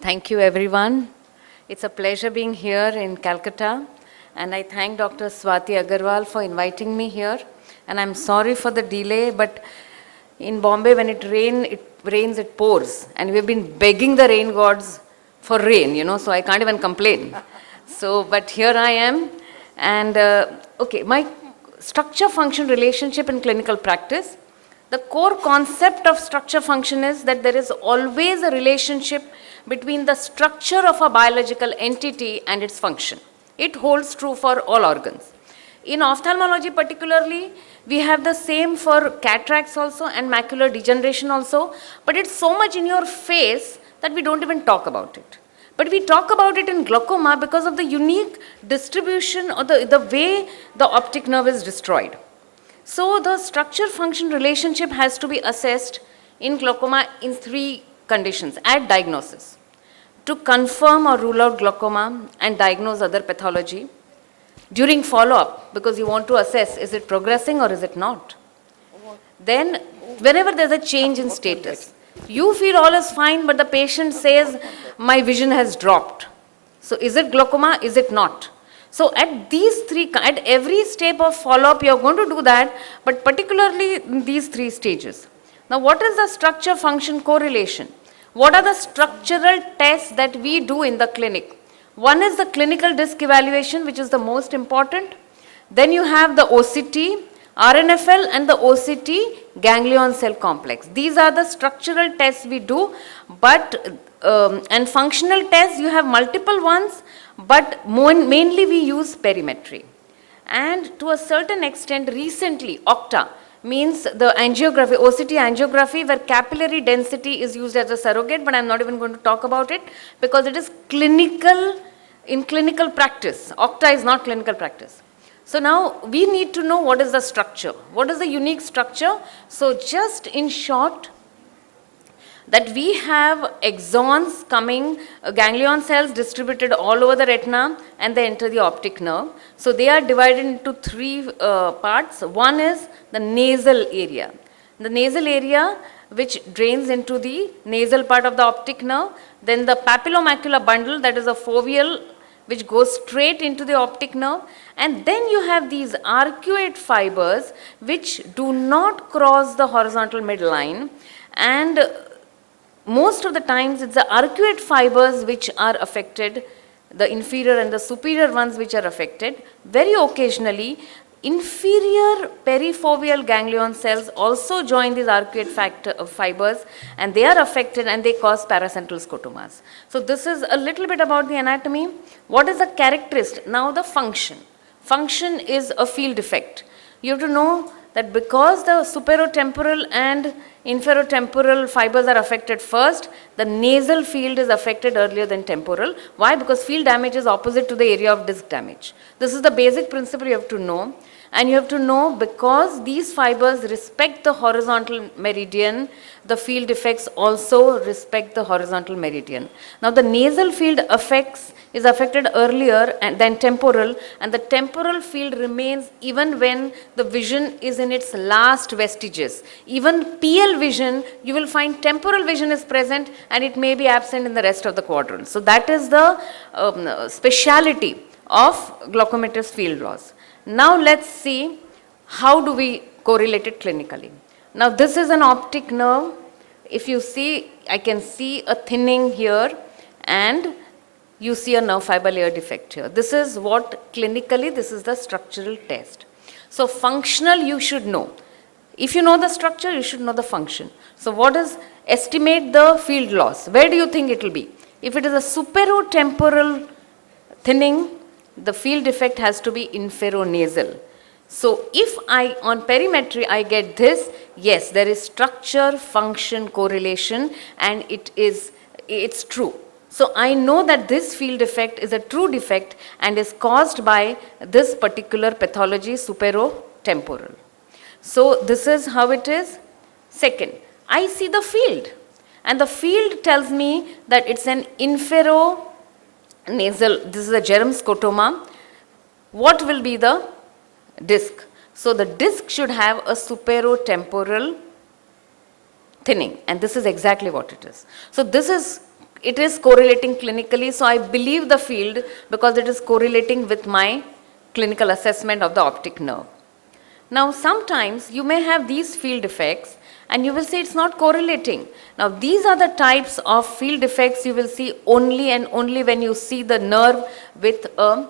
Thank you, everyone. It's a pleasure being here in Calcutta. And I thank Dr. Swati Agarwal for inviting me here. And I'm sorry for the delay, but in Bombay, when it rains, it pours. And we've been begging the rain gods for rain, so I can't even complain. So, but here I am. And, okay, my structure-function relationship in clinical practice. The core concept of structure-function is that there is always a relationship between the structure of a biological entity and its function. It holds true for all organs. In ophthalmology particularly, we have the same for cataracts also and macular degeneration also, but it's so much in your face that we don't even talk about it. But we talk about it in glaucoma because of the unique distribution or the way the optic nerve is destroyed. So the structure-function relationship has to be assessed in glaucoma in 3 conditions at diagnosis. To confirm or rule out glaucoma and diagnose other pathology. During follow-up, because you want to assess, is it progressing or is it not? Then, whenever there's a change in status, you feel all is fine, but the patient says, my vision has dropped. So is it glaucoma, is it not? So at every step of follow-up, you're going to do that, but particularly in these 3 stages. Now, what is the structure-function correlation? What are the structural tests that we do in the clinic? One is the clinical disc evaluation, which is the most important. Then you have the OCT, RNFL, and the OCT ganglion cell complex. These are the structural tests we do, but and functional tests, you have multiple ones, but mainly we use perimetry. And to a certain extent, recently, OCTA, means the angiography, OCT angiography, where capillary density is used as a surrogate, but I'm not even going to talk about it because it is clinical, in clinical practice. OCTA is not clinical practice. So now we need to know what is the structure. What is the unique structure? So just in short, that we have axons coming, ganglion cells distributed all over the retina, and they enter the optic nerve. So they are divided into 3 parts. One is the nasal area. The nasal area which drains into the nasal part of the optic nerve. Then the papillomacular bundle, that is a foveal, which goes straight into the optic nerve. And then you have these arcuate fibers which do not cross the horizontal midline, and most of the times it's the arcuate fibers which are affected, the inferior and the superior ones which are affected. Very occasionally, inferior perifoveal ganglion cells also join these arcuate fibers, and they are affected and they cause paracentral scotomas. So this is a little bit about the anatomy. What is the characteristic? Now the function. Function is a field effect. You have to know that because the superotemporal and Inferotemporal fibers are affected first. The nasal field is affected earlier than temporal. Why? Because field damage is opposite to the area of disc damage. This is the basic principle you have to know. And you have to know, because these fibers respect the horizontal meridian, the field effects also respect the horizontal meridian. Now the nasal field is affected earlier than temporal, and the temporal field remains even when the vision is in its last vestiges. Even PL vision, you will find temporal vision is present and it may be absent in the rest of the quadrant. So that is the speciality of glaucomatous field loss. Now let's see how do we correlate it clinically. Now this is an optic nerve. If you see, I can see a thinning here and you see a nerve fiber layer defect here. This is what clinically, this is the structural test. So functional you should know. If you know the structure, you should know the function. So what is, estimate the field loss. Where do you think it will be? If it is a superotemporal thinning, the field defect has to be inferonasal. So if on perimetry I get this, yes, there is structure function correlation and it's true. So I know that this field defect is a true defect and is caused by this particular pathology, superotemporal. So this is how it is. Second, I see the field and the field tells me that it's an inferonasal, this is a germ scotoma. What will be the disc? So the disc should have a superotemporal thinning, and this is exactly what it is. So it is correlating clinically, so I believe the field because it is correlating with my clinical assessment of the optic nerve. Now sometimes you may have these field effects and you will say it's not correlating. Now these are the types of field effects you will see only and only when you see the nerve with a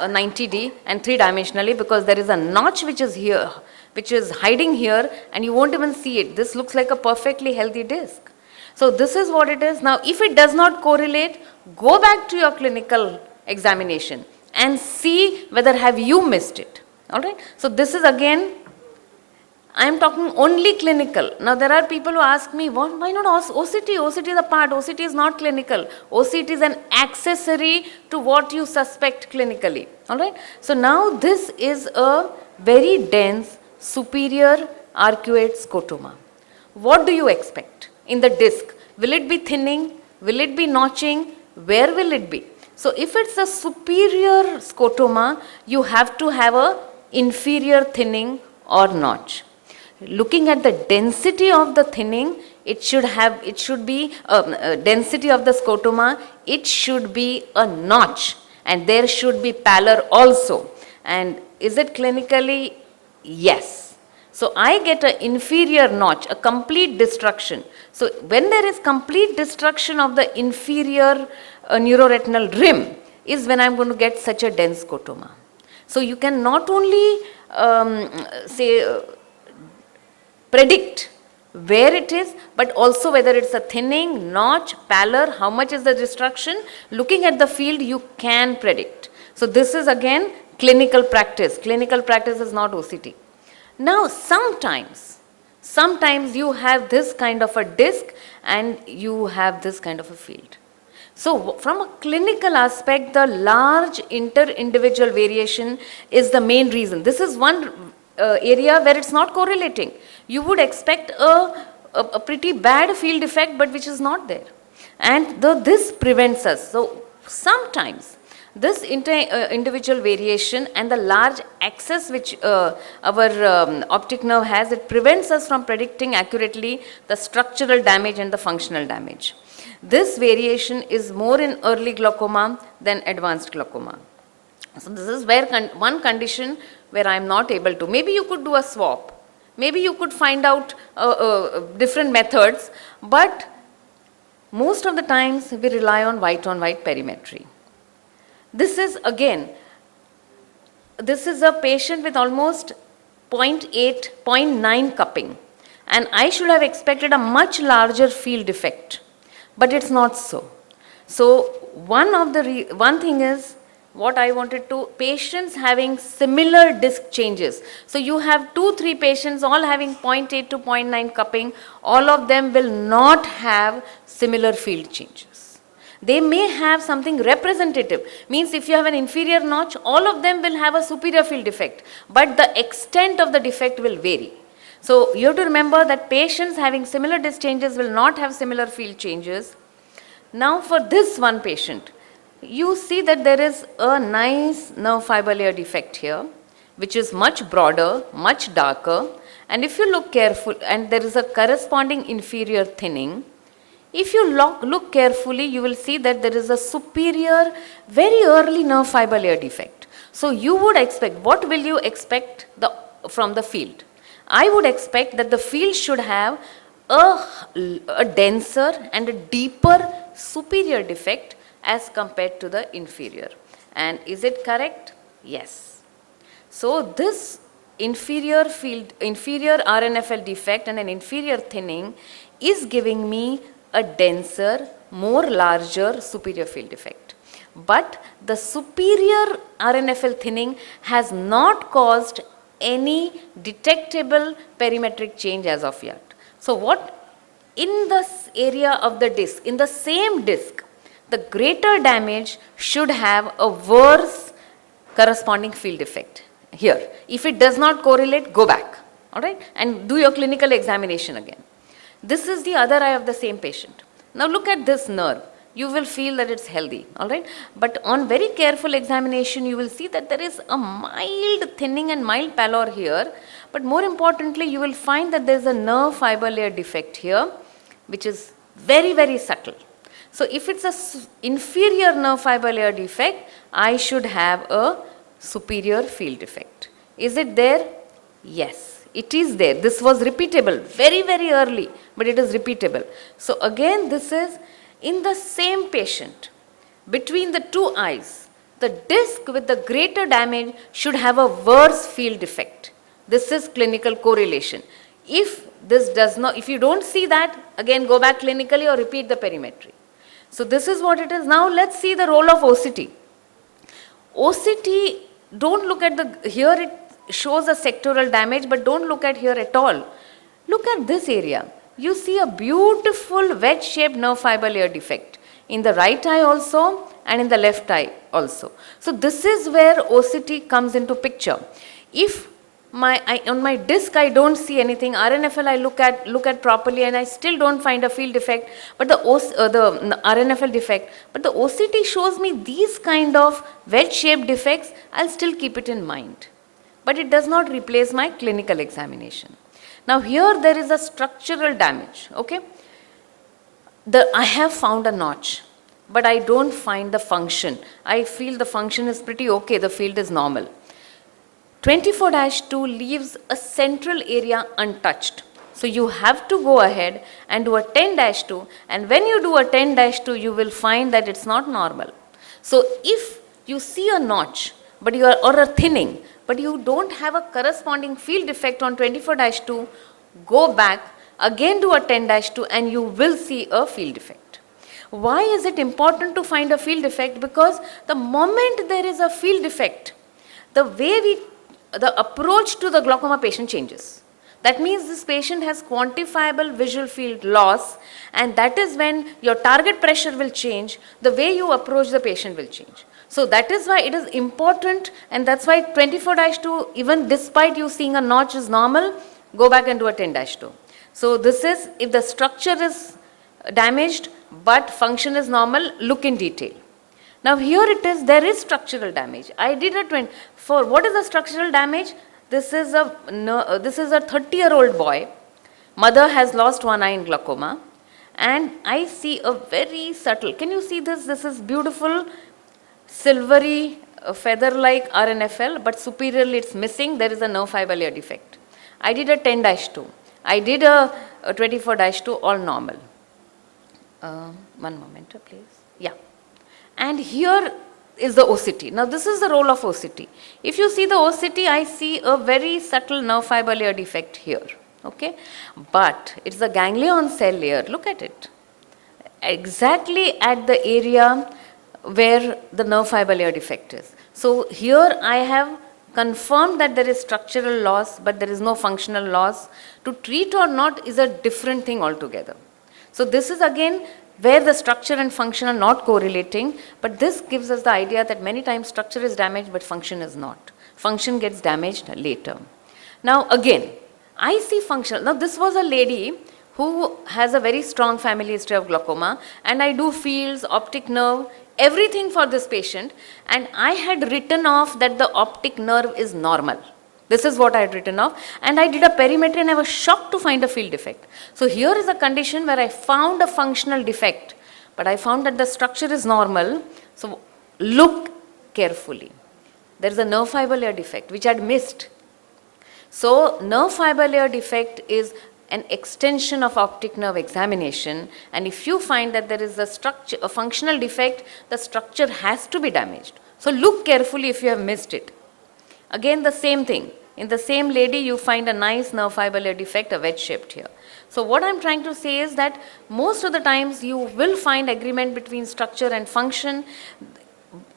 90D and 3-dimensionally, because there is a notch which is here, which is hiding here and you won't even see it. This looks like a perfectly healthy disc. So this is what it is. Now if it does not correlate, go back to your clinical examination and see whether have you missed it. Alright. So this is again, I am talking only clinical. Now there are people who ask me, why not OCT? OCT is a part, OCT is not clinical. OCT is an accessory to what you suspect clinically. Alright. So now this is a very dense superior arcuate scotoma. What do you expect in the disc? Will it be thinning? Will it be notching? Where will it be? So if it's a superior scotoma, you have to have a inferior thinning or notch. Looking at the density of the thinning, it should be density of the scotoma, it should be a notch and there should be pallor also. And is it clinically? Yes. So I get an inferior notch, a complete destruction. So when there is complete destruction of the inferior neuroretinal rim is when I'm going to get such a dense scotoma. So you can not only predict where it is, but also whether it's a thinning, notch, pallor, how much is the destruction. Looking at the field, you can predict. So this is again clinical practice. Clinical practice is not OCT. Now sometimes you have this kind of a disc and you have this kind of a field. So from a clinical aspect, the large inter-individual variation is the main reason. This is one area where it's not correlating. You would expect a pretty bad field effect, but which is not there. And this prevents us. So sometimes this inter-individual variation and the large access which our optic nerve has, it prevents us from predicting accurately the structural damage and the functional damage. This variation is more in early glaucoma than advanced glaucoma. So this is where one condition where I am not able to. Maybe you could do a swap. Maybe you could find out different methods, but most of the times we rely on white perimetry. This is again, this is a patient with almost 0.8, 0.9 cupping, and I should have expected a much larger field effect, but it's not so. So one thing is what I wanted to, patients having similar disc changes. So you have 2-3 patients all having 0.8 to 0.9 cupping, all of them will not have similar field changes. They may have something representative, means if you have an inferior notch, all of them will have a superior field defect, but the extent of the defect will vary. So you have to remember that patients having similar disc changes will not have similar field changes. Now for this one patient, you see that there is a nice nerve fiber layer defect here, which is much broader, much darker, and if you look careful, and there is a corresponding inferior thinning. If you look carefully, you will see that there is a superior, very early nerve fiber layer defect. So you would expect, what will you expect from the field? I would expect that the field should have a denser and a deeper superior defect as compared to the inferior. And is it correct? Yes. So this inferior RNFL defect and an inferior thinning is giving me a denser, more larger superior field defect. But the superior RNFL thinning has not caused any detectable perimetric change as of yet. So what, in this area of the disc, in the same disc, the greater damage should have a worse corresponding field effect here. If it does not correlate, go back, all right, and do your clinical examination again. This is the other eye of the same patient. Now look at this nerve. You will feel that it's healthy, all right, but on very careful examination, you will see that there is a mild thinning and mild pallor here, but more importantly, you will find that there is a nerve fiber layer defect here, which is very, very subtle. So if it's an inferior nerve fiber layer defect, I should have a superior field defect. Is it there? Yes, it is there. This was repeatable very, very early, but it is repeatable. So again, this is in the same patient, between the two eyes, the disc with the greater damage should have a worse field defect. This is clinical correlation. If this does not, if you don't see that, again go back clinically or repeat the perimetry. So this is what it is. Now let's see the role of OCT. OCT, don't look at the, here it shows a sectoral damage, but don't look at here at all. Look at this area. You see a beautiful wedge-shaped nerve fiber layer defect in the right eye also and in the left eye also. So this is where OCT comes into picture. If on my disc I don't see anything, RNFL I look at properly and I still don't find a field defect, but the RNFL defect, but the OCT shows me these kind of wedge-shaped defects, I'll still keep it in mind. But it does not replace my clinical examination. Now here there is a structural damage, okay? I have found a notch, but I don't find the function. I feel the function is pretty okay, the field is normal. 24-2 leaves a central area untouched. So you have to go ahead and do a 10-2, and when you do a 10-2, you will find that it's not normal. So if you see a notch, but or a thinning, but you don't have a corresponding field defect on 24-2, go back, again do a 10-2, and you will see a field defect. Why is it important to find a field defect? Because the moment there is a field defect, the approach to the glaucoma patient changes. That means this patient has quantifiable visual field loss, and that is when your target pressure will change, the way you approach the patient will change. So that is why it is important, and that's why 24-2, even despite you seeing a notch is normal, go back and do a 10-2. So this is, if the structure is damaged, but function is normal, look in detail. Now here it is, there is structural damage. I did a 20, for what is the structural damage? This is a 30-year-old boy. Mother has lost one eye in glaucoma, and I see a very subtle, can you see this? This is beautiful, silvery, feather-like RNFL, but superiorly it's missing. There is a nerve fiber layer defect. I did a 10-2. I did a 24-2, all normal. One moment, please. Yeah. And here is the OCT. Now this is the role of OCT. If you see the OCT, I see a very subtle nerve fiber layer defect here. Okay? But it's a ganglion cell layer. Look at it. Exactly at the area where the nerve fiber layer defect is. So here I have confirmed that there is structural loss, but there is no functional loss. To treat or not is a different thing altogether. So this is again where the structure and function are not correlating, but this gives us the idea that many times structure is damaged, but function is not. Function gets damaged later. Now again, I see functional. Now this was a lady who has a very strong family history of glaucoma, and I do fields, optic nerve, everything for this patient, and I had written off that the optic nerve is normal. This is what I had written off, and I did a perimetry and I was shocked to find a field defect. So here is a condition where I found a functional defect, but I found that the structure is normal. So look carefully. There is a nerve fiber layer defect which I had missed. So nerve fiber layer defect is an extension of optic nerve examination, and if you find that there is a functional defect, the structure has to be damaged. So look carefully if you have missed it. Again the same thing. In the same lady you find a nice nerve fiber layer defect, a wedge shaped here. So what I am trying to say is that most of the times you will find agreement between structure and function.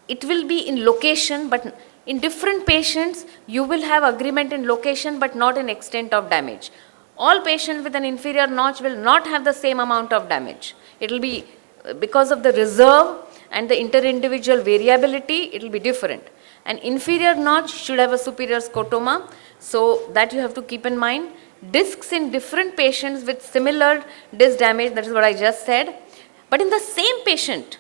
It will be in location, but in different patients you will have agreement in location but not in extent of damage. All patients with an inferior notch will not have the same amount of damage. It will be because of the reserve and the inter-individual variability, it will be different. An inferior notch should have a superior scotoma, so that you have to keep in mind. Discs in different patients with similar disc damage, that is what I just said. But in the same patient,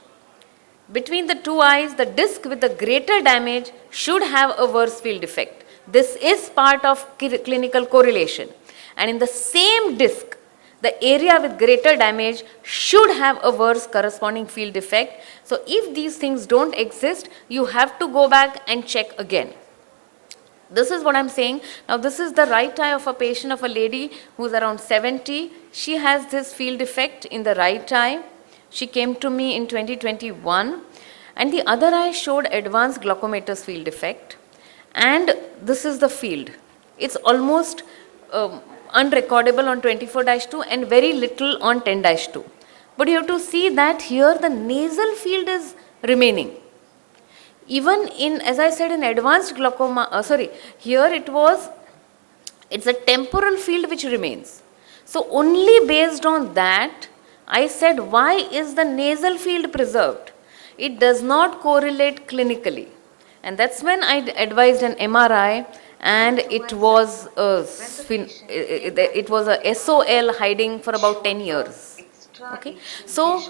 between the two eyes, the disc with the greater damage should have a worse field defect. This is part of clinical correlation. And in the same disc, the area with greater damage should have a worse corresponding field defect. So if these things don't exist, you have to go back and check again. This is what I'm saying. Now this is the right eye of a patient, of a lady who's around 70. She has this field defect in the right eye. She came to me in 2021, and the other eye showed advanced glaucomatous field defect. And this is the field. It's almost unrecordable on 24-2 and very little on 10-2. But you have to see that here the nasal field is remaining. Even in, as I said, in advanced glaucoma, here it's a temporal field which remains. So only based on that, I said, why is the nasal field preserved? It does not correlate clinically. And that's when I advised an MRI, and it was a SOL hiding for about 10 years. Okay? So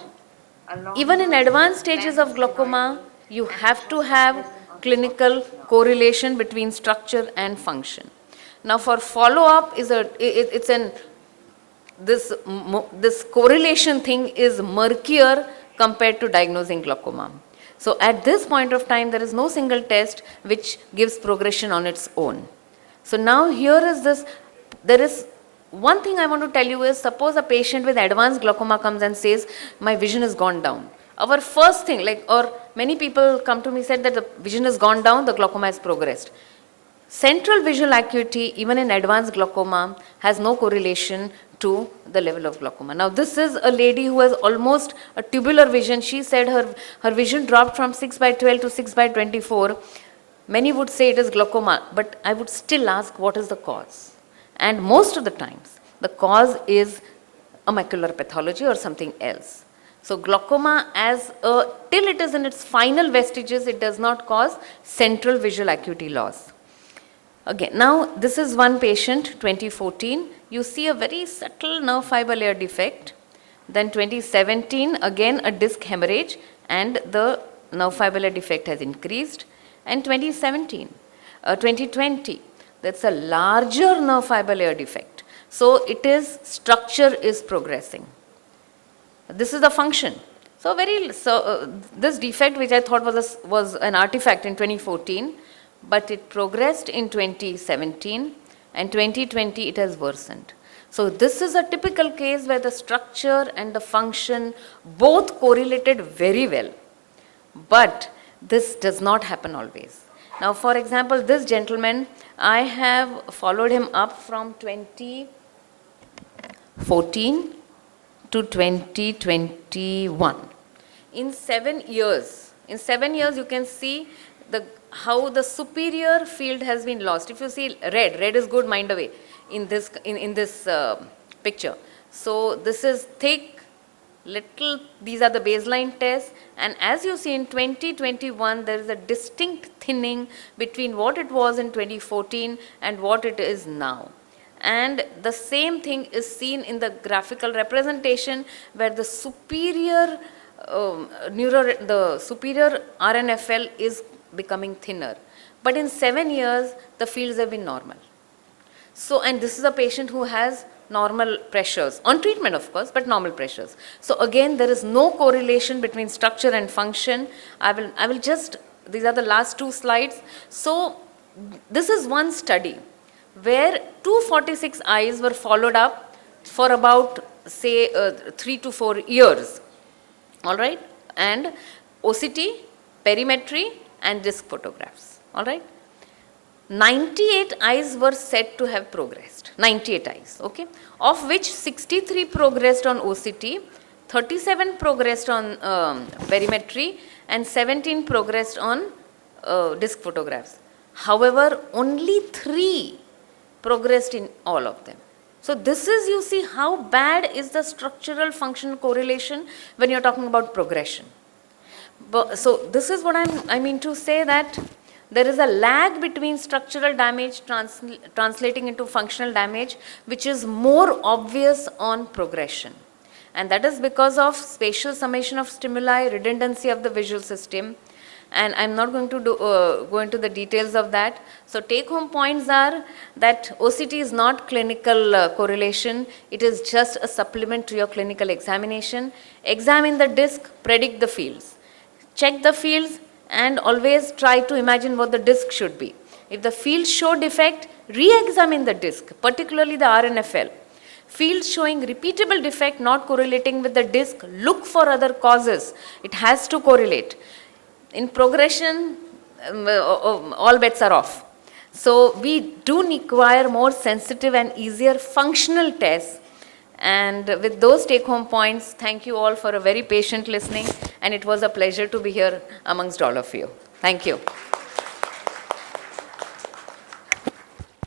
even in advanced stages of glaucoma, you have to have clinical correlation between structure and function. Now for follow-up, this correlation thing is murkier compared to diagnosing glaucoma. So at this point of time, there is no single test which gives progression on its own. So now here is this, there is one thing I want to tell you is, suppose a patient with advanced glaucoma comes and says, my vision has gone down. Our first thing, or many people come to me said that the vision has gone down, the glaucoma has progressed. Central visual acuity, even in advanced glaucoma, has no correlation to the level of glaucoma. Now this is a lady who has almost a tubular vision. She said her vision dropped from 6/12 to 6/24. Many would say it is glaucoma, but I would still ask what is the cause. And most of the times, the cause is a macular pathology or something else. So glaucoma till it is in its final vestiges, it does not cause central visual acuity loss. Again, now this is one patient, 2014. You see a very subtle nerve fiber layer defect. Then 2017, again a disc hemorrhage, and the nerve fiber layer defect has increased. And 2020, that's a larger nerve fiber layer defect. So structure is progressing. This is the function. So this defect, which I thought was an artifact in 2014, but it progressed in 2017, and 2020 it has worsened. So this is a typical case where the structure and the function both correlated very well, but this does not happen always. Now for example, this gentleman, I have followed him up from 2014 to 2021. In 7 years, In 7 years, you can see how the superior field has been lost. If you see red is good, mind away in this picture. So this is thick, little, these are the baseline tests, and as you see in 2021, there is a distinct thinning between what it was in 2014 and what it is now. And the same thing is seen in the graphical representation, where the superior superior RNFL is becoming thinner. But in 7 years, the fields have been normal. So, and this is a patient who has normal pressures, on treatment of course, but normal pressures. So again, there is no correlation between structure and function. I will just, these are the last 2 slides. So this is one study where 246 eyes were followed up for about say 3 to 4 years, all right, and OCT, perimetry and disc photographs, all right. 98 eyes were said to have progressed, 98 eyes, okay, of which 63 progressed on OCT, 37 progressed on perimetry, and 17 progressed on disc photographs. However, only 3 progressed in all of them. So this is, you see how bad is the structural functional correlation when you're talking about progression. But, so this is what I mean to say, that there is a lag between structural damage translating into functional damage, which is more obvious on progression. And that is because of spatial summation of stimuli, redundancy of the visual system. And I'm not going to go into the details of that. So take home points are that OCT is not clinical correlation. It is just a supplement to your clinical examination. Examine the disc, predict the fields. Check the fields, and always try to imagine what the disc should be. If the fields show defect, re-examine the disc, particularly the RNFL. Fields showing repeatable defect not correlating with the disc, look for other causes. It has to correlate. In progression, all bets are off. So we do require more sensitive and easier functional tests. And with those take-home points, thank you all for a very patient listening, and it was a pleasure to be here amongst all of you. Thank you.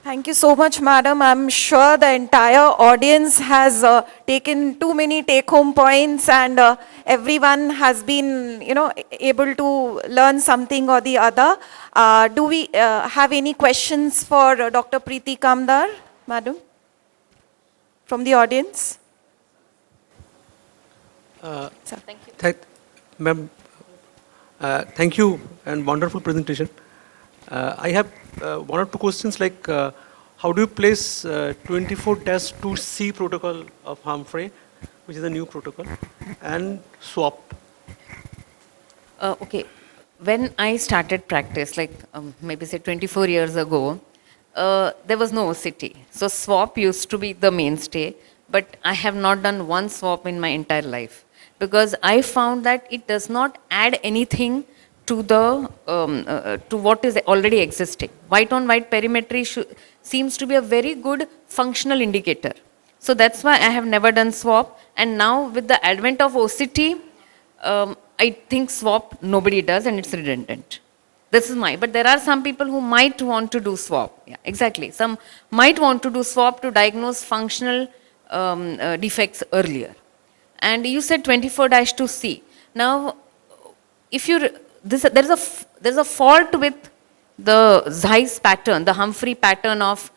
Thank you so much, madam. I'm sure the entire audience has taken too many take-home points, and everyone has been, able to learn something or the other. Do we have any questions for Dr. Preeti Kamdar, madam, from the audience? Thank you. Ma'am, thank you, and wonderful presentation. I have 1 or 2 questions, like how do you place 24-2C protocol of Humphrey, which is a new protocol, and swap? Okay, when I started practice, like maybe say 24 years ago, there was no OCT. So swap used to be the mainstay, but I have not done one swap in my entire life, because I found that it does not add anything to the to what is already existing. White on white perimetry seems to be a very good functional indicator. So that's why I have never done swap. And now with the advent of OCT, I think swap nobody does, and it's redundant. This is but there are some people who might want to do swap. Yeah, exactly. Some might want to do swap to diagnose functional defects earlier. And you said 24-2C. Now, if you there's a fault with the Zeiss pattern, the Humphrey pattern of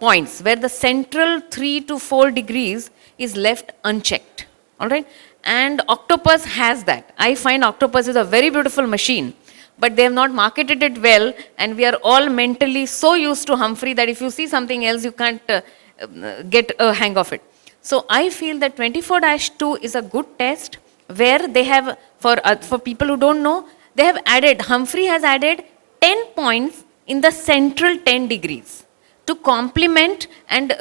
points, where the central 3 to 4 degrees is left unchecked. All right, and Octopus has that. I find Octopus is a very beautiful machine, but they have not marketed it well, and we are all mentally so used to Humphrey that if you see something else, you can't get a hang of it. So I feel that 24-2 is a good test, where they have, for people who don't know, they have added, Humphrey has added 10 points in the central 10 degrees to complement and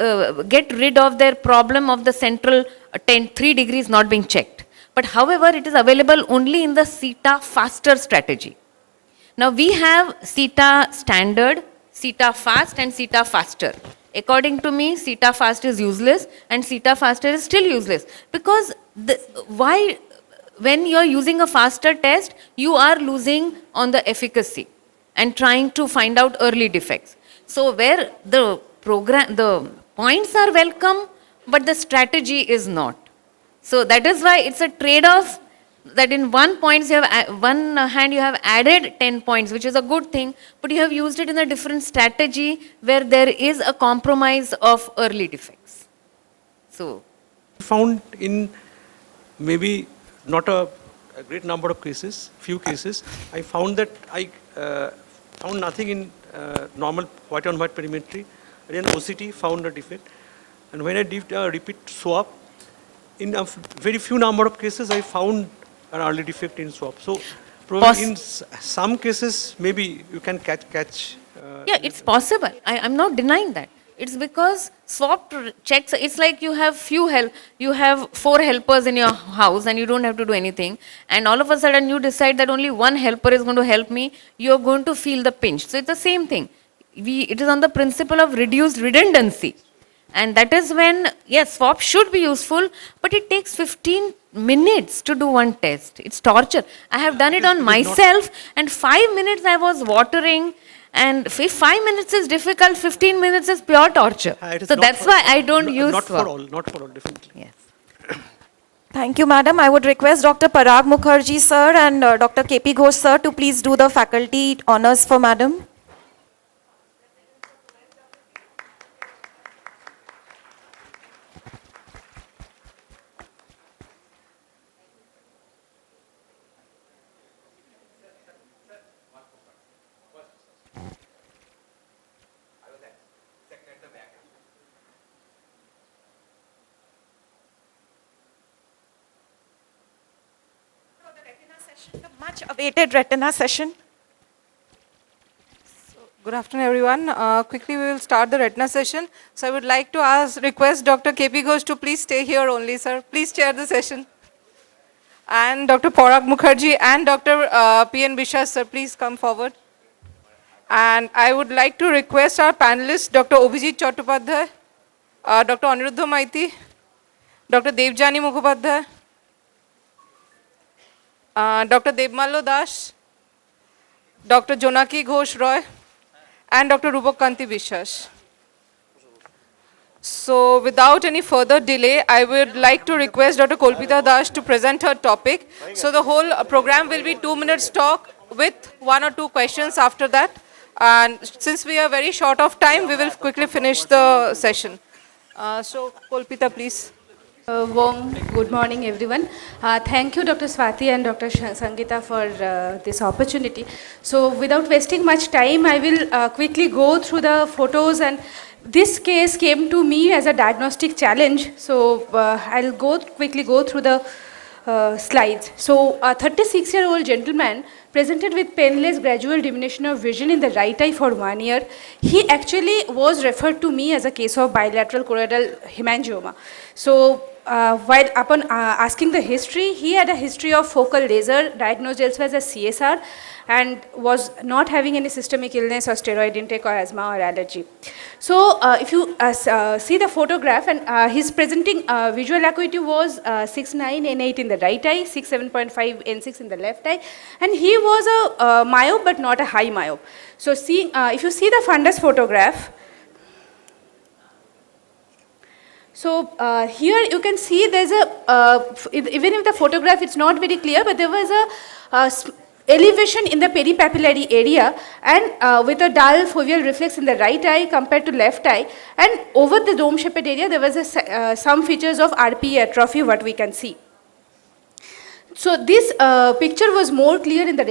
get rid of their problem of the central 3 degrees not being checked. But however, it is available only in the CETA faster strategy. Now we have CETA standard, CETA fast, and CETA faster. According to me, CETA fast is useless, and CETA faster is still useless, because why when you're using a faster test, you are losing on the efficacy and trying to find out early defects. So where the points are welcome, but the strategy is not. So that is why it's a trade-off, that in one hand you have added 10 points, which is a good thing, but you have used it in a different strategy where there is a compromise of early defects. So found in maybe not a great number of cases, few cases, I found that I found nothing in normal white on white perimetry. Then OCT found a defect. And when I did a repeat swab, in a very few number of cases, I found an early defect in swab. So probably in some cases, maybe you can catch. Yeah, it's possible. I'm not denying that. It's because swab checks, it's like you have you have 4 helpers in your house and you don't have to do anything. And all of a sudden you decide that only one helper is going to help me, you're going to feel the pinch. So it's the same thing. It is on the principle of reduced redundancy. And that is when, yes, swab should be useful, but it takes 15 minutes to do one test. It's torture. I have done it on myself, and 5 minutes I was watering, and if 5 minutes is difficult, 15 minutes is pure torture. So that's why I don't use Not swab. for all, not for all, definitely. Yes. Thank you, madam. I would request Dr. Parag Mukherjee, sir, and Dr. KP Ghosh, sir, to please do the faculty honors for madam. The much awaited retina session. Good afternoon, everyone. Quickly, we will start the retina session. So I would like to request Dr. KP Ghosh to please stay here only, sir. Please chair the session. And Dr. Parag Mukherjee and Dr. P.N. Bishas, sir, please come forward. And I would like to request our panelists, Dr. Obhijit Chattopadhyay, Dr. Aniruddha Maiti, Dr. Devjani Mukhopadhyay, Dr. Debmallo Das, Dr. Jonaki Ghosh Roy, and Dr. Rupak Kanti Bishas. So without any further delay, I would like to request Dr. Kolpita Das to present her topic. So the whole program will be 2 minutes talk with 1 or 2 questions after that. And since we are very short of time, we will quickly finish the session. So Kolpita, please. Warm good morning, everyone. Thank you, Dr. Swati and Dr. Sangeeta, for this opportunity. So without wasting much time, I will quickly go through the photos, and this case came to me as a diagnostic challenge. So I'll quickly go through the slides. So a 36-year-old gentleman presented with painless gradual diminution of vision in the right eye for 1 year. He actually was referred to me as a case of bilateral choroidal hemangioma. So while upon asking the history, he had a history of focal laser, diagnosed elsewhere as a CSR, and was not having any systemic illness or steroid intake or asthma or allergy. So if you see the photograph, and his presenting visual acuity was 6.9 N8 in the right eye, 7.5 N6 in the left eye, and he was a myope but not a high myope. So if you see the fundus photograph, so here you can see there's even if the photograph it's not very clear, but there was a elevation in the peripapillary area, and with a dull foveal reflex in the right eye compared to left eye, and over the dome-shaped area there was some features of RPE atrophy what we can see. So this picture was more clear in the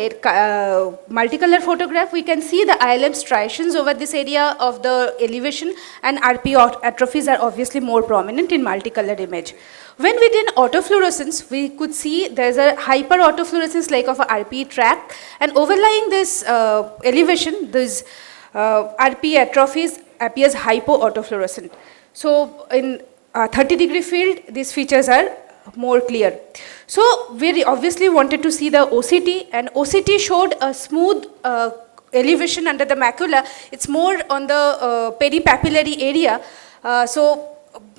multicolor photograph. We can see the ILM striations over this area of the elevation, and RPE atrophies are obviously more prominent in multicolor image. When we did autofluorescence, we could see there's a hyper autofluorescence like of a RPE tract, and overlying this elevation, this RPE atrophies appears hypoautofluorescent. So in 30-degree field, these features are more clear. So we obviously wanted to see the OCT, and OCT showed a smooth elevation under the macula. It's more on the peripapillary area. So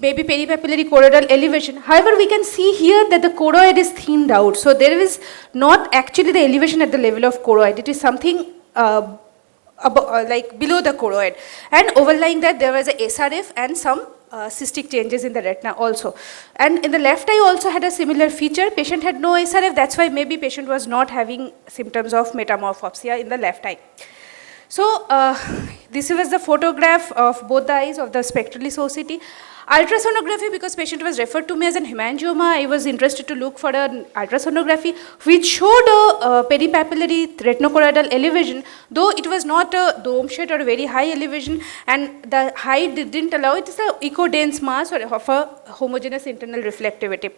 maybe peripapillary choroidal elevation. However, we can see here that the choroid is thinned out. So there is not actually the elevation at the level of choroid. It is something like below the choroid. And overlying that, there was a SRF and some cystic changes in the retina also. And in the left eye also had a similar feature. Patient had no SRF, that's why maybe patient was not having symptoms of metamorphopsia in the left eye. So this was the photograph of both the eyes of the spectrally society. Ultrasonography, because patient was referred to me as an hemangioma, I was interested to look for an ultrasonography which showed a peripapillary retinochoroidal elevation, though it was not a dome shaped or a very high elevation, and the height didn't allow it. It's an eco-dense mass or of a homogeneous internal reflectivity.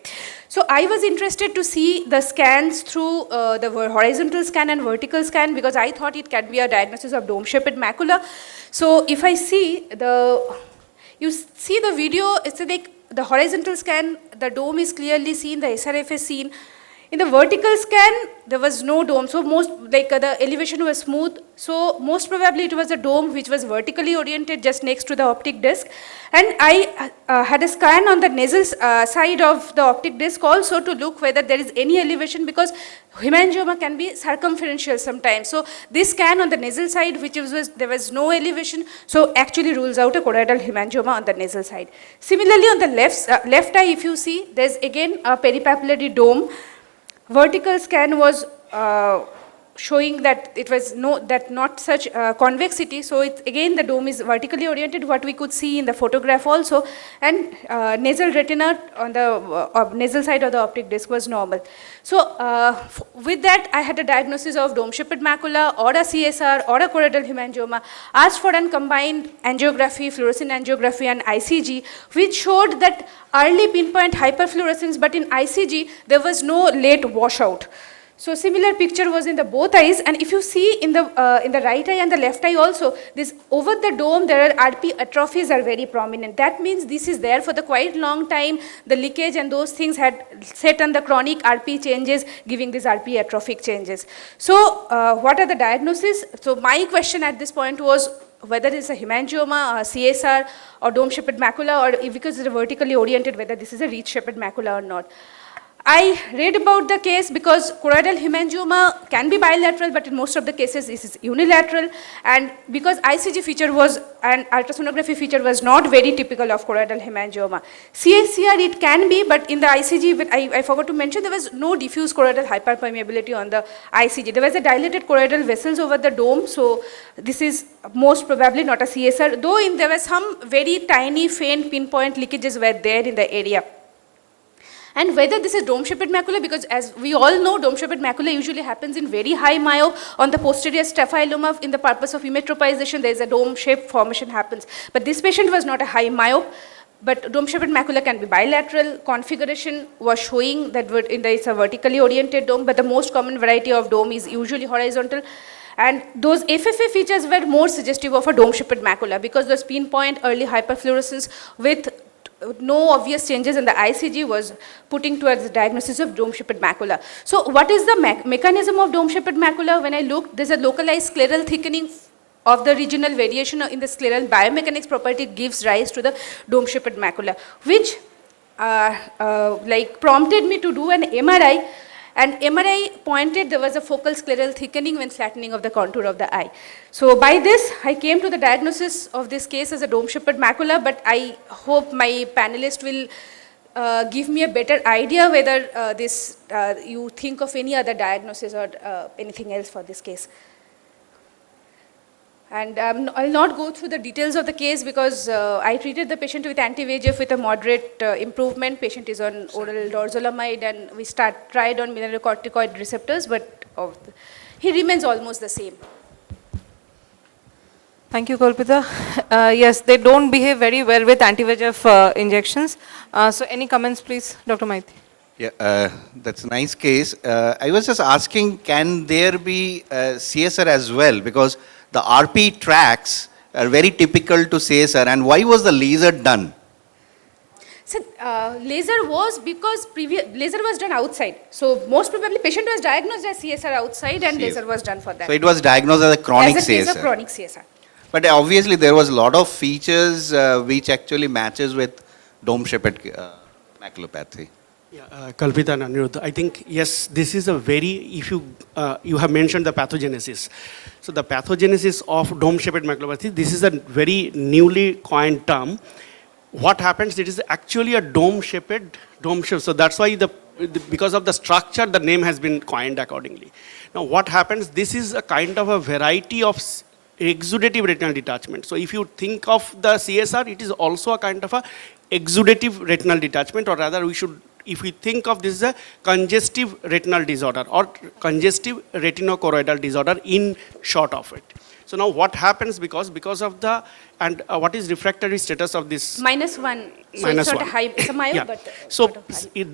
So I was interested to see the scans through the horizontal scan and vertical scan, because I thought it can be a diagnosis of dome-shaped macula. So if I see you see the video, it's like the horizontal scan, the dome is clearly seen, the SRF is seen. In the vertical scan, there was no dome, so most, like the elevation was smooth, so most probably it was a dome which was vertically oriented just next to the optic disc. And I had a scan on the nasal side of the optic disc also to look whether there is any elevation, because hemangioma can be circumferential sometimes. So this scan on the nasal side, which was, there was no elevation, so actually rules out a choroidal hemangioma on the nasal side. Similarly, on the left eye, if you see, there's again a peripapillary dome. Vertical scan was showing that it was not such convexity, so it, again the dome is vertically oriented, what we could see in the photograph also, and nasal retina on the nasal side of the optic disc was normal. So with that, I had a diagnosis of dome-shaped macula or a CSR or a choroidal hemangioma, asked for a combined angiography, fluorescent angiography and ICG, which showed that early pinpoint hyperfluorescence, but in ICG there was no late washout. So similar picture was in the both eyes, and if you see in the right eye and the left eye also, this over the dome there are RP atrophies are very prominent. That means this is there for the quite long time. The leakage and those things had set on the chronic RP changes, giving these RP atrophic changes. So what are the diagnoses? So my question at this point was whether it's a hemangioma, or a CSR, or dome-shaped macula, or if, because it's vertically oriented, whether this is a reed-shaped macula or not. I read about the case because choroidal hemangioma can be bilateral, but in most of the cases it is unilateral, and because ICG feature was and ultrasonography feature was not very typical of choroidal hemangioma. CSCR it can be, but in the ICG, but I forgot to mention, there was no diffuse choroidal hyperpermeability on the ICG. There was a dilated choroidal vessels over the dome, so this is most probably not a CSR, though there were some very tiny faint pinpoint leakages were there in the area. And whether this is dome-shaped macula, because as we all know, dome-shaped macula usually happens in very high myope on the posterior staphyloma. In the purpose of emmetropization, there is a dome-shaped formation happens. But this patient was not a high myope, but dome-shaped macula can be bilateral. Configuration was showing that it's a vertically oriented dome, but the most common variety of dome is usually horizontal. And those FFA features were more suggestive of a dome-shaped macula, because those pinpoint early hyperfluorescence with no obvious changes in the ICG was putting towards the diagnosis of dome-shaped macula. So what is the mechanism of dome-shaped macula? When I looked, there's a localized scleral thickening of the regional variation in the scleral biomechanics property gives rise to the dome-shaped macula, which like prompted me to do an MRI. And MRI pointed there was a focal scleral thickening when flattening of the contour of the eye. So by this, I came to the diagnosis of this case as a dome-shaped macula, but I hope my panelist will give me a better idea whether you think of any other diagnosis or anything else for this case. And I'll not go through the details of the case because I treated the patient with anti-VEGF with a moderate improvement. Patient is on oral dorzolamide, and we tried on mineralocorticoid receptors, but he remains almost the same. Thank you, Kalpita. Yes, they don't behave very well with anti-VEGF injections. So any comments, please, Dr. Maiti? Yeah, that's a nice case. I was just asking, can there be CSR as well? Because the RP tracks are very typical to CSR, and why was the laser done? So laser was because laser was done outside. So most probably patient was diagnosed as CSR outside, and laser was done for that. So it was diagnosed as a chronic as a case CSR. of chronic CSR. But obviously there was a lot of features which actually matches with dome-shaped maculopathy? Yeah, Kalpita and Anirudh, I think, yes, this is a very, if you have mentioned the pathogenesis. So the pathogenesis of dome-shaped maculopathy, this is a very newly coined term. What happens, it is actually a dome-shaped. So that's why because of the structure, the name has been coined accordingly. Now what happens, this is a kind of a variety of exudative retinal detachment. So if you think of the CSR, it is also a kind of a exudative retinal detachment, or rather if we think of this as a congestive retinal disorder or congestive retinochoroidal disorder in short of it. So now what happens because of the, and what is refractory status of this? -1. So Minus it's not one. a high, it's a myo, Yeah. but So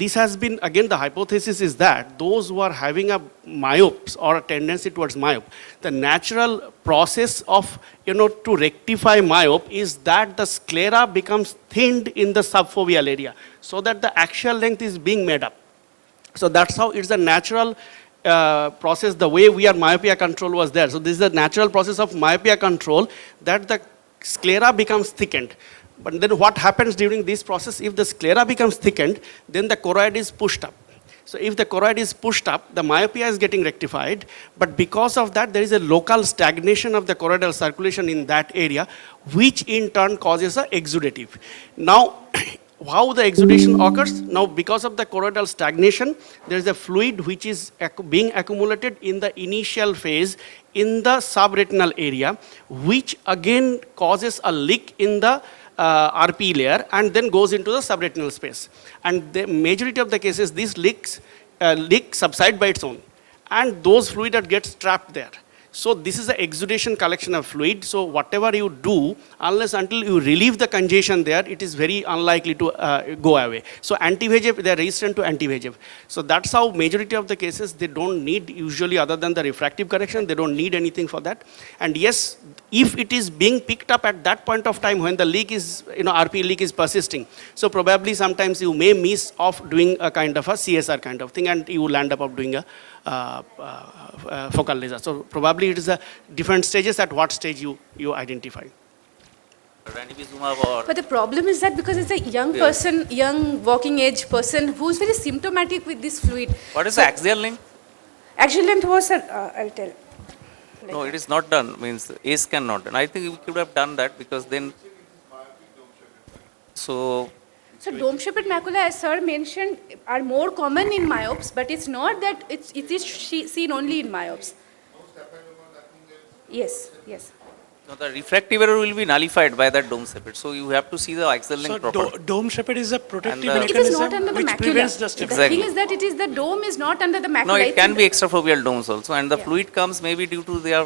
this has been, again, the hypothesis is that those who are having a myopes or a tendency towards myop, the natural process of, to rectify myop is that the sclera becomes thinned in the subfoveal area so that the axial length is being made up. So that's how it's a natural process, the way myopia control was there. So this is a natural process of myopia control, that the sclera becomes thickened. But then what happens during this process, if the sclera becomes thickened, then the choroid is pushed up. So if the choroid is pushed up, the myopia is getting rectified, but because of that, there is a local stagnation of the choroidal circulation in that area, which in turn causes an exudative. Now, how the exudation occurs? Now, because of the choroidal stagnation, there is a fluid which is being accumulated in the initial phase in the subretinal area, which again causes a leak in the RP layer and then goes into the subretinal space. And the majority of the cases, these leak subside by its own, and those fluid that gets trapped there. So this is an exudation collection of fluid. So whatever you do, unless until you relieve the congestion there, it is very unlikely to go away. So anti-VEGF, they are resistant to anti-VEGF. So that's how majority of the cases, they don't need, usually other than the refractive correction, they don't need anything for that. And yes, if it is being picked up at that point of time when the leak is, RP leak is persisting, so probably sometimes you may miss of doing a kind of a CSR kind of thing, and you will end up of doing a focal laser. So probably it is a different stages at what stage you identify. But the problem is that because it's a young person, young working age person who's very symptomatic with this fluid. What is the axial length? Axial length was, I'll tell. No, it is not done, means A scan not done. I think we could have done that because then, so dome-shaped macula, as sir mentioned, are more common in myopes, but it's not that it is seen only in myopes. Yes, yes. no, the refractive error will be nullified by that dome-shaped. So you have to see the axial length properly. So dome-shaped is a protective And It is not mechanism under the which macula. prevents the The Exactly. thing is that it is the dome is not under the macula. No, it it's can in be extrafoveal domes also, and the fluid comes maybe due to their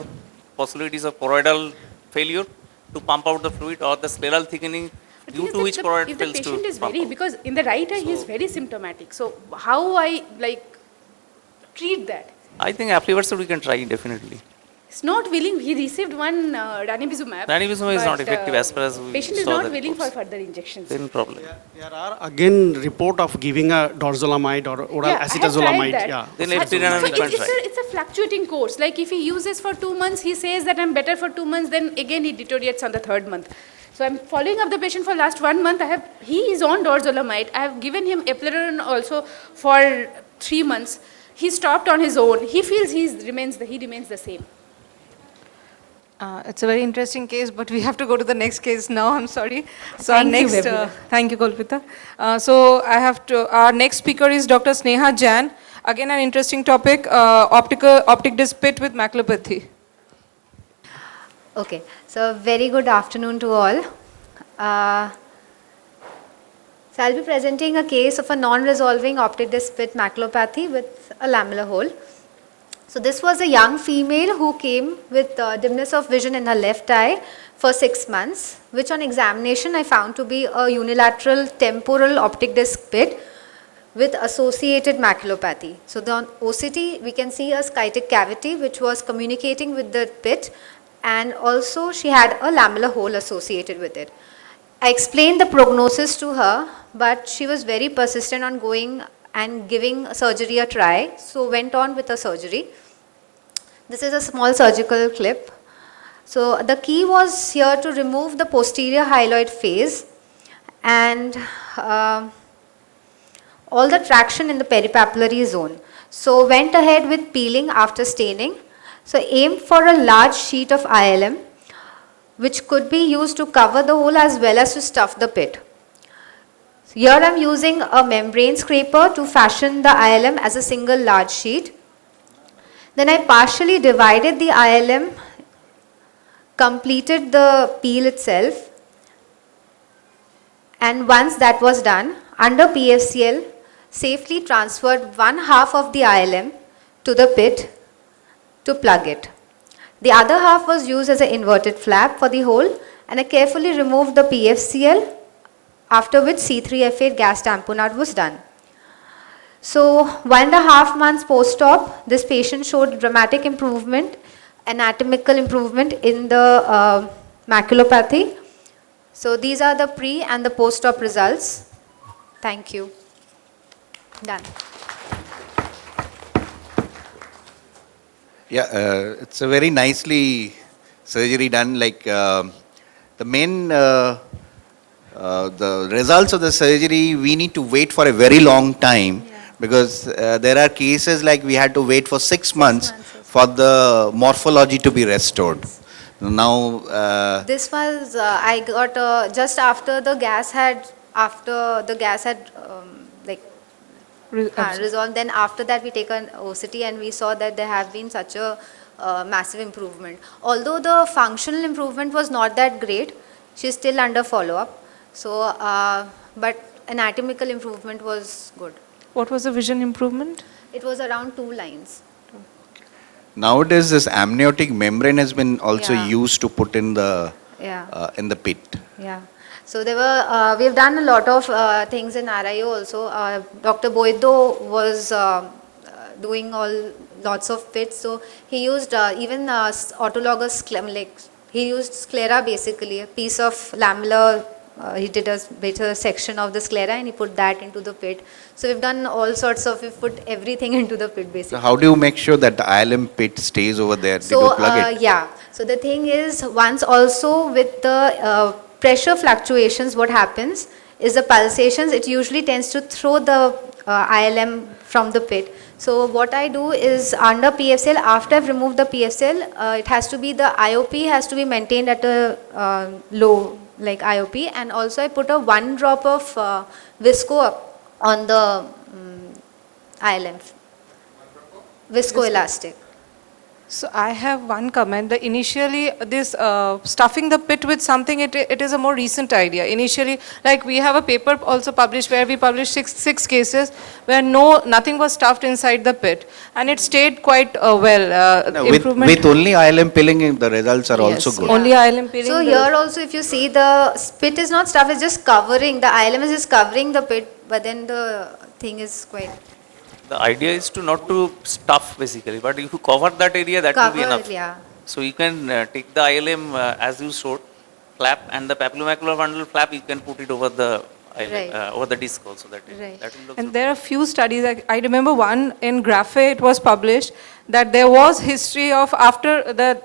possibilities of choroidal failure to pump out the fluid, or the scleral thickening due to which choroid if the fails to patient is pump very, out. because in the right eye he is very symptomatic. So how I treat that? I think aflibercept we can try definitely. He's not willing. He received one ranibizumab. Ranibizumab is not but, effective as far as we patient is saw not the willing for reports. further injections. Then problem. There are again report of giving a dorzolamide or oral Yeah, I have tried acetazolamide. that. Yeah. Then So it's a fluctuating course. Like if he uses for 2 months, he says that I'm better for 2 months, then again he deteriorates on the 3rd month. So I'm following up the patient for last 1 month. He is on dorzolamide. I have given him eplerenone also for 3 months. He stopped on his own. He feels he remains the same. It's a very interesting case, but we have to go to the next case now. I'm sorry. So Thank you, our next, Vibhuda. thank you, Kalpita. So our next speaker is Dr. Sneha Jan. Again, an interesting topic: optic disc pit with maculopathy. Okay, so very good afternoon to all. So I'll be presenting a case of a non-resolving optic disc pit maculopathy with a lamellar hole. So this was a young female who came with dimness of vision in her left eye for 6 months, which on examination I found to be a unilateral temporal optic disc pit with associated maculopathy. So on OCT we can see a sciatic cavity which was communicating with the pit, and also she had a lamellar hole associated with it. I explained the prognosis to her, but she was very persistent on going and giving surgery a try, so went on with the surgery. This is a small surgical clip. So the key was here to remove the posterior hyaloid phase, and all the traction in the peripapillary zone. So went ahead with peeling after staining. So aimed for a large sheet of ILM, which could be used to cover the hole as well as to stuff the pit. Here I am using a membrane scraper to fashion the ILM as a single large sheet. Then I partially divided the ILM, completed the peel itself, and once that was done, under PFCL, safely transferred 1/2 of the ILM to the pit to plug it. The other half was used as an inverted flap for the hole, and I carefully removed the PFCL, after which C3F8 gas tamponade was done. So 1.5 months post-op, this patient showed dramatic improvement, anatomical improvement in the maculopathy. So these are the pre and the post-op results. Thank you. Done. Yeah, it's a very nicely surgery done. Like the main, the results of the surgery, we need to wait for a very long time because there are cases like we had to wait for 6 months for the morphology to be restored. Now, this was I got just after the gas had resolved. Then after that we take an OCT and we saw that there have been such a massive improvement. Although the functional improvement was not that great, she's still under follow-up. So, but anatomical improvement was good. What was the vision improvement? It was around 2 lines. nowadays this amniotic membrane has been also Yeah. used to put in the pit. Yeah. So there were, we've done a lot of things in RIO also. Dr. Boido was doing lots of pits. So he used even autologous, he used sclera basically, a piece of lamellar. He did a better section of the sclera and he put that into the pit. So we've done all sorts of, we've put everything into the pit basically. So how do you make sure that the ILM pit stays over there? Did you plug it? Yeah. So the thing is, once also with the pressure fluctuations, what happens is the pulsations, it usually tends to throw the ILM from the pit. So what I do is under PFCL, after I've removed the PFCL, it has to be, the IOP has to be maintained at a low, like IOP, and also I put a 1 drop of visco on the ILM, viscoelastic. So I have one comment. That initially, this stuffing the pit with something, it is a more recent idea. Initially, like we have a paper also published where we published six cases where nothing was stuffed inside the pit, and it stayed quite well. No, improvement. with only ILM pilling, the results are also good. Only ILM peeling. So here also, if you see, the pit is not stuffed, it's just covering, the ILM is just covering the pit, but then the thing is quite... The idea is to not to stuff basically, but if you cover that area, that will be enough. Yeah. So you can take the ILM as you showed, flap, and the papillomacular bundle flap, you can put it over the ILM, over the disc also. That will look And there are few studies, I remember one in Graphe, it was published, that there was history of after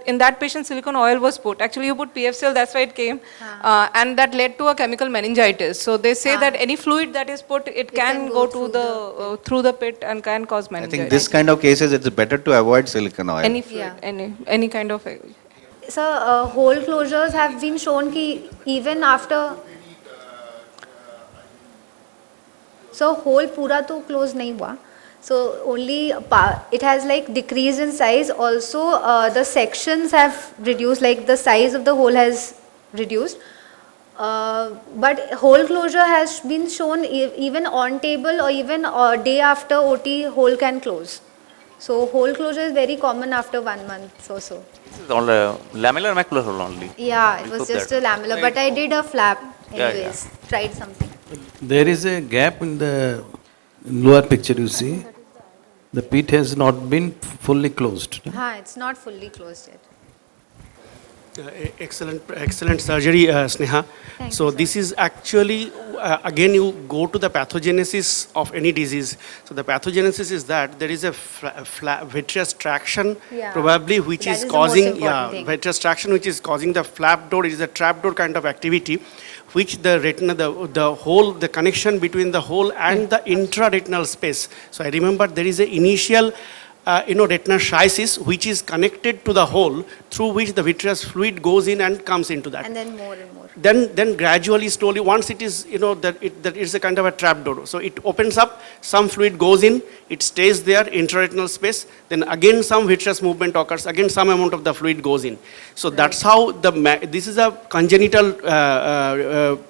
in that patient silicone oil was put. Actually you put PFCL, that's why it came, and that led to a chemical meningitis. So they say that any fluid that is put, it can go to the through the pit and can cause I meningitis. think this kind of cases, it's better to avoid silicone oil. Any fluid, any kind of... So hole closures have been shown ki even after... So hole pura to close nahi hua. So only it has like decreased in size. Also the sections have reduced, like the size of the hole has reduced. But hole closure has been shown even on table or even day after OT, hole can close. So hole closure is very common after 1 month or so. This is all lamellar macular hole only. Yeah, it We was took just that. a lamellar, but I did a flap Yeah, anyways, tried something. There is a gap in the lower picture you see. The pit has not been fully closed. It's not fully closed yet. Excellent surgery, Sneha. Thank So you, sir. this is actually, again, you go to the pathogenesis of any disease. So the pathogenesis is that there is a vitreous traction, Yeah. probably, which That is is the most causing, important thing. vitreous traction, which is causing the flap door. It is a trapdoor kind of activity, which the retina, the connection between the hole and the intraretinal space. So I remember there is an initial retinal schisis, which is connected to the hole through which the vitreous fluid goes in and comes into that. And then more and more. Then gradually, slowly, once it is, that it's a kind of a trap door. So it opens up, some fluid goes in, it stays there, intraretinal space, then again some vitreous movement occurs, again some amount of the fluid goes in. So that's how this is a congenital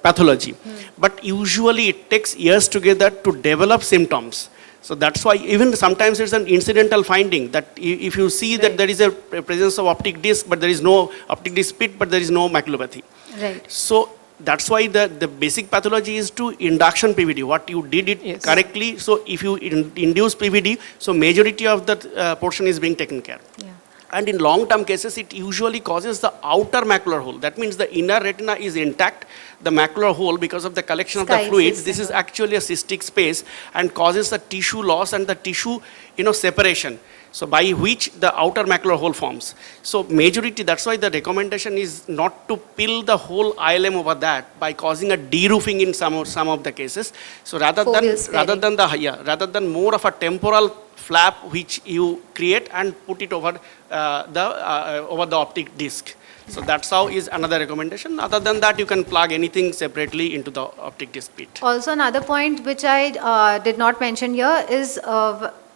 pathology. But usually it takes years together to develop symptoms. So that's why even sometimes it's an incidental finding that if you see that there is a presence of optic disc, but there is no optic disc pit, but there is no maculopathy. Right. So that's why the basic pathology is to induction PVD. What you did it correctly. So if you induce PVD, so majority of that portion is being taken care. Yeah. And in long-term cases, it usually causes the outer macular hole. That means the inner retina is intact. The macular hole, because of the collection of the fluids, this is actually a cystic space and causes the tissue loss and the tissue, separation. So by which the outer macular hole forms. So majority, that's why the recommendation is not to peel the whole ILM over that by causing a de-roofing in some of the cases. So rather than more of a temporal flap which you create and put it over the optic disc. So that's how is another recommendation. Other than that, you can plug anything separately into the optic disc pit. Also, another point which I did not mention here is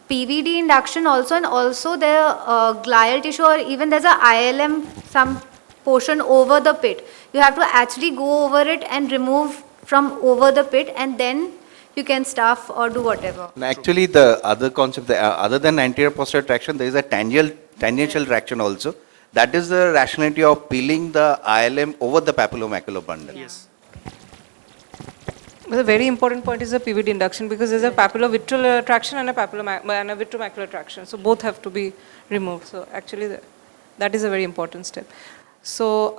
PVD induction also, and also the glial tissue, or even there's a ILM, some portion over the pit. You have to actually go over it and remove from over the pit, and then you can stuff or do whatever. And actually, the other concept, other than anterior posterior traction, there is a tangential traction also. That is the rationality of peeling the ILM over the papillomacular bundle. Yes. But the very important point is the PVD induction, because there's a papillovitreal traction and a vitreomacular traction. So both have to be removed. So actually that is a very important step. So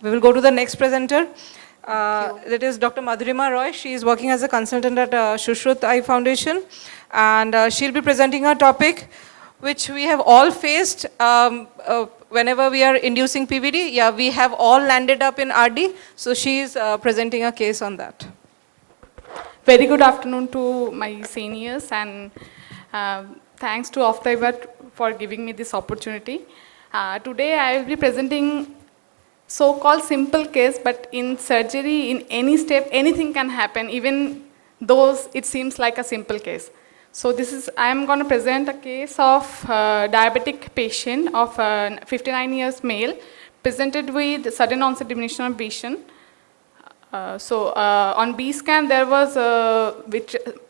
we will go to the next presenter. That is Dr. Madhurima Roy. She is working as a consultant at Shushruth Eye Foundation, and she'll be presenting a topic which we have all faced whenever we are inducing PVD. Yeah, we have all landed up in RD. So she is presenting a case on that. Very good afternoon to my seniors, and thanks to Ophthaeva for giving me this opportunity. Today I will be presenting so-called simple case, but in surgery, in any step, anything can happen, even though it seems like a simple case. So I am going to present a case of diabetic patient of 59 years male, presented with sudden onset diminution of vision. On B scan, there was a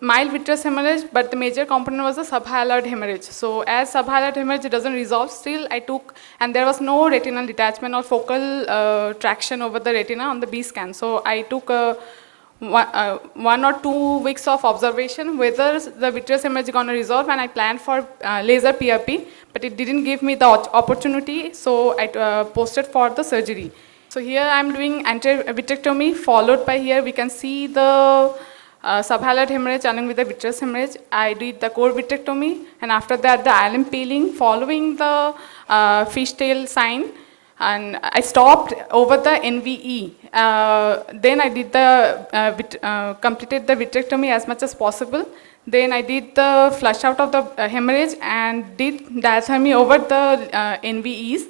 mild vitreous hemorrhage, but the major component was a subhyaloid hemorrhage. So as subhyaloid hemorrhage doesn't resolve, still I took, and there was no retinal detachment or focal traction over the retina on the B scan. So I took 1 or 2 weeks of observation whether the vitreous hemorrhage is going to resolve, and I planned for laser PRP, but it didn't give me the opportunity, so I posted for the surgery. So here I am doing anti-vitrectomy, followed by here we can see the subhyaloid hemorrhage along with the vitreous hemorrhage. I did the core vitrectomy, and after that the ILM peeling following the fishtail sign, and I stopped over the NVE. Then I did completed the vitrectomy as much as possible. Then I did the flush out of the hemorrhage and did diathermy over the NVEs.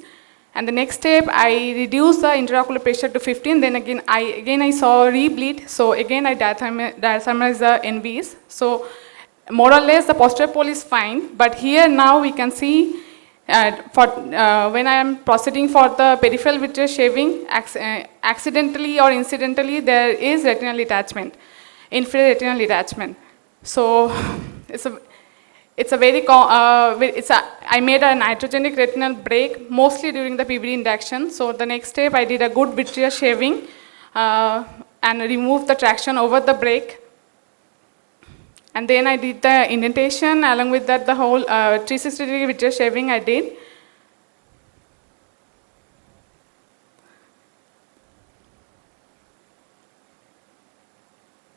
And the next step, I reduced the intraocular pressure to 15. Then again I saw ring-bleed. So again, I diathermized the NVs. So more or less, the posterior pole is fine. But here now we can see when I am proceeding for the peripheral vitreous shaving, accidentally or incidentally, there is retinal detachment, inferior retinal detachment. So I made a nitrogenic retinal break mostly during the PVD induction. So the next step, I did a good vitreous shaving and removed the traction over the break. And then I did the indentation, along with that the whole 360-degree vitreous shaving I did.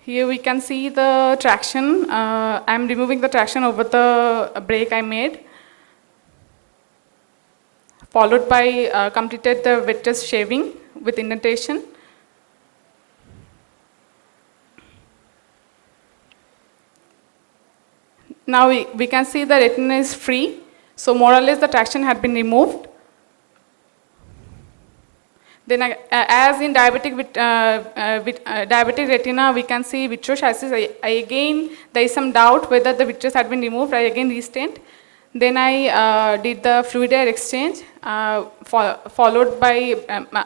Here we can see the traction. I'm removing the traction over the break I made, followed by completed the vitreous shaving with indentation. Now we can see the retina is free, so more or less the traction had been removed. Then as in diabetic retina, we can see vitreous chassis. Again, there is some doubt whether the vitreous had been removed. I again restained. Then I did the fluid air exchange, followed by,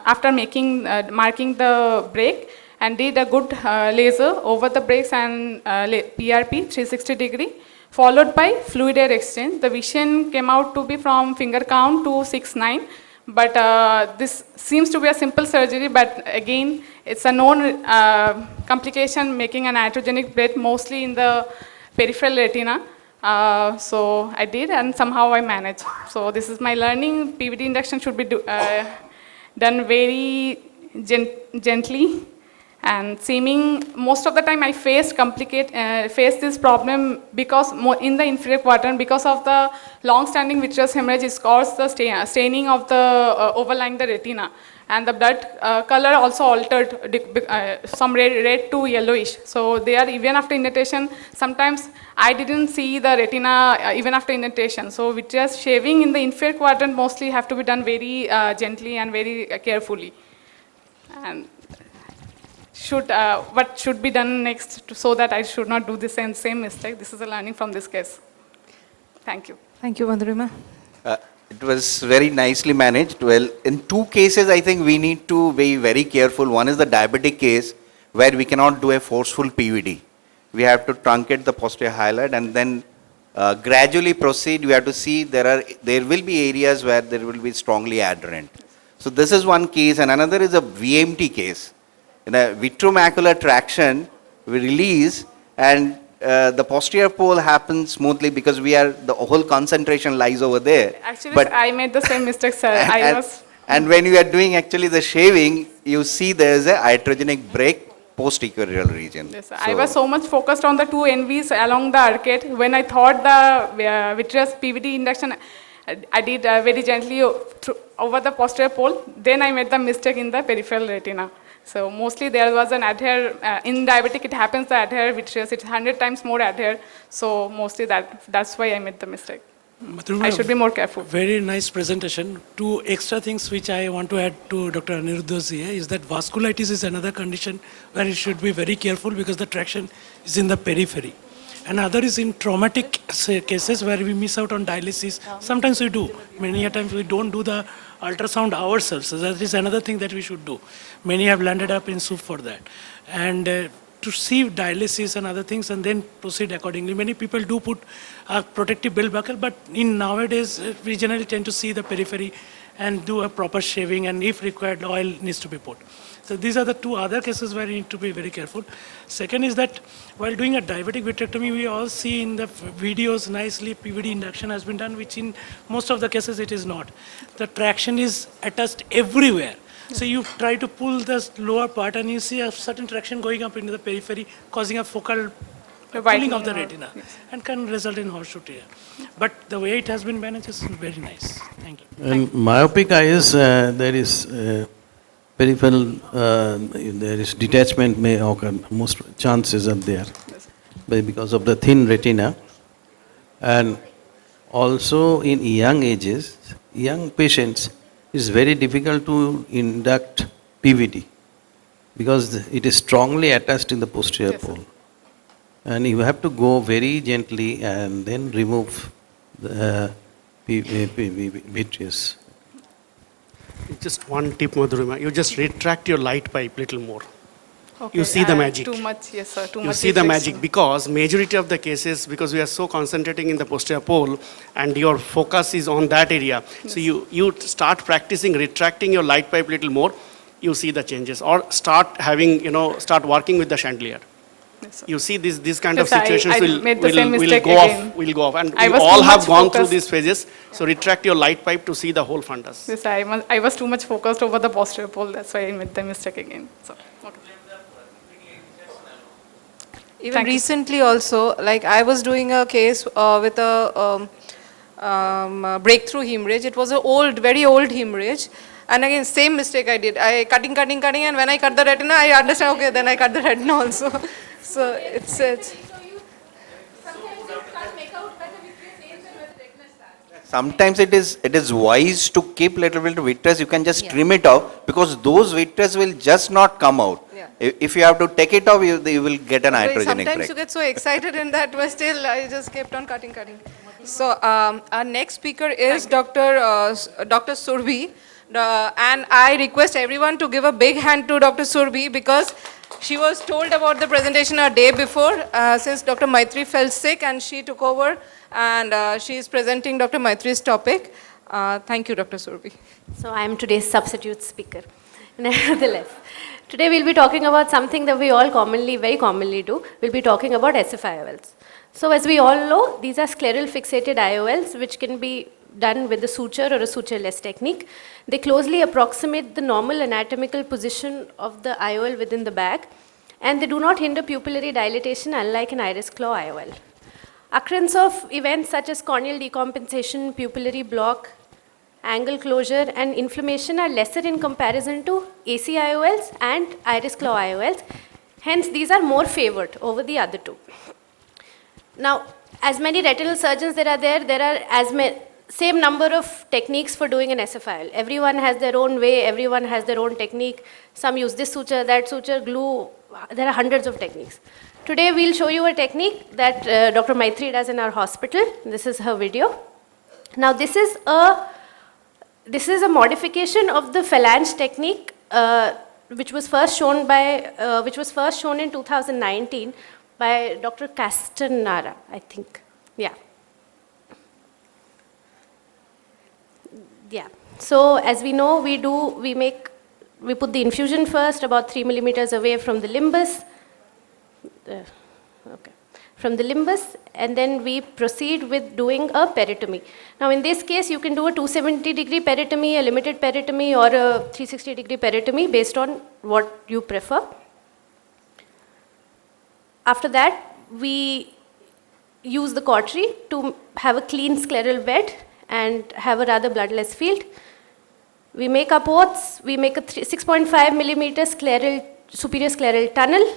after marking the break, and did a good laser over the breaks and PRP 360 degree, followed by fluid air exchange. The vision came out to be from finger count to 6-9. But this seems to be a simple surgery, but again, it's a known complication, making an iatrogenic breath mostly in the peripheral retina. So I did, and somehow I managed. So this is my learning. PVD induction should be done very gently. And seeming, most of the time I face this problem because in the inferior quadrant, because of the long-standing vitreous hemorrhage, it caused the staining of the overlying the retina. And the blood color also altered, some red to yellowish. So they are, even after indentation, sometimes I didn't see the retina even after indentation. So vitreous shaving in the inferior quadrant mostly have to be done very gently and very carefully. And what should be done next so that I should not do the same mistake. This is a learning from this case. Thank you. Thank you, Vandharima. It was very nicely managed. Well, in two cases, I think we need to be very careful. One is the diabetic case, where we cannot do a forceful PVD. We have to truncate the posterior highlight and then gradually proceed. We have to see there will be areas where there will be strongly adherent. So this is one case, and another is a VMT case. In a vitreomacular traction, we release, and the posterior pole happens smoothly because the whole concentration lies over there. Actually, but I made the same mistake, sir. And when you are doing actually the shaving, you see there is a iatrogenic break post-equatorial region. Yes, so I was so much focused on the two NVs along the arcade. When I thought the vitreous PVD induction, I did very gently over the posterior pole. Then I made the mistake in the peripheral retina. So mostly there was an adhere, in diabetic it happens the adhere vitreous, it's 100 times more adhere. So mostly that's why I made the mistake. I should be more careful. Very nice presentation. Two extra things which I want to add to Dr. Aniruddha's here is that vasculitis is another condition where you should be very careful because the traction is in the periphery. Another is in traumatic cases where we miss out on dialysis. Sometimes we do. Many a times we don't do the ultrasound ourselves. So that is another thing that we should do. Many have landed up in soup for that. And to see dialysis and other things and then proceed accordingly. Many people do put a protective belt buckle, but in nowadays we generally tend to see the periphery and do a proper shaving, and if required, oil needs to be put. So these are the two other cases where you need to be very careful. Second is that while doing a diabetic vitrectomy, we all see in the videos nicely PVD induction has been done, which in most of the cases it is not. The traction is attached everywhere. So you try to pull the lower part and you see a certain traction going up into the periphery, causing a focal pulling of the retina, and can result in horseshoe tear. But the way it has been managed is very nice. Thank you. And myopic eyes, there is peripheral, there is detachment may occur. Most chances are there, because of the thin retina. And also in young ages, young patients, it's very difficult to induct PVD because it is strongly attached in the posterior pole. And you have to go very gently and then remove the vitreous. Just one tip, Madhurima. You just retract your light pipe little more. Okay. You see the magic. Too much, yes sir, too much. You see the magic because majority of the cases, because we are so concentrating in the posterior pole and your focus is on that area. Yes. So you start practicing retracting your light pipe little more, you see the changes. Or start having, start working with the chandelier. Yes, you see these kind of situations will go off. And we all have gone through these phases. So retract your light pipe to see the whole fundus. Yes, I was too much focused over the posterior pole. That's why I made the mistake again. So, okay. Even Thank you. recently also, like I was doing a case with a breakthrough hemorrhage. It was an old, very old hemorrhage. And again, same mistake I did. I cutting, and when I cut the retina, I understand, okay, then I cut the retina also. So it's Sometimes it is wise to keep little bit of vitreous. You can just trim it off because those vitreous will just not come out. Yeah. If you have to take it off, you will get an iatrogenic sometimes break. you get so excited in that, but still I just kept on cutting. So our next speaker is Dr. Surbhi. And I request everyone to give a big hand to Dr. Surbhi because she was told about the presentation a day before since Dr. Maitri fell sick and she took over and she is presenting Dr. Maitri's topic. Thank you, Dr. Surbhi. So I am today's substitute speaker. Nevertheless, today we'll be talking about something that we all very commonly do. We'll be talking about SFIOLs. So as we all know, these are scleral fixated IOLs which can be done with a suture or a sutureless technique. They closely approximate the normal anatomical position of the IOL within the bag, and they do not hinder pupillary dilatation unlike an iris claw IOL. Occurrence of events such as corneal decompensation, pupillary block, angle closure, and inflammation are lesser in comparison to AC IOLs and iris claw IOLs. Hence, these are more favored over the other two. Now, as many retinal surgeons there are same number of techniques for doing an SFIL. Everyone has their own way, everyone has their own technique. Some use this suture, that suture, glue. There are hundreds of techniques. Today we'll show you a technique that Dr. Maitri does in our hospital. This is her video. Now this is a modification of the phalange technique which was first shown in 2019 by Dr. Castanara, I think. Yeah. Yeah. So as we know, we put the infusion first about 3 millimeters away from the limbus. From the limbus, and then we proceed with doing a peritomy. Now in this case, you can do a 270-degree peritomy, a limited peritomy, or a 360-degree peritomy based on what you prefer. After that, we use the cautery to have a clean scleral bed and have a rather bloodless field. We make our ports, we make a 6.5 millimeter superior scleral tunnel.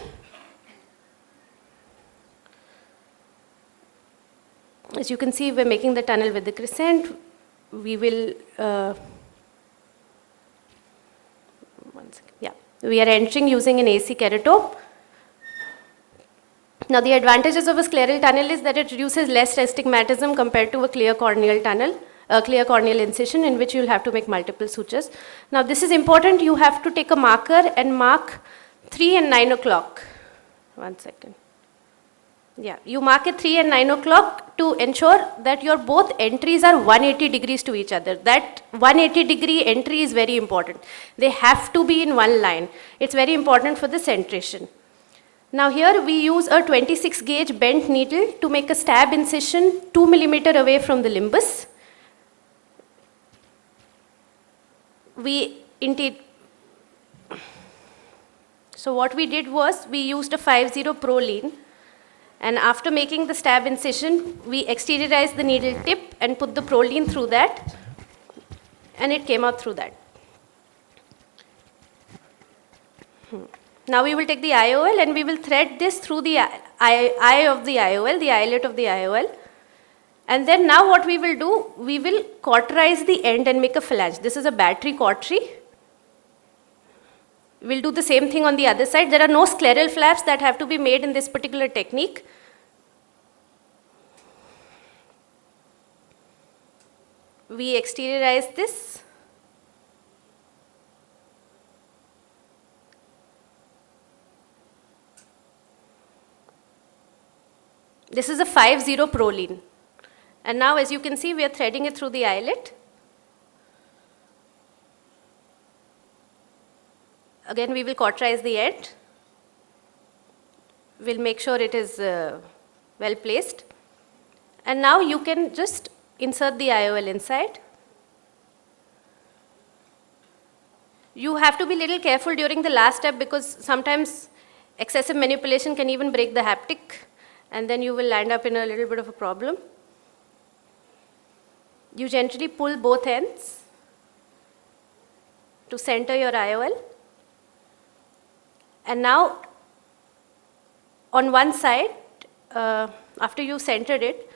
As you can see, we're making the tunnel with the crescent. We will, we are entering using an AC keratope. Now the advantages of a scleral tunnel is that it reduces less astigmatism compared to a clear corneal tunnel, a clear corneal incision in which you'll have to make multiple sutures. Now this is important. You have to take a marker and mark 3 and 9 o'clock. 1 second. Yeah, you mark it 3 and 9 o'clock to ensure that your both entries are 180 degrees to each other. That 180-degree entry is very important. They have to be in one line. It's very important for the centration. Now here we use a 26 gauge bent needle to make a stab incision 2 millimeter away from the limbus. So what we did was we used a 50 Prolene. And after making the stab incision, we exteriorized the needle tip and put the Prolene through that, and it came out through that. Now we will take the IOL and we will thread this through the eye of the IOL, the eyelet of the IOL. And then now what we will do, we will cauterize the end and make a phalange. This is a battery cautery. We'll do the same thing on the other side. There are no scleral flaps that have to be made in this particular technique. We exteriorize this. This is a 50 Prolene. And now as you can see, we are threading it through the eyelet. Again, we will cauterize the end. We'll make sure it is well placed. And now you can just insert the IOL inside. You have to be a little careful during the last step because sometimes Excessive manipulation can even break the haptic, and then you will land up in a little bit of a problem. You gently pull both ends to center your IOL. And now, on one side, after you centered it,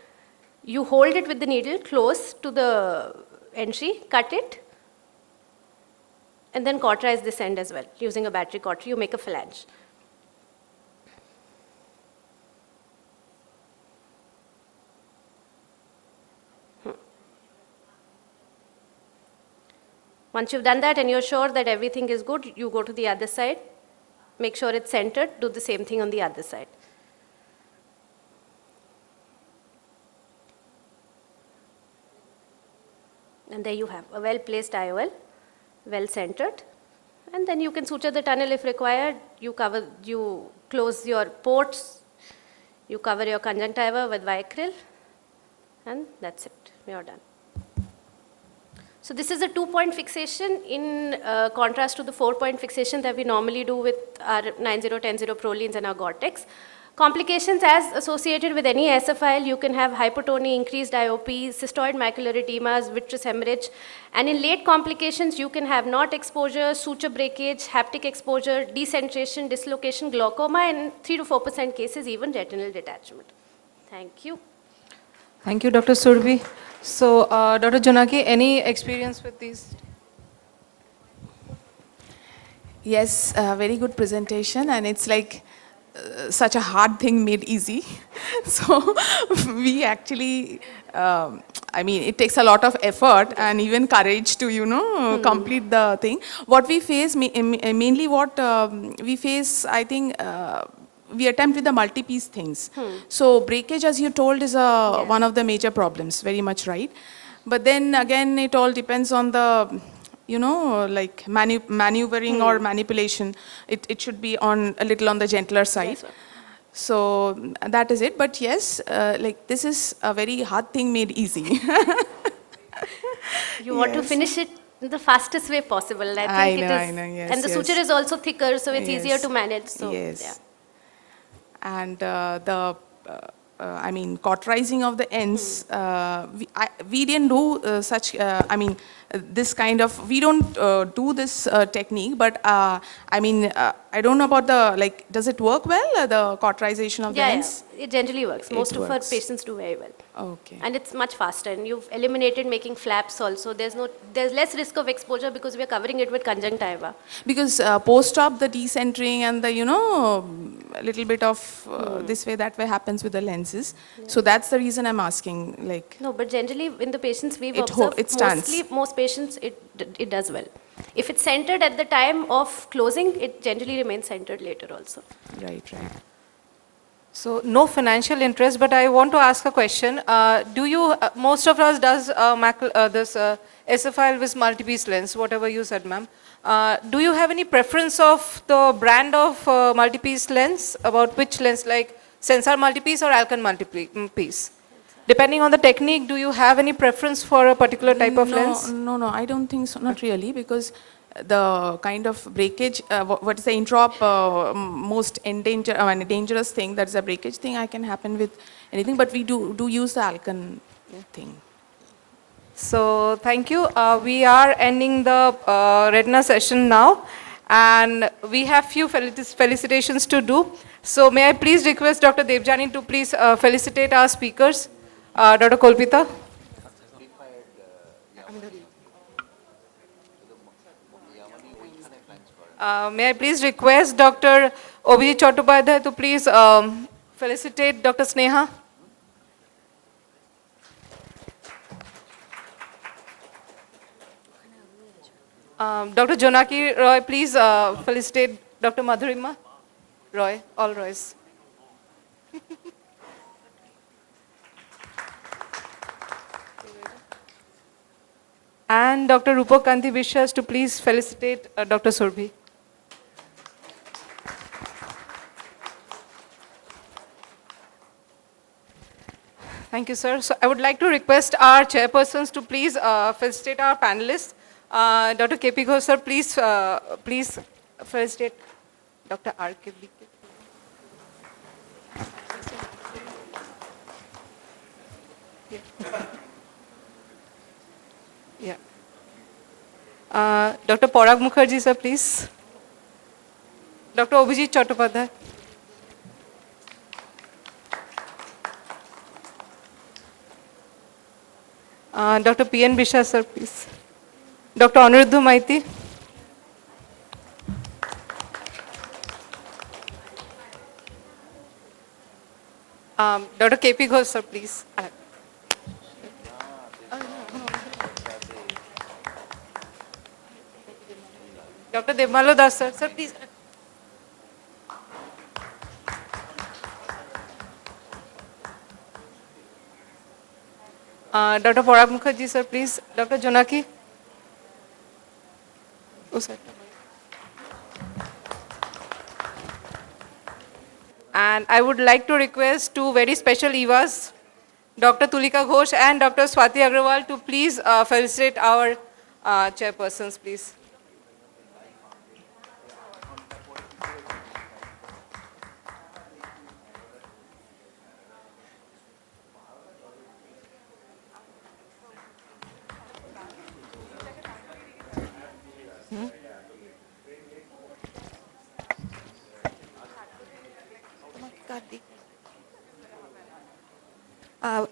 you hold it with the needle close to the entry, cut it, and then cauterize this end as well. Using a battery cautery, you make a phalange. Once you've done that and you're sure that everything is good, you go to the other side, make sure it's centered, do the same thing on the other side. And there you have a well-placed IOL, well-centered. And then you can suture the tunnel if required. You close your ports, you cover your conjunctiva with Vicryl, and that's it, you're done. So this is a 2-point fixation in contrast to the 4-point fixation that we normally do with our 9010 Prolines and our Gore-Tex. Complications as associated with any SFIL, you can have hypotony, increased IOP, cystoid macular edema, vitreous hemorrhage, and in late complications, you can have knot exposure, suture breakage, haptic exposure, decentration, dislocation, glaucoma, and 3 to 4% cases, even retinal detachment. Thank you. Thank you, Dr. Surbhi. So, Dr. Jonaki, any experience with these? Yes, very good presentation, and it's like such a hard thing made easy. So we actually, I mean, it takes a lot of effort and even courage to, you know, complete the thing. What we face, mainly what we face, I think, we attempt with the multi-piece things. So breakage, as you told, is one of the major problems, very much right. But then again, it all depends on the, you know, like maneuvering or manipulation. It should be on a little on the gentler side. Yes, so that is it. But yes, like this is a very hard thing made easy. You want to finish it the fastest way possible. I think I know, yes. And the suture is also thicker, so it's easier Yes. to manage. So, Yes. yeah. And I mean, cauterizing of the ends, we didn't do such, I mean, this kind of, we don't do this technique, but I mean, I don't know about the, like, does it work well, the cauterization of the ends? Yeah, it generally works. Most of our works. patients do very well. Okay. And it's much faster, and you've eliminated making flaps also. There's less risk of exposure because we are covering it with conjunctiva. Because post-op, the decentering and the, you know, a little bit of this way, that way happens with the lenses. Yeah. So that's the reason I'm asking, like. No, but generally in the patients we've it observed, stands. most patients, it does well. If it's centered at the time of closing, it generally remains centered later also. Right, right. So no financial interest, but I want to ask a question. Do you, most of us does this SFIL with multi-piece lens, whatever you said, ma'am. Do you have any preference of the brand of multi-piece lens, about which lens, like sensor multi-piece or Alcon multi-piece? Depending on the technique, do you have any preference for a particular type of lens? No, I don't think so, not really, because the kind of breakage, what is the intraop most dangerous thing, that's a breakage thing, I can happen with anything, but we do use the Alcon thing. So thank you. We are ending the retina session now, and we have few felicitations to do. So may I please request Dr. Devjani to please felicitate our speakers. Dr. Kolpita. May I please request Dr. Obiji Chattopadhyay to please felicitate Dr. Sneha. Dr. Jonaki Roy, please felicitate Dr. Madhurima Roy, all Roys. And Dr. Rupa Kanti Vishwas to please felicitate Dr. Surbhi. Thank you, sir. So I would like to request our chairpersons to please felicitate our panelists. Dr. K.P. Ghosh, sir, please felicitate Dr. R.K. Yeah. Dr. Parag Mukherjee, sir, please. Dr. Abhijit Chattopadhyay. Dr. P.N. Bisha, sir, please. Dr. Aniruddha Maiti. Dr. K.P. Ghosh, sir, please. Dr. Devmalo Das, sir. Sir, please. Dr. Parag Mukherjee, sir, please. Dr. Jonaki. Oh, sir. And I would like to request two very special EVAs, Dr. Tulika Ghosh and Dr. Swati Agrawal, to please felicitate our chairpersons, please.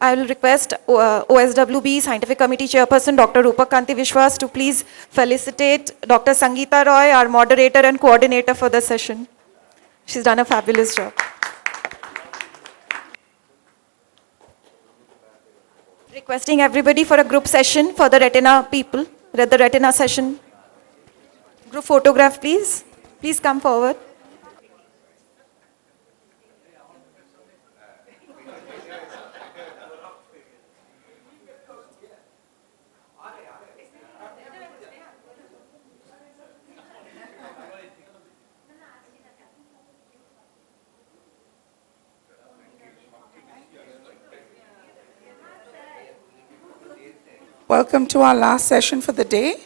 I will request OSWB Scientific Committee Chairperson Dr. Rupak Kanti Vishwas to please felicitate Dr. Sangeeta Roy, our moderator and coordinator for the session. She's done a fabulous job. Requesting everybody for a group session for the retina people, the retina session. Group photograph, please. Please come forward. Welcome to our last session for the day,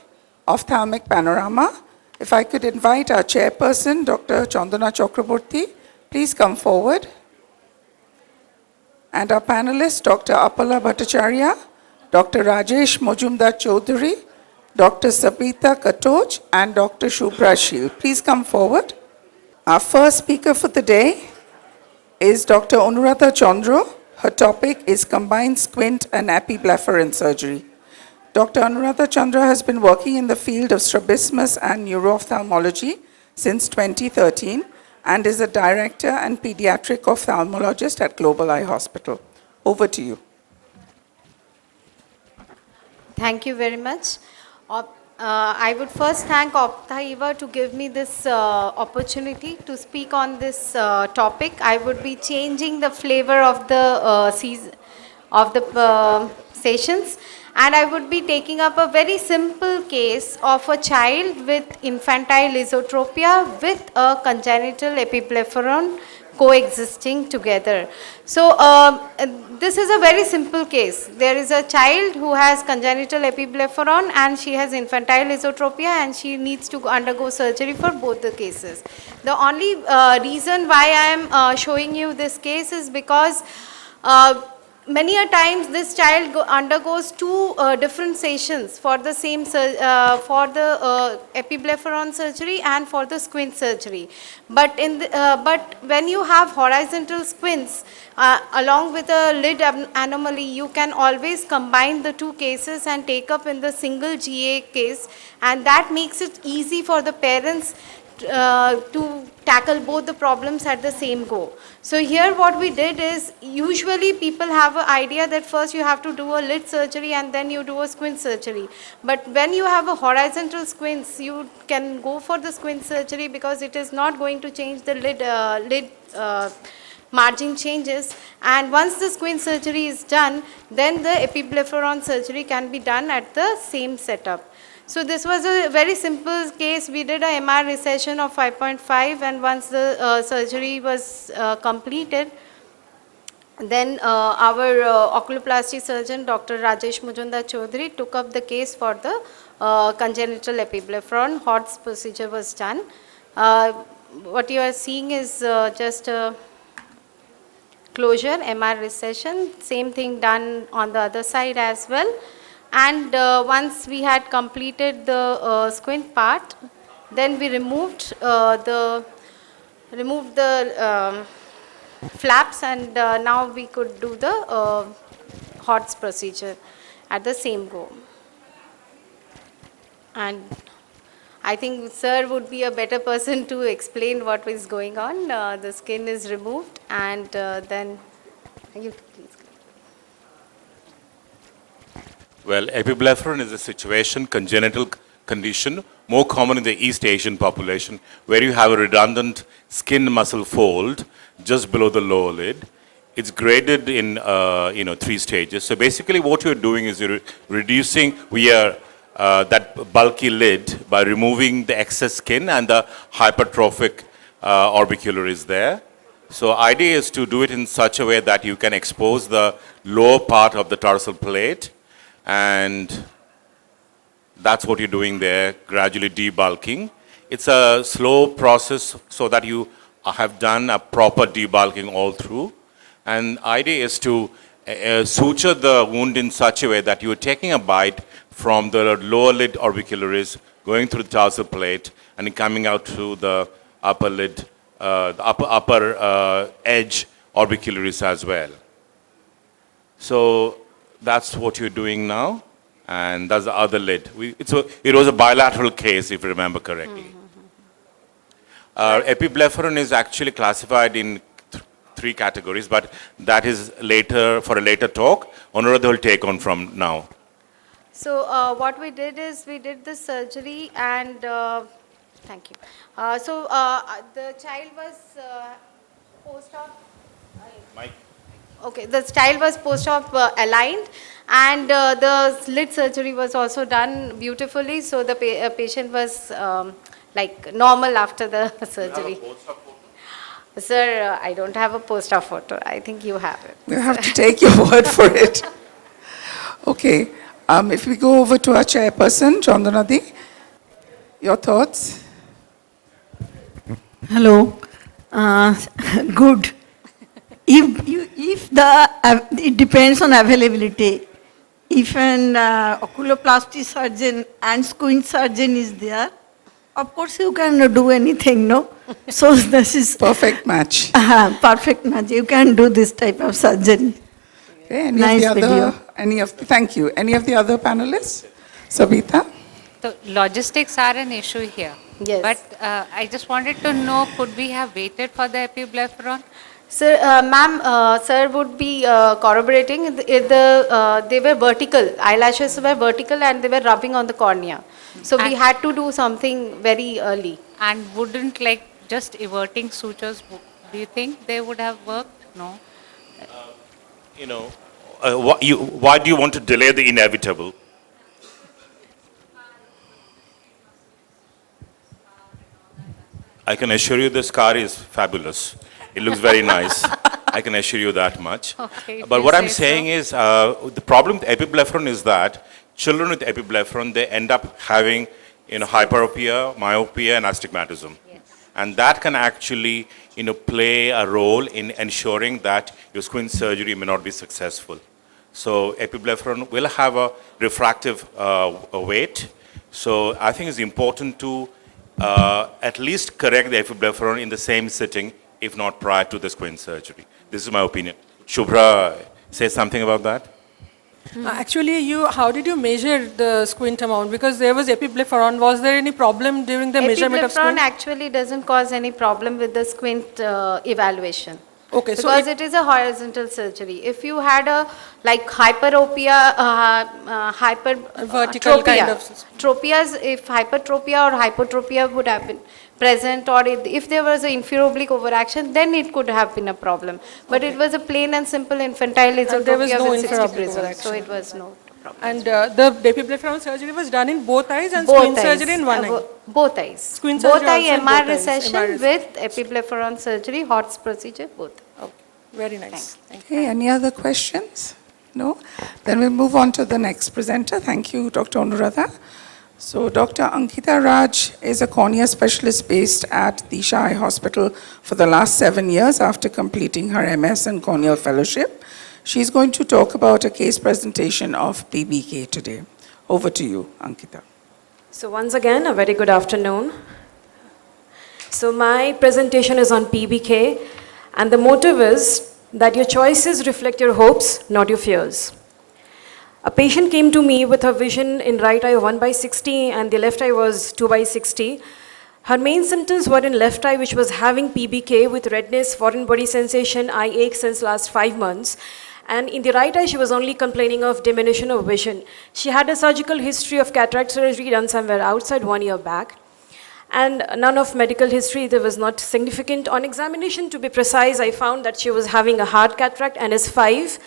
Ophthalmic Panorama. If I could invite our chairperson, Dr. Chandana Chakraborty, please come forward. And our panelists, Dr. Appala Bhattacharya, Dr. Rajesh Mojumdar Chaudhary, Dr. Sabita Katoj, and Dr. Shubhra Shil. Please come forward. Our first speaker for the day is Dr. Anuradha Chandra. Her topic is combined squint and epiblepharon surgery. Dr. Anuradha Chandra has been working in the field of strabismus and neuro-ophthalmology since 2013 and is a director and pediatric ophthalmologist at Global Eye Hospital. Over to you. Thank you very much. I would first thank Ophthaeva to give me this opportunity to speak on this topic. I would be changing the flavor of the sessions, and I would be taking up a very simple case of a child with infantile esotropia with a congenital epiblepharon coexisting together. So this is a very simple case. There is a child who has congenital epiblepharon and she has infantile esotropia and she needs to undergo surgery for both the cases. The only reason why I am showing you this case is because many a times this child undergoes two different sessions for the same for the epiblepharon surgery and for the squint surgery. But but when you have horizontal squints along with a lid anomaly, you can always combine the two cases and take up in the single GA case, and that makes it easy for the parents to tackle both the problems at the same go. So here what we did is, usually people have an idea that first you have to do a lid surgery and then you do a squint surgery. But when you have a horizontal squints, you can go for the squint surgery because it is not going to change the lid margin changes, and once the squint surgery is done, then the epiblepharon surgery can be done at the same setup. So this was a very simple case. We did a MR recession of 5.5, and once the surgery was completed, then our oculoplasty surgeon, Dr. Rajesh Mujumdar Chaudhary, took up the case for the congenital epiblepharon. HOTS procedure was done. What you are seeing is just a closure, MR recession. Same thing done on the other side as well. And once we had completed the squint part, then we removed the flaps, and now we could do the HOTS procedure at the same go. And I think sir would be a better person to explain what is going on. The skin is removed, and then you please. Well, epiblepharon is a situation, congenital condition, more common in the East Asian population, where you have a redundant skin muscle fold just below the lower lid. It's graded in 3 stages. So basically what you're doing is you're reducing that bulky lid by removing the excess skin, and the hypertrophic orbicular is there. So idea is to do it in such a way that you can expose the lower part of the tarsal plate, and that's what you're doing there, gradually debulking. It's a slow process so that you have done a proper debulking all through. And idea is to suture the wound in such a way that you're taking a bite from the lower lid orbicularis, going through the tarsal plate, and coming out through the upper lid, the upper edge orbicularis as well. So that's what you're doing now, and that's the other lid. It was a bilateral case, if you remember correctly. Epiblepharon is actually classified in 3 categories, but that is later, for a later talk. Anuradha will take on from now. So what we did is we did the surgery, and thank you. So the child was post-op. Okay, the child was post-op aligned, and the lid surgery was also done beautifully. So the patient was like normal after the surgery. Sir, I don't have a post-op photo. I think you have it. We'll have to take your word for it. Okay. If we go over to our chairperson, Chandranadi, your thoughts? Hello. Good. It depends on availability. If an oculoplasty surgeon and squint surgeon is there, of course you can do anything, no? So this is perfect match. Perfect match. You can do this type of surgery. Okay, nice video. Thank you. Any of the other panelists? Sabita? So logistics are an issue here. Yes. But I just wanted to know, could we have waited for the epiblepharon? Sir, ma'am, sir would be corroborating. They were vertical. Eyelashes were vertical, and they were rubbing on the cornea. So we had to do something very early. And wouldn't just everting sutures, do you think they would have worked? No. Why do you want to delay the inevitable? I can assure you the scar is fabulous. It looks very nice. I can assure you that much. Okay, but what I'm saying is, the problem with epiblepharon is that children with epiblepharon, they end up having hyperopia, myopia, and astigmatism. Yes. And that can actually play a role in ensuring that your squint surgery may not be successful. So epiblepharon will have a refractive weight. So I think it's important to at least correct the epiblepharon in the same sitting, if not prior to the squint surgery. This is my opinion. Shubhra, say something about that? Actually, how did you measure the squint amount? Because there was epiblepharon. Was there any problem during the measurement of squint? Epiblepharon actually doesn't cause any problem with the squint evaluation. Okay, so because it is a horizontal surgery. If you had a hyperopia, vertical kind of tropias, if hypertropia or hypotropia would have been present, or if there was an inferior-oblique overaction, then it could have been a problem. But it was a plain and simple infantile esotropia there was no with 60 inferior-oblique prisms, overaction. so it was no problem. And the epiblepharon surgery was done in both eyes, and Both squint eyes. surgery in one eye. Both eyes. Squint Both surgery eye also in MR both eyes, recession MR with epiblepharon surgery, HOTS procedure, both. Okay, very nice. Okay, any other questions? No? Then we'll move on to the next presenter. Thank you, Dr. Anuradha. So Dr. Ankita Raj is a cornea specialist based at Disha Eye Hospital for the last 7 years after completing her MS and corneal fellowship. She's going to talk about a case presentation of PBK today. Over to you, Ankita. So once again, a very good afternoon. So my presentation is on PBK, and the motive is that your choices reflect your hopes, not your fears. A patient came to me with her vision in right eye 1/60 and the left eye was 2/60. Her main symptoms were in left eye, which was having PBK with redness, foreign body sensation, eye ache since last 5 months. And in the right eye, she was only complaining of diminution of vision. She had a surgical history of cataract surgery done somewhere outside 1 year back. And none of medical history, there was not significant. On examination, to be precise, I found that she was having a hard cataract, NS5,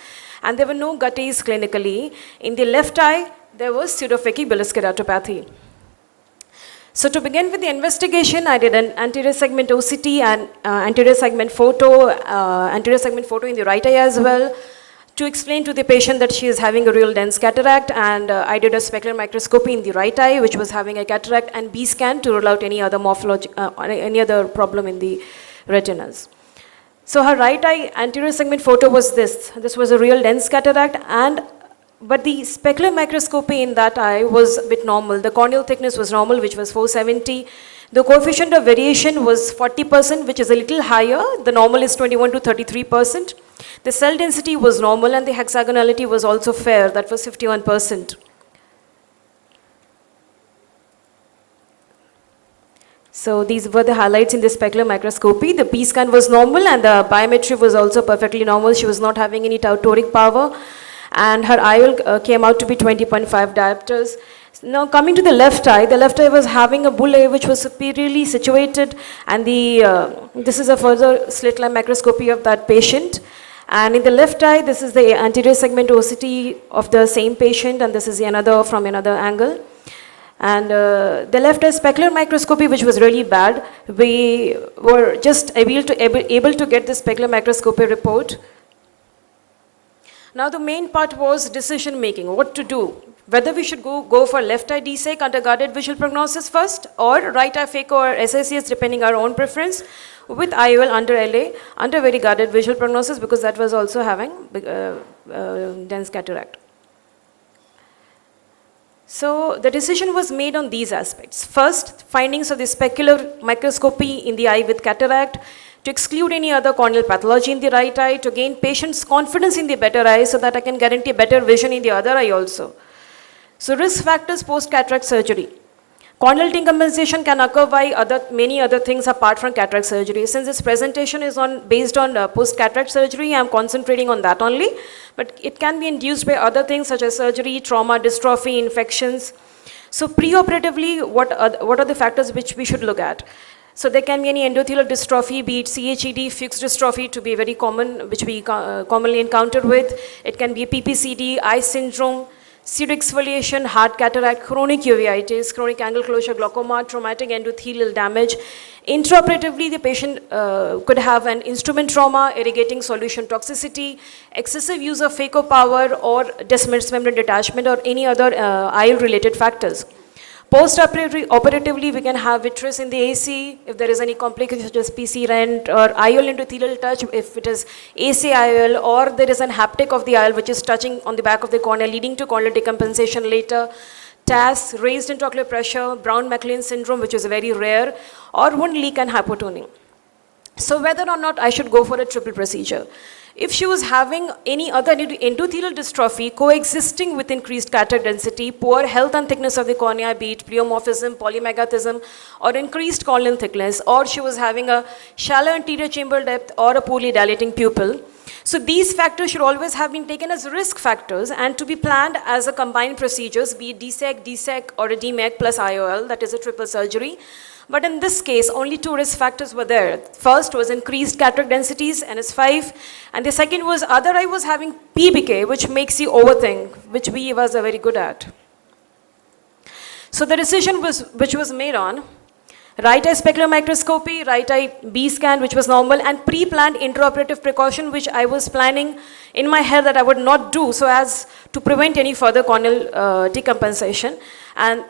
and there were no gutties clinically. In the left eye, there was pseudophakic bullous keratopathy. So to begin with the investigation, I did an anterior segment OCT and anterior segment photo in the right eye as well, to explain to the patient that she is having a real dense cataract, and I did a specular microscopy in the right eye, which was having a cataract, and B scan to rule out any other any other problem in the retinas. So her right eye anterior segment photo was this. This was a real dense cataract, but the specular microscopy in that eye was a bit normal. The corneal thickness was normal, which was 470. The coefficient of variation was 40%, which is a little higher. The normal is 21 to 33%. The cell density was normal, and the hexagonality was also fair. That was 51%. So these were the highlights in the specular microscopy. The P scan was normal, and the biometry was also perfectly normal. She was not having any toric power, and her IOL came out to be 20.5 diopters. Now coming to the left eye was having a bull eye which was superiorly situated, and this is a further slit line microscopy of that patient. And in the left eye, this is the anterior segment OCT of the same patient, and this is another from another angle. And the left eye specular microscopy, which was really bad, we were just able to get the specular microscopy report. Now the main part was decision making, what to do. Whether we should go for left eye DSEC under guarded visual prognosis first, or right eye phaco or SICS, depending our own preference, with IOL under LA, under very guarded visual prognosis, because that was also having dense cataract. So the decision was made on these aspects. First, findings of the specular microscopy in the eye with cataract, to exclude any other corneal pathology in the right eye, to gain patients' confidence in the better eye so that I can guarantee better vision in the other eye also. So risk factors post-cataract surgery. Corneal decompensation can occur by many other things apart from cataract surgery. Since this presentation is based on post-cataract surgery, I am concentrating on that only. But it can be induced by other things such as surgery, trauma, dystrophy, infections. So preoperatively, what are the factors which we should look at? So there can be any endothelial dystrophy, be it CHED, Fuchs dystrophy, to be very common, which we commonly encounter with. It can be PPCD, eye syndrome, pseudoexfoliation, hard cataract, chronic uveitis, chronic angle closure glaucoma, traumatic endothelial damage. Intraoperatively, the patient could have an instrument trauma, irrigating solution toxicity, excessive use of phaco power, or descemetous membrane detachment, or any other IOL-related factors. Post-operatively, we can have vitreous in the AC if there is any complication such as PC rent, or IOL endothelial touch if it is AC IOL, or there is an haptic of the IOL which is touching on the back of the cornea leading to corneal decompensation later. TAS, raised intraocular pressure, Brown-McLean syndrome, which is very rare, or wound leak and hypotonia. So whether or not I should go for a triple procedure. If she was having any other endothelial dystrophy coexisting with increased cataract density, poor health and thickness of the cornea, be it pleomorphism, polymegathism, or increased corneal thickness, or she was having a shallow anterior chamber depth or a poorly dilating pupil. So these factors should always have been taken as risk factors and to be planned as a combined procedures, be it DSEC, or a DMEC plus IOL, that is a triple surgery. But in this case, only two risk factors were there. First was increased cataract densities, NS5, and the second was other eye was having PBK, which makes you overthink, which we was very good at. So the decision which was made on right eye specular microscopy, right eye B scan, which was normal, and pre-planned intraoperative precaution, which I was planning in my head that I would not do so as to prevent any further corneal decompensation. And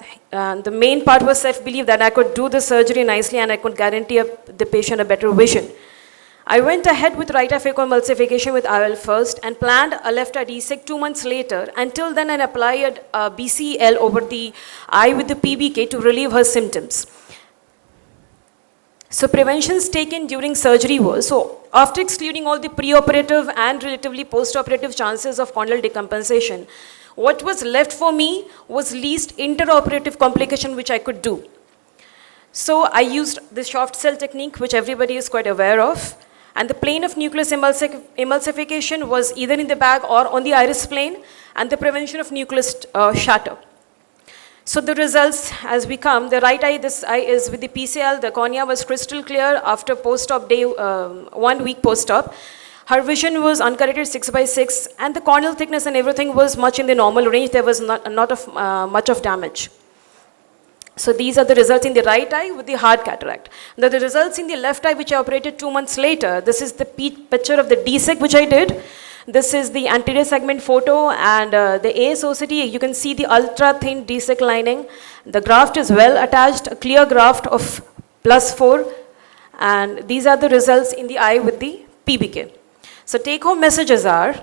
the main part was self-belief that I could do the surgery nicely and I could guarantee the patient a better vision. I went ahead with right eye phacoemulsification with IOL first and planned a left eye DSEC 2 months later. Until then, I applied BCL over the eye with the PBK to relieve her symptoms. So preventions taken during surgery was, so after excluding all the preoperative and relatively postoperative chances of corneal decompensation, what was left for me was least interoperative complication which I could do. So I used the soft cell technique, which everybody is quite aware of, and the plane of nucleus emulsification was either in the bag or on the iris plane, and the prevention of nucleus shatter. So the results as we come, the right eye, this eye is with the PCL, the cornea was crystal clear after post-op day, 1 week post-op. Her vision was uncorrected 6/6 and the corneal thickness and everything was much in the normal range. There was not much of damage. So these are the results in the right eye with the hard cataract. Now the results in the left eye which I operated 2 months later, this is the picture of the DSEC which I did. This is the anterior segment photo and the ASOCT, you can see the ultra thin DSEC lining. The graft is well attached, a clear graft of +4 and these are the results in the eye with the PBK. So take home messages are,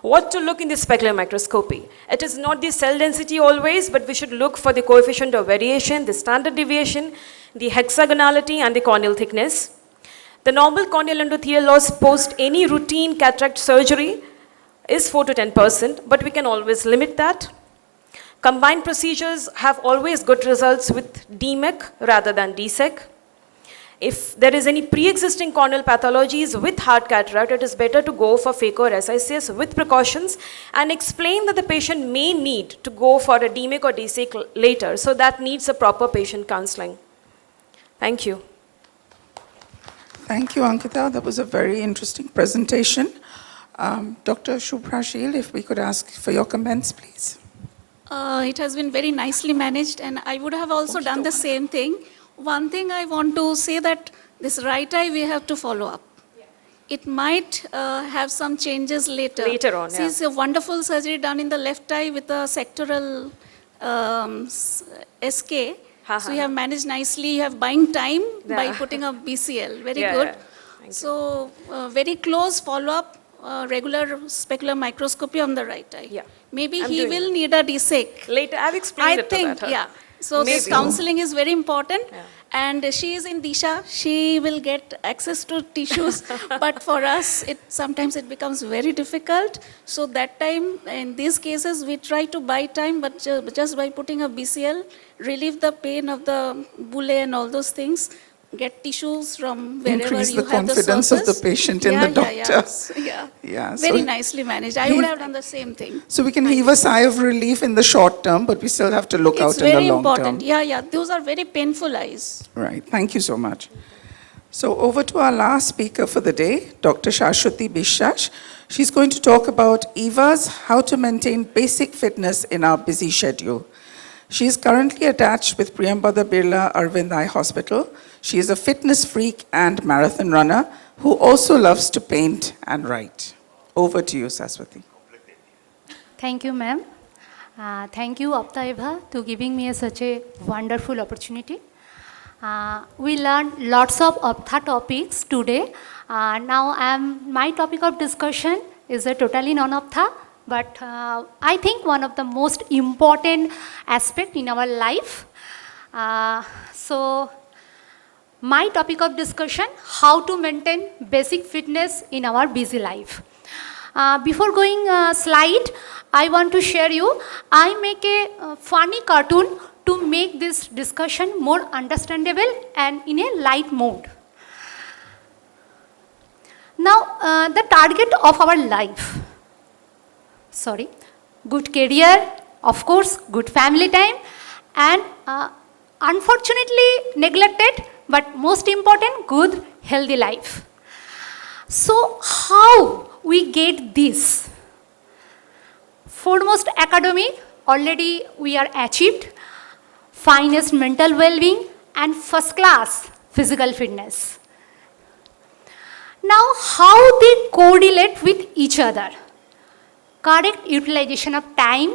what to look in the specular microscopy. It is not the cell density always, but we should look for the coefficient of variation, the standard deviation, the hexagonality and the corneal thickness. The normal corneal endothelial loss post any routine cataract surgery is 4 to 10%, but we can always limit that. Combined procedures have always good results with DMEC rather than DSEC. If there is any pre-existing corneal pathologies with hard cataract, it is better to go for phaco or SICS with precautions and explain that the patient may need to go for a DMEC or DSEC later, so that needs a proper patient counseling. Thank you. Thank you, Ankita. That was a very interesting presentation. Dr. Shuprashil, if we could ask for your comments, please. It has been very nicely managed, and I would have also done the same thing. One thing I want to say that this right eye we have to follow up. It might have some changes later. Later on, See, it's a wonderful surgery done in the left eye with a sectoral SK. So you have managed nicely, you have buying time by putting up BCL, very good. So very close follow-up, regular specular microscopy on the right eye. Maybe he will need a DSEC. Later, I've explained it to that. Yeah. So this counseling is very important. And she is in Disha, she will get access to tissues, but for us, sometimes it becomes very difficult. So that time, in these cases, we try to buy time, but just by putting a BCL, relieve the pain of the bulle and all those things, get tissues from wherever Increase you the have the confidence of the sources. patient in the doctor. Yeah. Very nicely managed. I would have done the same thing. So we can heave a sigh of relief in the short term, but we still have to look out in the long term. It's very important. Yeah. Those are very painful eyes. Right. Thank you so much. So over to our last speaker for the day, Dr. Shashwati Bishash. She's going to talk about EVA's how to maintain basic fitness in our busy schedule. She is currently attached with Priyambada Birla Arvind Eye Hospital. She is a fitness freak and marathon runner who also loves to paint and write. Over to you, Saswati. Thank you, ma'am. Thank you, Ophthaeva, to giving me such a wonderful opportunity. We learned lots of Ophtha topics today. Now my topic of discussion is a totally non-Ophtha, but I think one of the most important aspect in our life. So my topic of discussion, how to maintain basic fitness in our busy life. Before going slide, I want to share you, I make a funny cartoon to make this discussion more understandable and in a light mode. Now, the target of our life, good career, of course, good family time, and unfortunately neglected, but most important, good healthy life. So how we get this? Foremost academy, already we are achieved, finest mental well-being and first class physical fitness. Now how they correlate with each other? Correct utilization of time,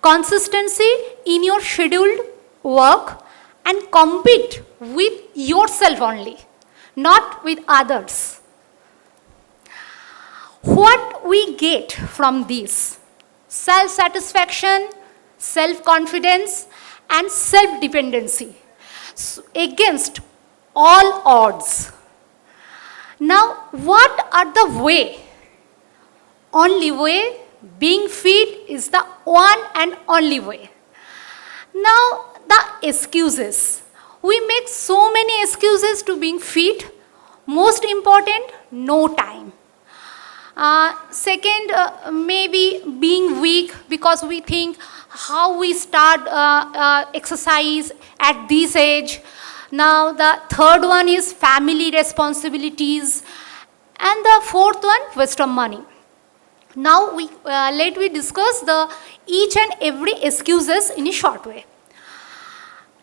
consistency in your scheduled work, and compete with yourself only, not with others. What we get from this? Self-satisfaction, self-confidence, and self-dependency against all odds. Now, what are the way? Only way, being fit is the one and only way. Now, the excuses. We make so many excuses to being fit. Most important, no time. Second, maybe being weak because we think how we start exercise at this age. Now, the third one is family responsibilities. And the fourth one, waste of money. Now, let me discuss each and every excuses in a short way.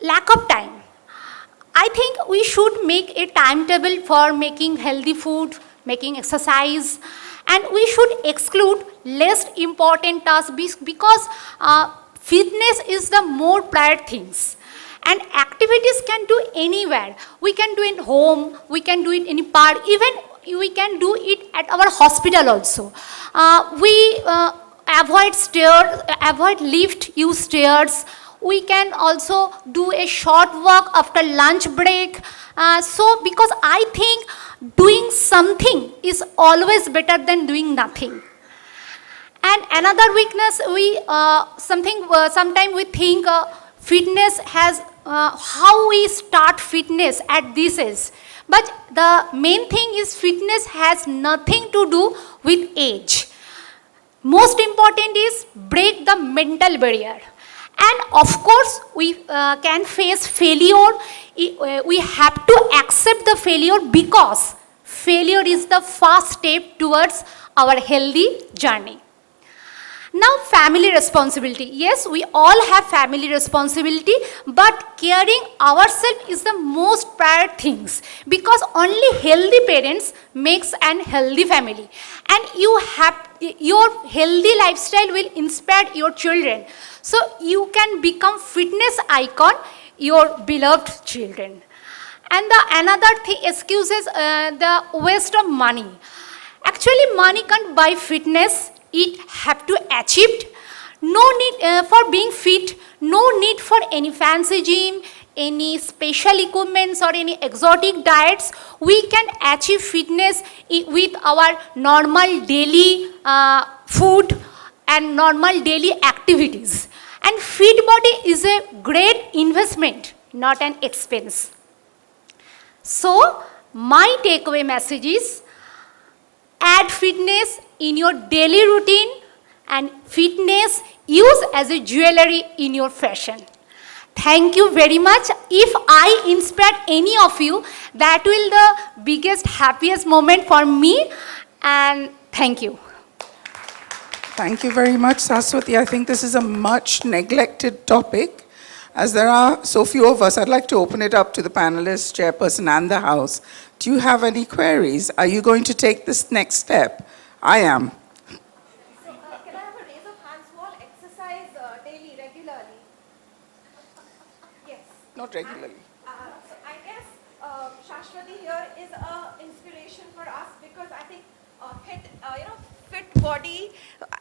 Lack of time. I think we should make a timetable for making healthy food, making exercise, and we should exclude less important tasks because fitness is the more prior things. And activities can do anywhere. We can do it at home, we can do it in a park, even we can do it at our hospital also. We avoid stairs, avoid lift, use stairs. We can also do a short walk after lunch break. So because I think doing something is always better than doing nothing. And another weakness, sometimes we think fitness has, how we start fitness at this age. But the main thing is fitness has nothing to do with age. Most important is break the mental barrier. And of course, we can face failure. We have to accept the failure because failure is the first step towards our healthy journey. Now, family responsibility. Yes, we all have family responsibility, but caring ourselves is the most prior things because only healthy parents makes an healthy family. And your healthy lifestyle will inspire your children. So you can become fitness icon, your beloved children. And another thing, excuses, the waste of money. Actually, money can't buy fitness. It have to achieved. No need for being fit, no need for any fancy gym, any special equipments or any exotic diets. We can achieve fitness with our normal daily food and normal daily activities. And fit body is a great investment, not an expense. So, my takeaway message is add fitness in your daily routine and fitness use as a jewelry in your fashion. Thank you very much. If I inspired any of you, that will the biggest, happiest moment for me. And thank you. Thank you very much, Saraswati. I think this is a much neglected topic. As there are so few of us, I'd like to open it up to the panelists, chairperson, and the House. Do you have any queries? Are you going to take this next step? I am. So, can I have a raise of hands who all exercise daily, regularly? Yes. Not regularly. So I guess Shashwati here is an inspiration for us because I think fit body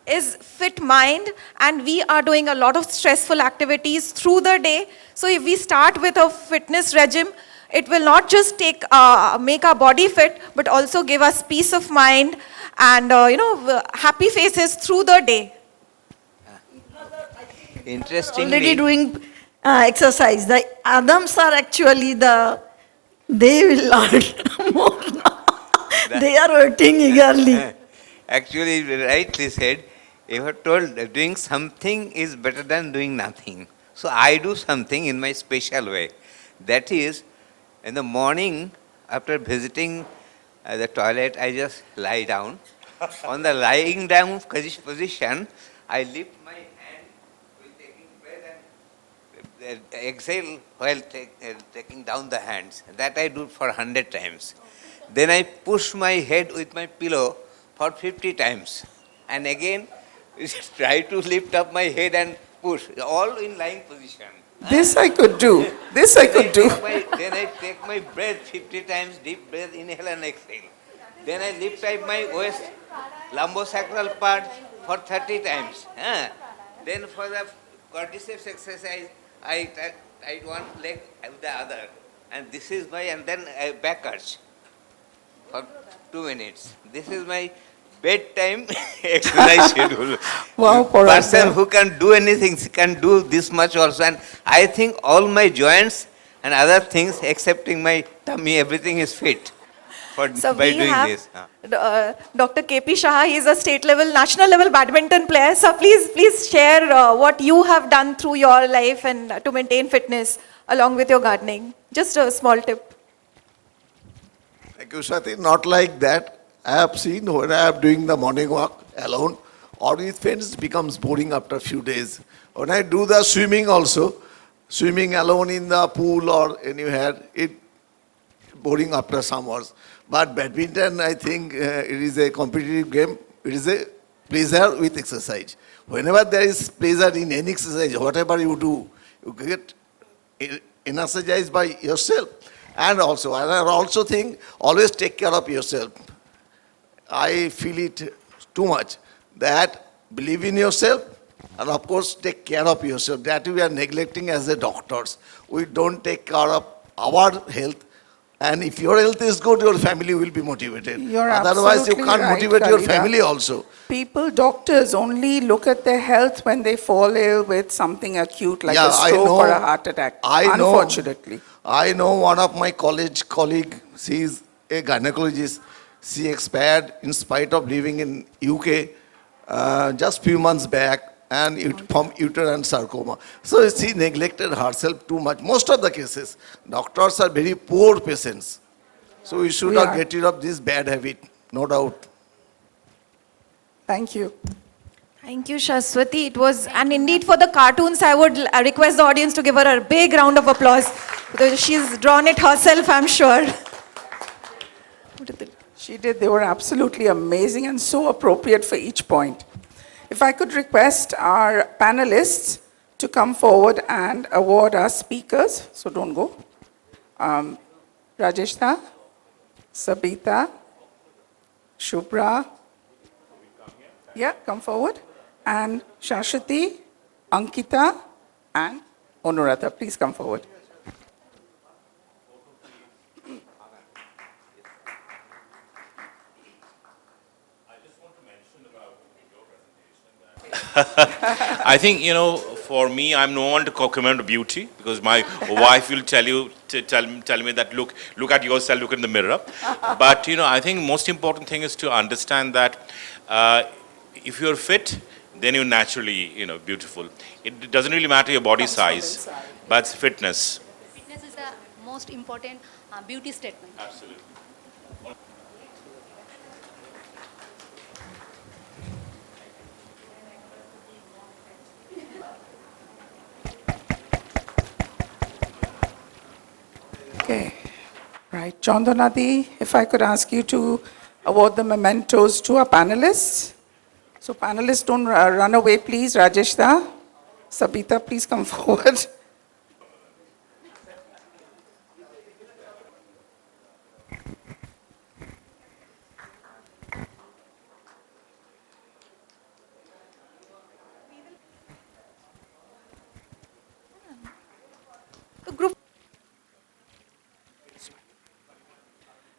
is fit mind, and we are doing a lot of stressful activities through the day. So if we start with a fitness regime, it will not just make our body fit, but also give us peace of mind and happy faces through the day. Interestingly, Already doing exercise. The Adams are actually they will learn more now. They are working eagerly. actually, rightly said, you have told that doing something is better than doing nothing. So I do something in my special way. That is, in the morning, after visiting the toilet, I just lie down. On the lying down position, I lift my hand with taking breath and exhale while taking down the hands. That I do for 100 times. Then I push my head with my pillow for 50 times. And again, try to lift up my head and push, all in lying position. This I could do. This I could do. Then I take my breath 50 times, deep breath, inhale and exhale. Then I lift up my waist lumbosacral part for 30 times. Then for the quadriceps exercise, I tied one leg with the other. And this is my, and then back arch for 2 minutes. This is my bedtime exercise schedule. Wow, Person who can do anything can do this much also. And I think all my joints and other things, excepting my tummy, everything is fit by doing this. Dr. KP Shah. He is a state level, national level badminton player. So please share what you have done through your life and to maintain fitness along with your gardening. Just a small tip. Thank you, Swati. Not like that. I have seen when I am doing the morning walk alone or with friends, it becomes boring after a few days. When I do the swimming also, swimming alone in the pool or anywhere, it boring after some hours. But badminton, I think it is a competitive game. It is a pleasure with exercise. Whenever there is pleasure in any exercise, whatever you do, you get energized by yourself. And I also think, always take care of yourself. I feel it too much, that believe in yourself and of course take care of yourself. That we are neglecting as a doctors. We don't take care of our health. And if your health is good, your family will be motivated. You're Otherwise, you absolutely can't right, motivate your Kalida. family also. Doctors only look at their health when they fall ill with something acute like Yeah, a I stroke know. or a heart attack, unfortunately. I know one of my colleague, she is a gynecologist. She expired in spite of living in UK just few months back and from uterine sarcoma. So she neglected herself too much. Most of the cases, doctors are very poor patients. So we should not get rid of this bad habit, no doubt. Thank you. Thank you, Shaswati. It was, and indeed for the cartoons, I would request the audience to give her a big round of applause because she's drawn it herself, I'm sure. She did. They were absolutely amazing and so appropriate for each point. If I could request our panelists to come forward and award our speakers, so don't go. Rajeshta, Sabita, Shubhra, come forward, and Shashwati, Ankita, and Anuradha. Please come forward. I think, for me, I'm no one to commend beauty because my wife will tell me that look at yourself, look in the mirror. But, I think most important thing is to understand that if you're fit, then you're naturally, beautiful. It doesn't really matter your body size, but fitness. Fitness is the most important beauty statement. Absolutely. Okay, right. Chandranadi, if I could ask you to award the mementos to our panelists. So panelists, don't run away, please. Rajeshta, Sabita, please come forward.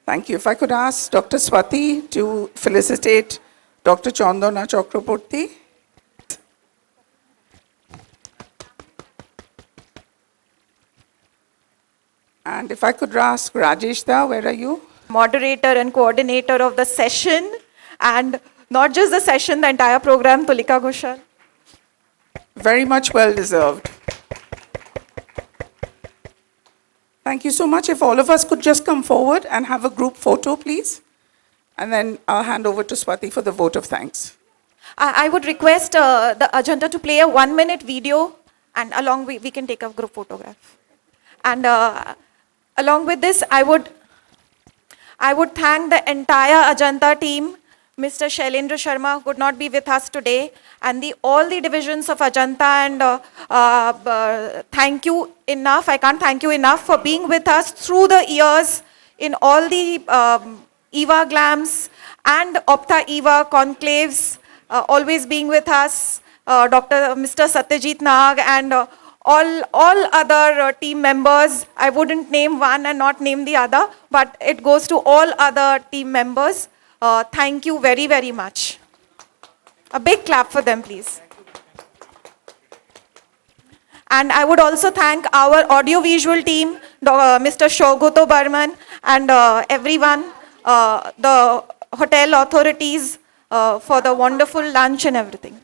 Thank you. If I could ask Dr. Swati to felicitate Dr. Chandana Chakraborty. And if I could ask Rajesh Da, where are you? Moderator and coordinator of the session, and not just the session, the entire program, Tulika Ghoshal. Very much well deserved. Thank you so much. If all of us could just come forward and have a group photo, please. And then I'll hand over to Swati for the vote of thanks. I would request the Ajanta to play a 1-minute video, and along we can take a group photograph. And along with this, I would thank the entire Ajanta team, Mr. Shailendra Sharma, who could not be with us today, and all the divisions of Ajanta, and thank you enough. I can't thank you enough for being with us through the years in all the EVA glams and Ophthaeva Conclaves always being with us, Mr. Satyajit Nag, and all other team members. I wouldn't name one and not name the other, but it goes to all other team members. Thank you very, very much. A big clap for them, please. And I would also thank our audiovisual team, Mr. Shogoto Barman, and everyone, the hotel authorities for the wonderful lunch and everything.